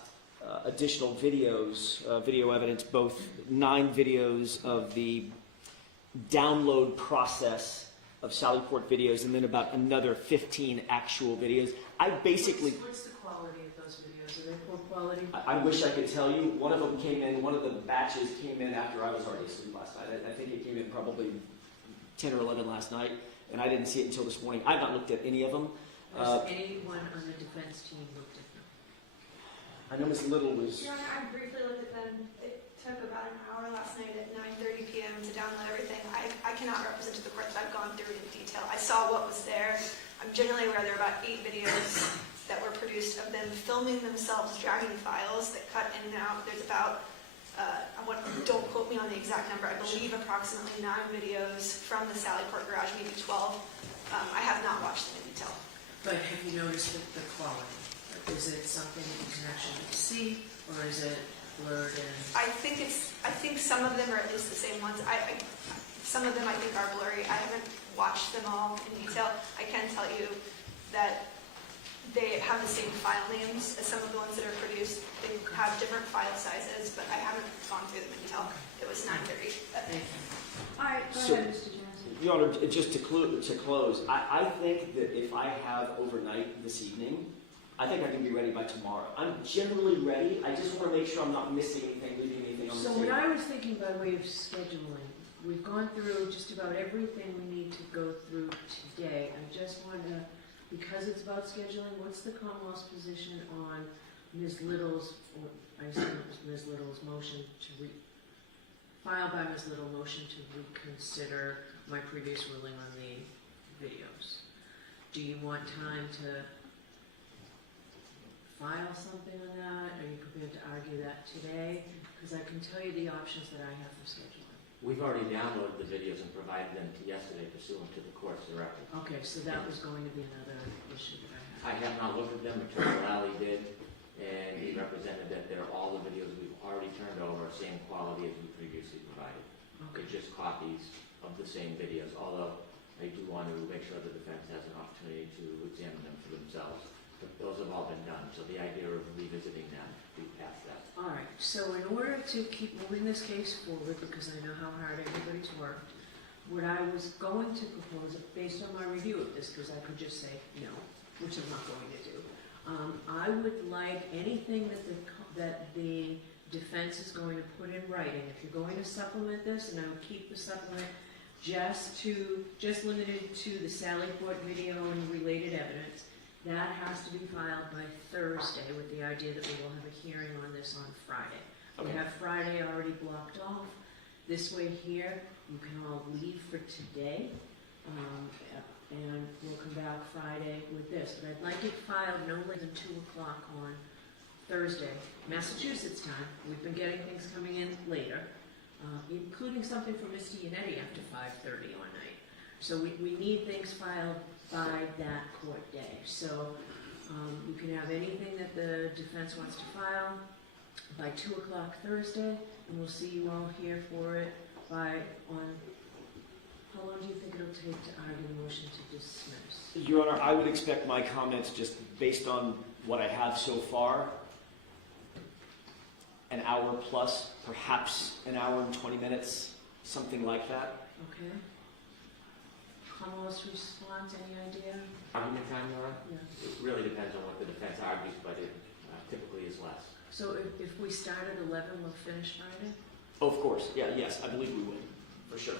additional videos, video evidence, both 9 videos of the download process of Sallyport videos, and then about another 15 actual videos. I basically... What's the quality of those videos? Are they poor quality? I wish I could tell you. One of them came in, one of the batches came in after I was already asleep last night. I think it came in probably 10 or 11 last night, and I didn't see it until this morning. I've not looked at any of them. Has anyone on the defense team looked at them? I know Ms. Little was... Your Honor, I briefly looked at them. It took about an hour last night at 9:30 p.m. to download everything. I cannot represent to the court that I've gone through it in detail. I saw what was there. I'm generally aware there are about 8 videos that were produced of them filming themselves dragging files that cut in and out. There's about, don't quote me on the exact number, I believe approximately 9 videos from the Sallyport garage, maybe 12. I have not watched them in detail. But have you noticed the quality? Is it something you can actually see, or is it blurred and... I think some of them are at least the same ones. Some of them I think are blurry. I haven't watched them all in detail. I can tell you that they have the same file names as some of the ones that are produced. They have different file sizes, but I haven't gone through them in detail. It was 9:30. Thank you. All right, go ahead, Mr. Johnson. Your Honor, just to close, I think that if I have overnight this evening, I think I can be ready by tomorrow. I'm generally ready. I just want to make sure I'm not missing anything, leaving anything on the So table. what I was thinking by way of scheduling, we've gone through just about everything we need to go through because it's about scheduling, what's the Commonwealth's position on Ms. Little's, or I assume it was Ms. Little's motion filed by Ms. Little motion to reconsider my previous ruling on the videos? Do you want time to file something on that? Are you prepared to argue that today? Because I can tell you the options that I have for scheduling. We've already downloaded the videos and provided them to yesterday pursuant to the court's directive. Okay, so that was going to be another issue that I had. I have not looked at them, Attorney Lally did, and he represented that they're all the videos we've already turned over, same quality as we previously provided. Okay. They're just copies of the same videos, although I do want to make sure the defense has an opportunity to examine them for themselves. But those have all been done, so the idea of revisiting them, we passed that. All right, so in order to keep moving this case forward, because I know how hard everybody's worked, what I was going to propose, based on my review of this, because I could just say no, which I'm not going to do, I would like anything that the defense is going to put in writing. If you're going to supplement this, and I would keep the supplement just limited to the Sally Port video and related evidence, that has to be filed by Thursday with the idea that we will have a hearing on this on Friday. We have Friday already blocked off. This way here, you can all leave for today, and we'll come back Friday with this. But I'd like it filed no later than 2 o'clock on Thursday, Massachusetts time. We've been getting things coming in later, including something from Misty Yannetti after 5:30 on night. So we need things filed by that court day. So you can have anything that the defense wants to file by 2 o'clock Thursday, and we'll see you all here for it how long do you think it'll take to argue the motion to dismiss? Your Honor, I would expect my comments, just based on what I have so far, an hour plus, perhaps an hour and 20 minutes, something like that. Okay. Commonwealth's response, any idea? Argument time, Laura? Yeah. It really depends on what the defense argues, but it typically is less. So if we start at 11, we'll finish Friday? Oh, of course. Yeah, yes, I believe we would, for sure.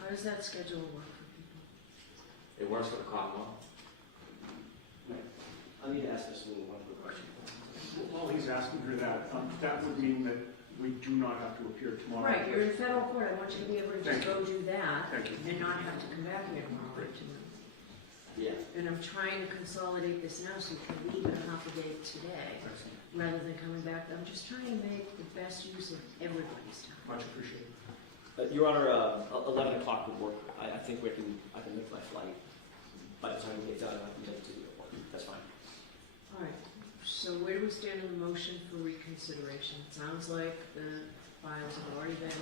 How does that schedule work for people? It works for the Commonwealth. I need to ask this little one quick question. While he's asking her that, that would mean that we do not have to appear tomorrow. Right, you're in federal court. I want you to be able to just go do that Thank you. and not have to come back here tomorrow. Yeah. And I'm trying to consolidate this now so you can leave in a half a day today rather than coming back. I'm just trying to make the best use of everybody's time. Much appreciated. Your Honor, 11 o'clock would work. I think I can make my flight. By the time we get done, I can take it to the airport. That's fine. All right, so where do we stand on the motion for reconsideration? It sounds like the files have already been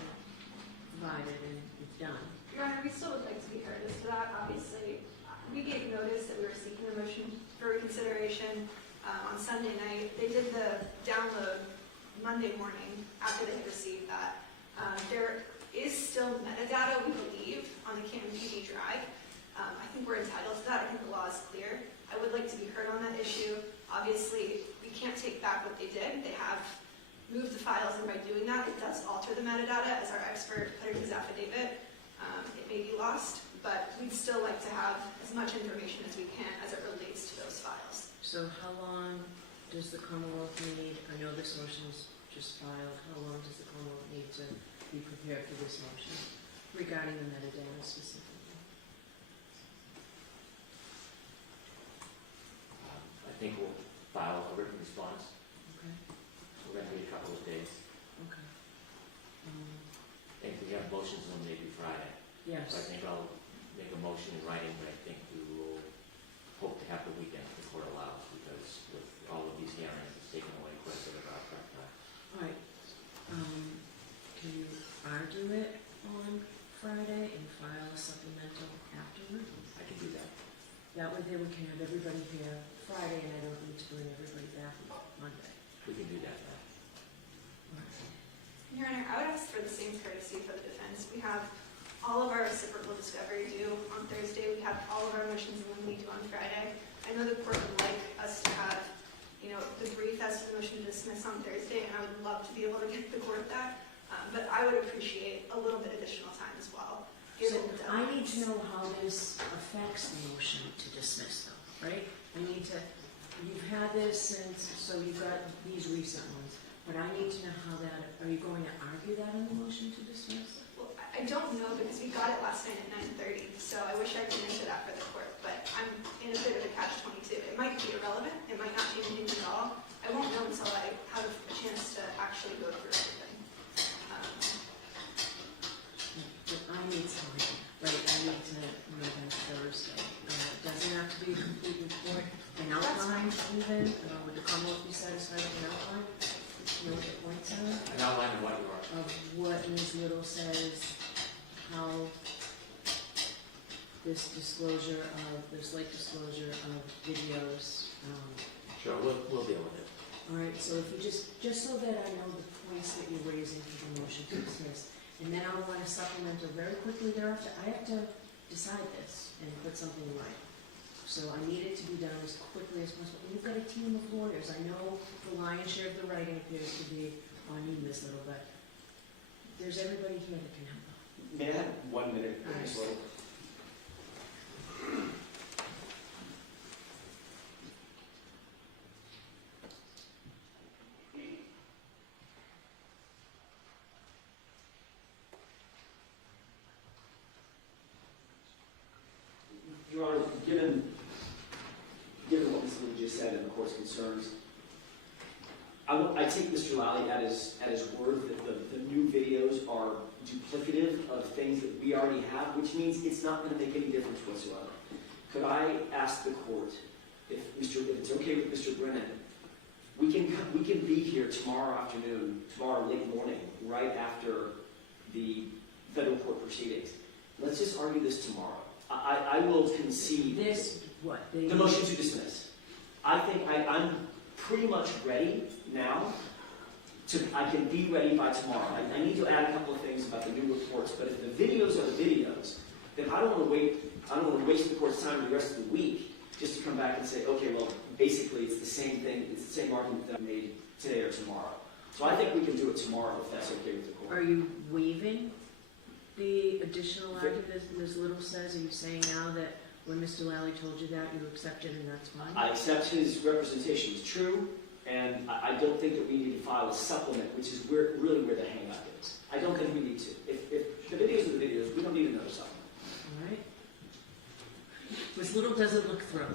provided and it's done. Your Honor, we still would like to be heard as to that. Obviously, we gave notice that we were seeking a motion for reconsideration on Sunday night. They did the download Monday morning after they had received that. There is still metadata, we believe, on the Canton PD drive. I think we're entitled to that. I think the law is clear. I would like to be heard on that issue. Obviously, we can't take back what they did. They have moved the files, and by doing that, it does alter the metadata, as our expert put in his affidavit. It may be lost, but we'd still like to have as much information as we can as it relates to those files. So how long does the Commonwealth need, I know this motion was just filed, how long does the Commonwealth need to be prepared for this motion regarding the metadata specifically? I think we'll file a written response. Okay. We're going to need a couple of days. Okay. And we have motions on maybe Friday. Yes. So I think I'll make a motion in writing, but I think we will hope to have the weekend if the court allows, because with all of these hearings, it's taken away quite a bit of our prep time. All right. Can you argue it on Friday and file a supplemental afterward? I can do that. That way then we can have everybody here Friday and I don't need to bring everybody back on Monday. We can do that now. Your Honor, I would ask for the same courtesy for the defense. We have all of our reciprocal discovery due on Thursday. We have all of our motions and limine due on Friday. I know the court would like us to have, the brief as to the motion to dismiss on Thursday, and I would love to be able to get the court that. But I would appreciate a little bit additional time as well. So I need to know how this affects the motion to dismiss though, right? I need to, you've had this since, so you've got these recent ones, but I need to know how that, are you going to argue that in the motion to dismiss? Well, I don't know because we got it last night at 9:30, so I wish I could answer that for the court, but I'm in a bit of a catch-22. It might be irrelevant, it might not change anything at all. I won't know until I have a chance to actually go through everything. But I need time, right, I need to know by Thursday. It doesn't have to be a complete report, an outline even, would the Commonwealth be satisfied with an outline? You know what the points are? An outline of what you are. Of what Ms. Little says, how this disclosure of, this late disclosure of videos. Sure, we'll deal with it. All right, so if you just so that I know the points that you're raising for the motion to dismiss, and then I'll want to supplement it very quickly thereafter. I have to decide this and put something right. So I need it to be done as quickly as possible. You've got a team of lawyers. I know the lion's share of the writing appears to be on you, Ms. Little, but there's everybody here that can help. May I have 1 minute, Ms. Little? Your Honor, given what Ms. Little just said and the court's concerns, I take Mr. Lally at his word that the new videos are duplicative of things that we already have, which means it's not going to make any difference whatsoever. Could I ask the court, if it's okay with Mr. Brennan, we can be here tomorrow afternoon, tomorrow late morning, right after the federal court proceedings. Let's just argue this tomorrow. I will concede. This, what? The motion to dismiss. I think I'm pretty much ready now. I can be ready by tomorrow. I need to add a couple of things about the new reports, but if the videos are the videos, then I don't want to wait. I don't want to waste the court's time the rest of the week just to come back and say, okay, well, basically it's the same thing. It's the same argument that I made today or tomorrow. So I think we can do it tomorrow if that's okay with the court. Are you waiving the additional argument that Ms. Little says? Are you saying now that when Mr. Lally told you that, you accepted and that's fine? I accept his representation is true, and I don't think that we need to file a supplement, which is really where the hang-up is. I don't think we need to. If the videos are the videos, we don't need another supplement. All right. Ms. Little doesn't look thrilled.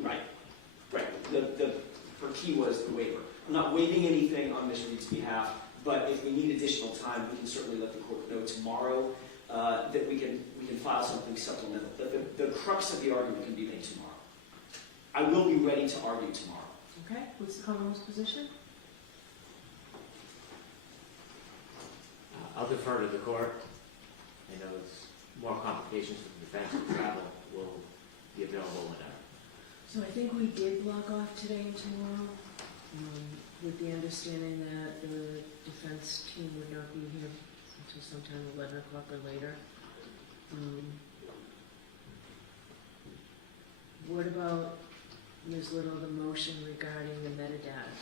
Right. Her key was the waiver. I'm not waiving anything on Ms. Reed's behalf, but if we need additional time, we can certainly let the court know tomorrow that we can file something supplemental. But the crux of the argument can be made tomorrow. I will be ready to argue tomorrow. Okay. What's the Commonwealth's position? I'll defer to the court. I know it's more complications with the defense and travel will be available whenever. So I think we did block off today and tomorrow, with the understanding that the defense team would not be here until sometime 11 o'clock or later. What about, Ms. Little, the motion regarding the metadata?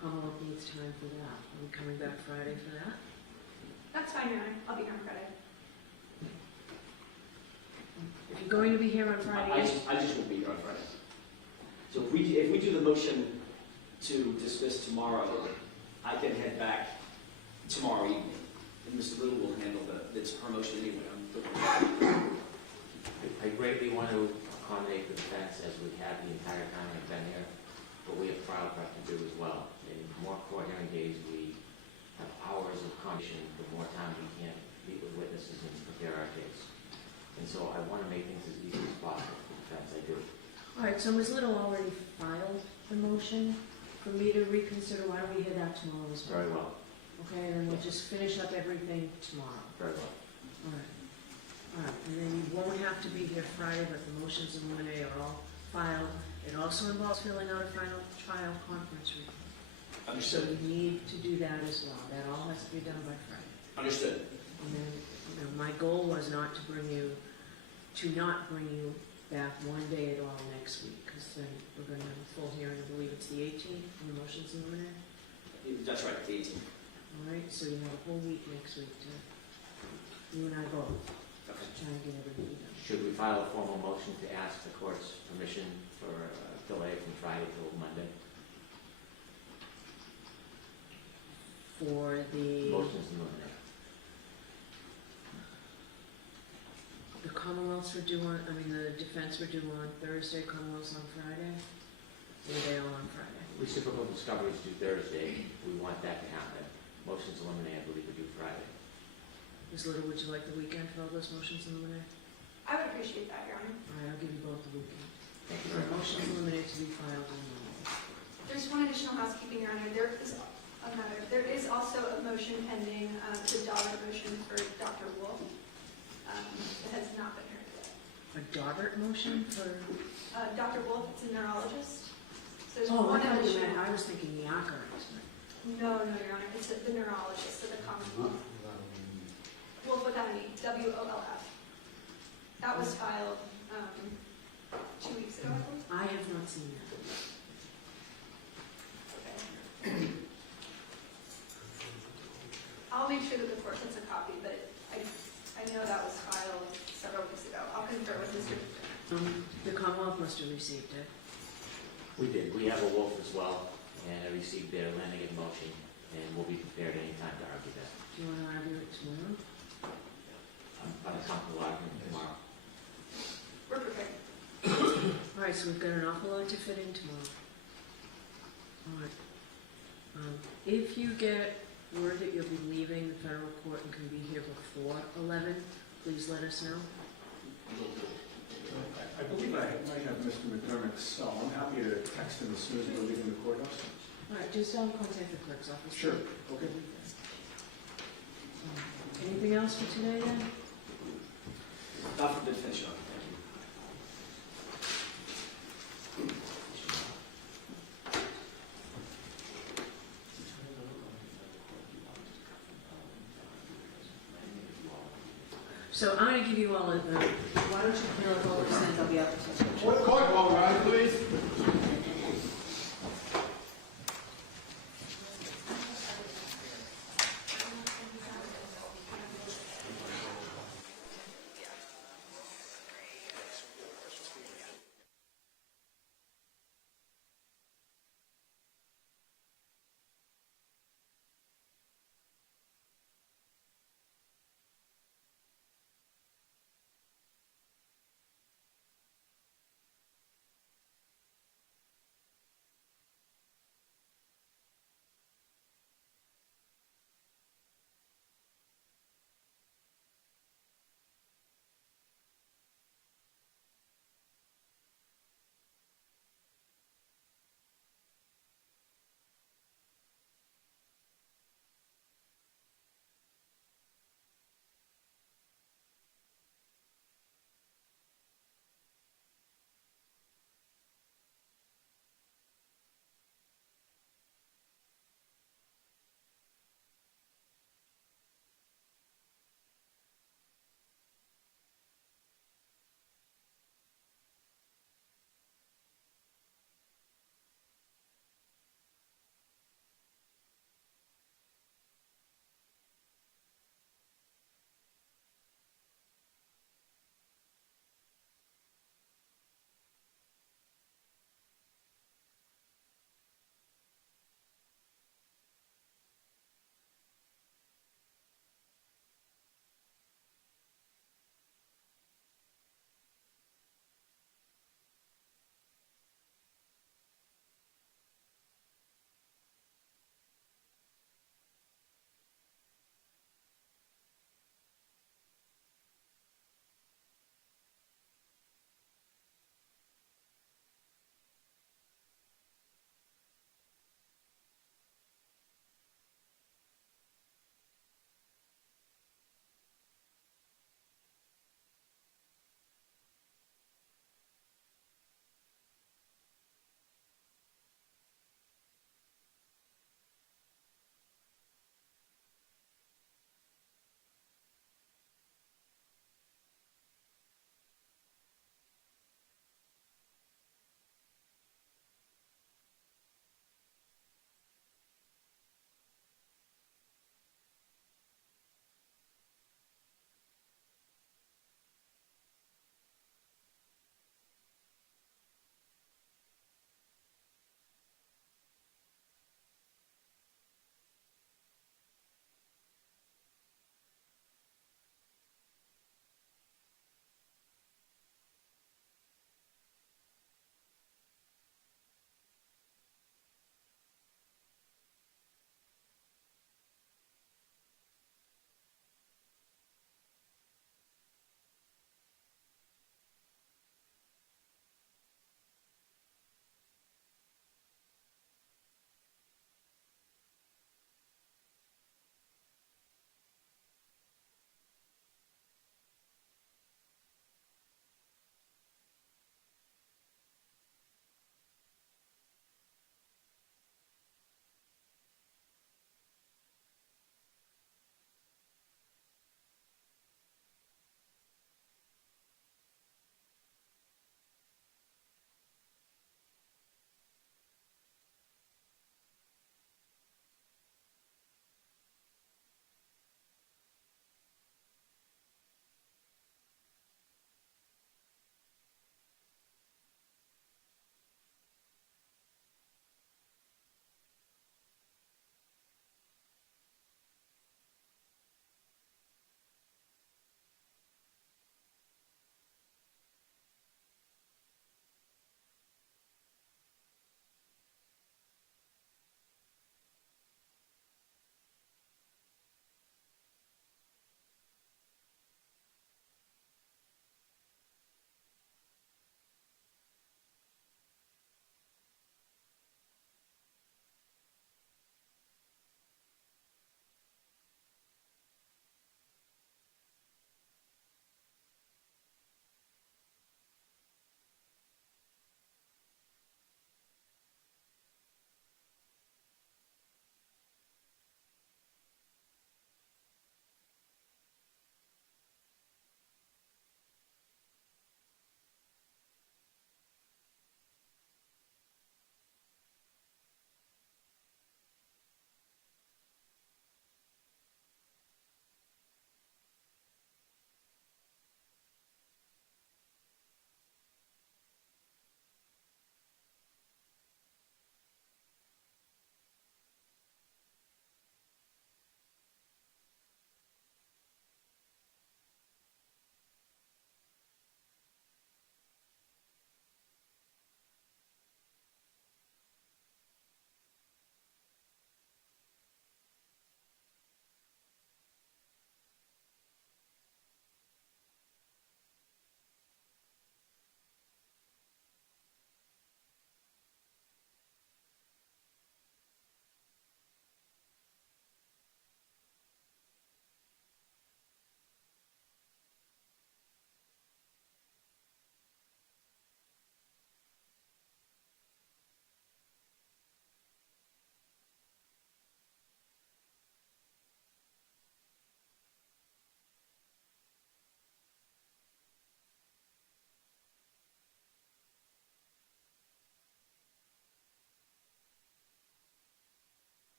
Commonwealth needs time for that. Are we coming back Friday for that? That's fine, Your Honor. I'll be here on Friday. If you're going to be here on Friday, I just won't be here on Friday. So if we do the motion to dismiss tomorrow, I can head back tomorrow evening, and Mr. Little will handle it's her motion anyway. I greatly want to accommodate the defense as we have the entire time I've been here, but we have trial prep to do as well. And the more court hearing days we have hours of condition, the more time we can meet with witnesses and prepare our case. And so I want to make things as easy as possible for the defense. I do. all right, so Ms. Little already filed the motion for me to reconsider. Why don't we hear that tomorrow as well? Very well. Okay, and then we'll just finish up everything tomorrow. Very well. All right. All right, and then you won't have to be here Friday, but the motions in limine are all filed. It also involves filling out a final trial conference report. So Understood. you need to do that as well. That all has to be done by Friday. Understood. And then, my goal was not to bring you back one day at all next week, because then we're going to have a full hearing. I believe it's the 18th, and the motions in limine. That's right, the 18th. All right, so you have a whole week next week to You and I both. Okay. Trying to get everything done. Should we file a formal motion to ask the court's permission for delay from Friday till Monday? For the, Motions in Monday. the Commonwealths were due on, I mean, the defense were due on Thursday, Commonwealths on Friday? Or were they all on Friday? Reciprocal discoveries due Thursday. We want that to happen. Motions eliminated, I believe, are due Friday. Ms. Little, would you like the weekend for all those motions eliminated? I would appreciate that, Your Honor. All right, I'll give you both the weekend. Thank you All very right, much. motions eliminated to be filed on Monday. There's one additional housekeeping, Your Honor. There is also a motion pending, the dollar motion for Dr. Wolf. It has not been heard yet. A Daubert motion for, Dr. Wolf, it's a neurologist. So there's oh, I one thought you additional. meant, I was thinking the archivist. No, Your Honor, it's the neurologist, so the Commonwealth. Wolf without an E, WOLF. That was filed 2 weeks ago, I believe. I have not seen that. Okay. I'll make sure that the court gets a copy, but I know that was filed several weeks ago. I'll confer with Mr. The Commonwealth must have received it. We did. We have a Wolf as well, and I received their Lanigan motion, and we'll be prepared anytime to argue that. Do you want to argue it tomorrow? I'm comfortable arguing tomorrow. We're prepared. All right, so we've got an awful lot to fit in tomorrow. All right. If you get word that you'll be leaving the federal court and can be here before 11, please let us know. I believe I might have Mr. McDermott's cell. I'm happy to text him as soon as we're leaving the courthouse. All right, just contact the clerk's office. Sure, okay. Anything else for today then? Not for defense, Your Honor. Thank you. So I'm going to give you all a, why don't you clear up all the sends, I'll be out to touch. What court, all right, please?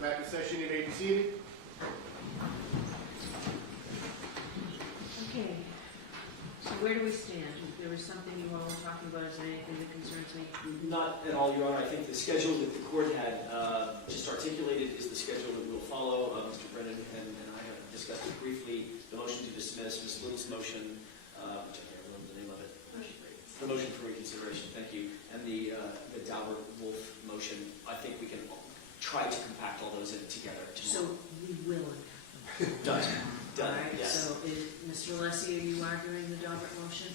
Back in session, you may be seated. Okay, so where do we stand? There was something you all were talking about, is there anything that concerns me? Not at all, Your Honor. I think the schedule that the court had just articulated is the schedule that we'll follow. Mr. Brennan and I have discussed it briefly. The motion to dismiss, Ms. Little's motion, which I can't remember the name of it. The motion for reconsideration, thank you. And the Daubert-Wolf motion, I think we can try to compact all those in together tomorrow. So we will. Done. All right, Yes. so Mr. Alessi, are you arguing the Daubert motion?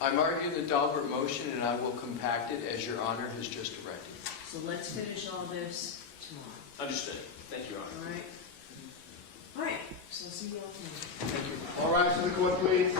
I'm arguing the Daubert motion, and I will compact it as Your Honor has just directed. So let's finish all this tomorrow. Understood. Thank you, Your Honor. All right? All right, so I'll see you all tomorrow. Thank you. All rise to the court, please.